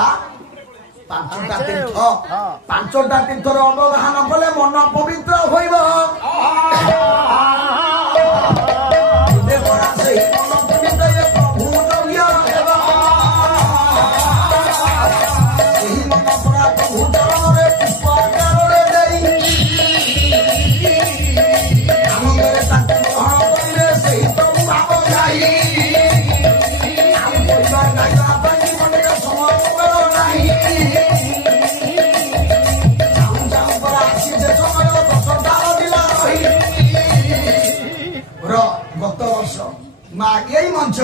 5ଟା ତୀର୍ଥ 5ଟା ତୀର୍ଥର ଅବଗାହନ କଲେ ମନ ପବିତ୍ର ହୋଇବ ଗତ ବର୍ଷ ମା ଏଇ ମଞ୍ଚ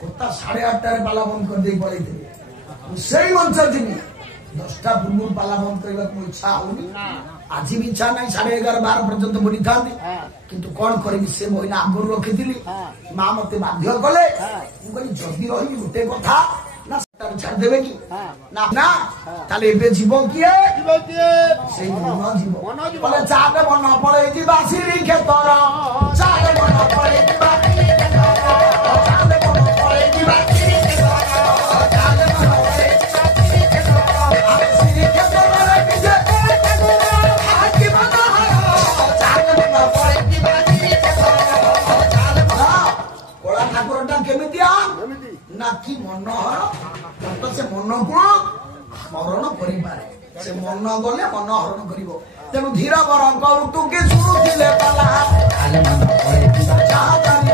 କଥା 8:30ରେ ପାଲା ବନ୍ଦ କରିଦେଇ ପଳେଇଥିଲି ସେଇ ମଞ୍ଚ ଯିବି 10ଟା ପୂର୍ବରୁ ପାଲା ବନ୍ଦ କରିବାକୁ ମୋ ଇଚ୍ଛା ହଉନି ଆଜି ବି ଇଚ୍ଛା ନାହିଁ 11:30 12 ପର୍ଯ୍ୟନ୍ତ ବୁଲିଥାନ୍ତି କିନ୍ତୁ କଣ କରିବି ସେ ମହିନା ଆଗରୁ ରଖିଥିଲି ମା ମତେ ବାଧ୍ୟ କଲେ ମୁଁ କହିଲି ଯଦି ରହିବି ଗୋଟେ କଥା ନା ଛାଡ଼ିଦେବେ କି ନା ନା ତାହେଲେ ଏବେ ଯିବ କିଏ ସେଇ ମନ ଯିବ ବୋଲେ ଚାଲେ ମନ ପଳେଇ ଯିବା ସିରି କ୍ଷେତର ଚାଲେ ମନ ପଳେଇ ଯିବା ଚାଲେ ମନ ପଳେଇ ଯିବା ସିରି କ୍ଷେତର ଚାଲେ ମନ ପଳେଇ ଯିବା ସିରି କ୍ଷେତରରେ ନିଜେ ଆଜି ମନ ଚାଲେ ମନ ପଳେଇ ଯିବା ସିରି କ୍ଷେତର ଚାଲେ ମନ କଳା ଠାକୁରଟା କେମିତିଆ ନା କି ମନୋହର ସେ ମନକୁ ସ୍ମରଣ କରିପାରେ ସେ ମନ ଗଲେ ମନ ହରଣ କରିବ ତେଣୁ ଧୀର ବର କରୁ ତୁ କି ଶୁଣୁଥିଲେ ପାଲା सजा कर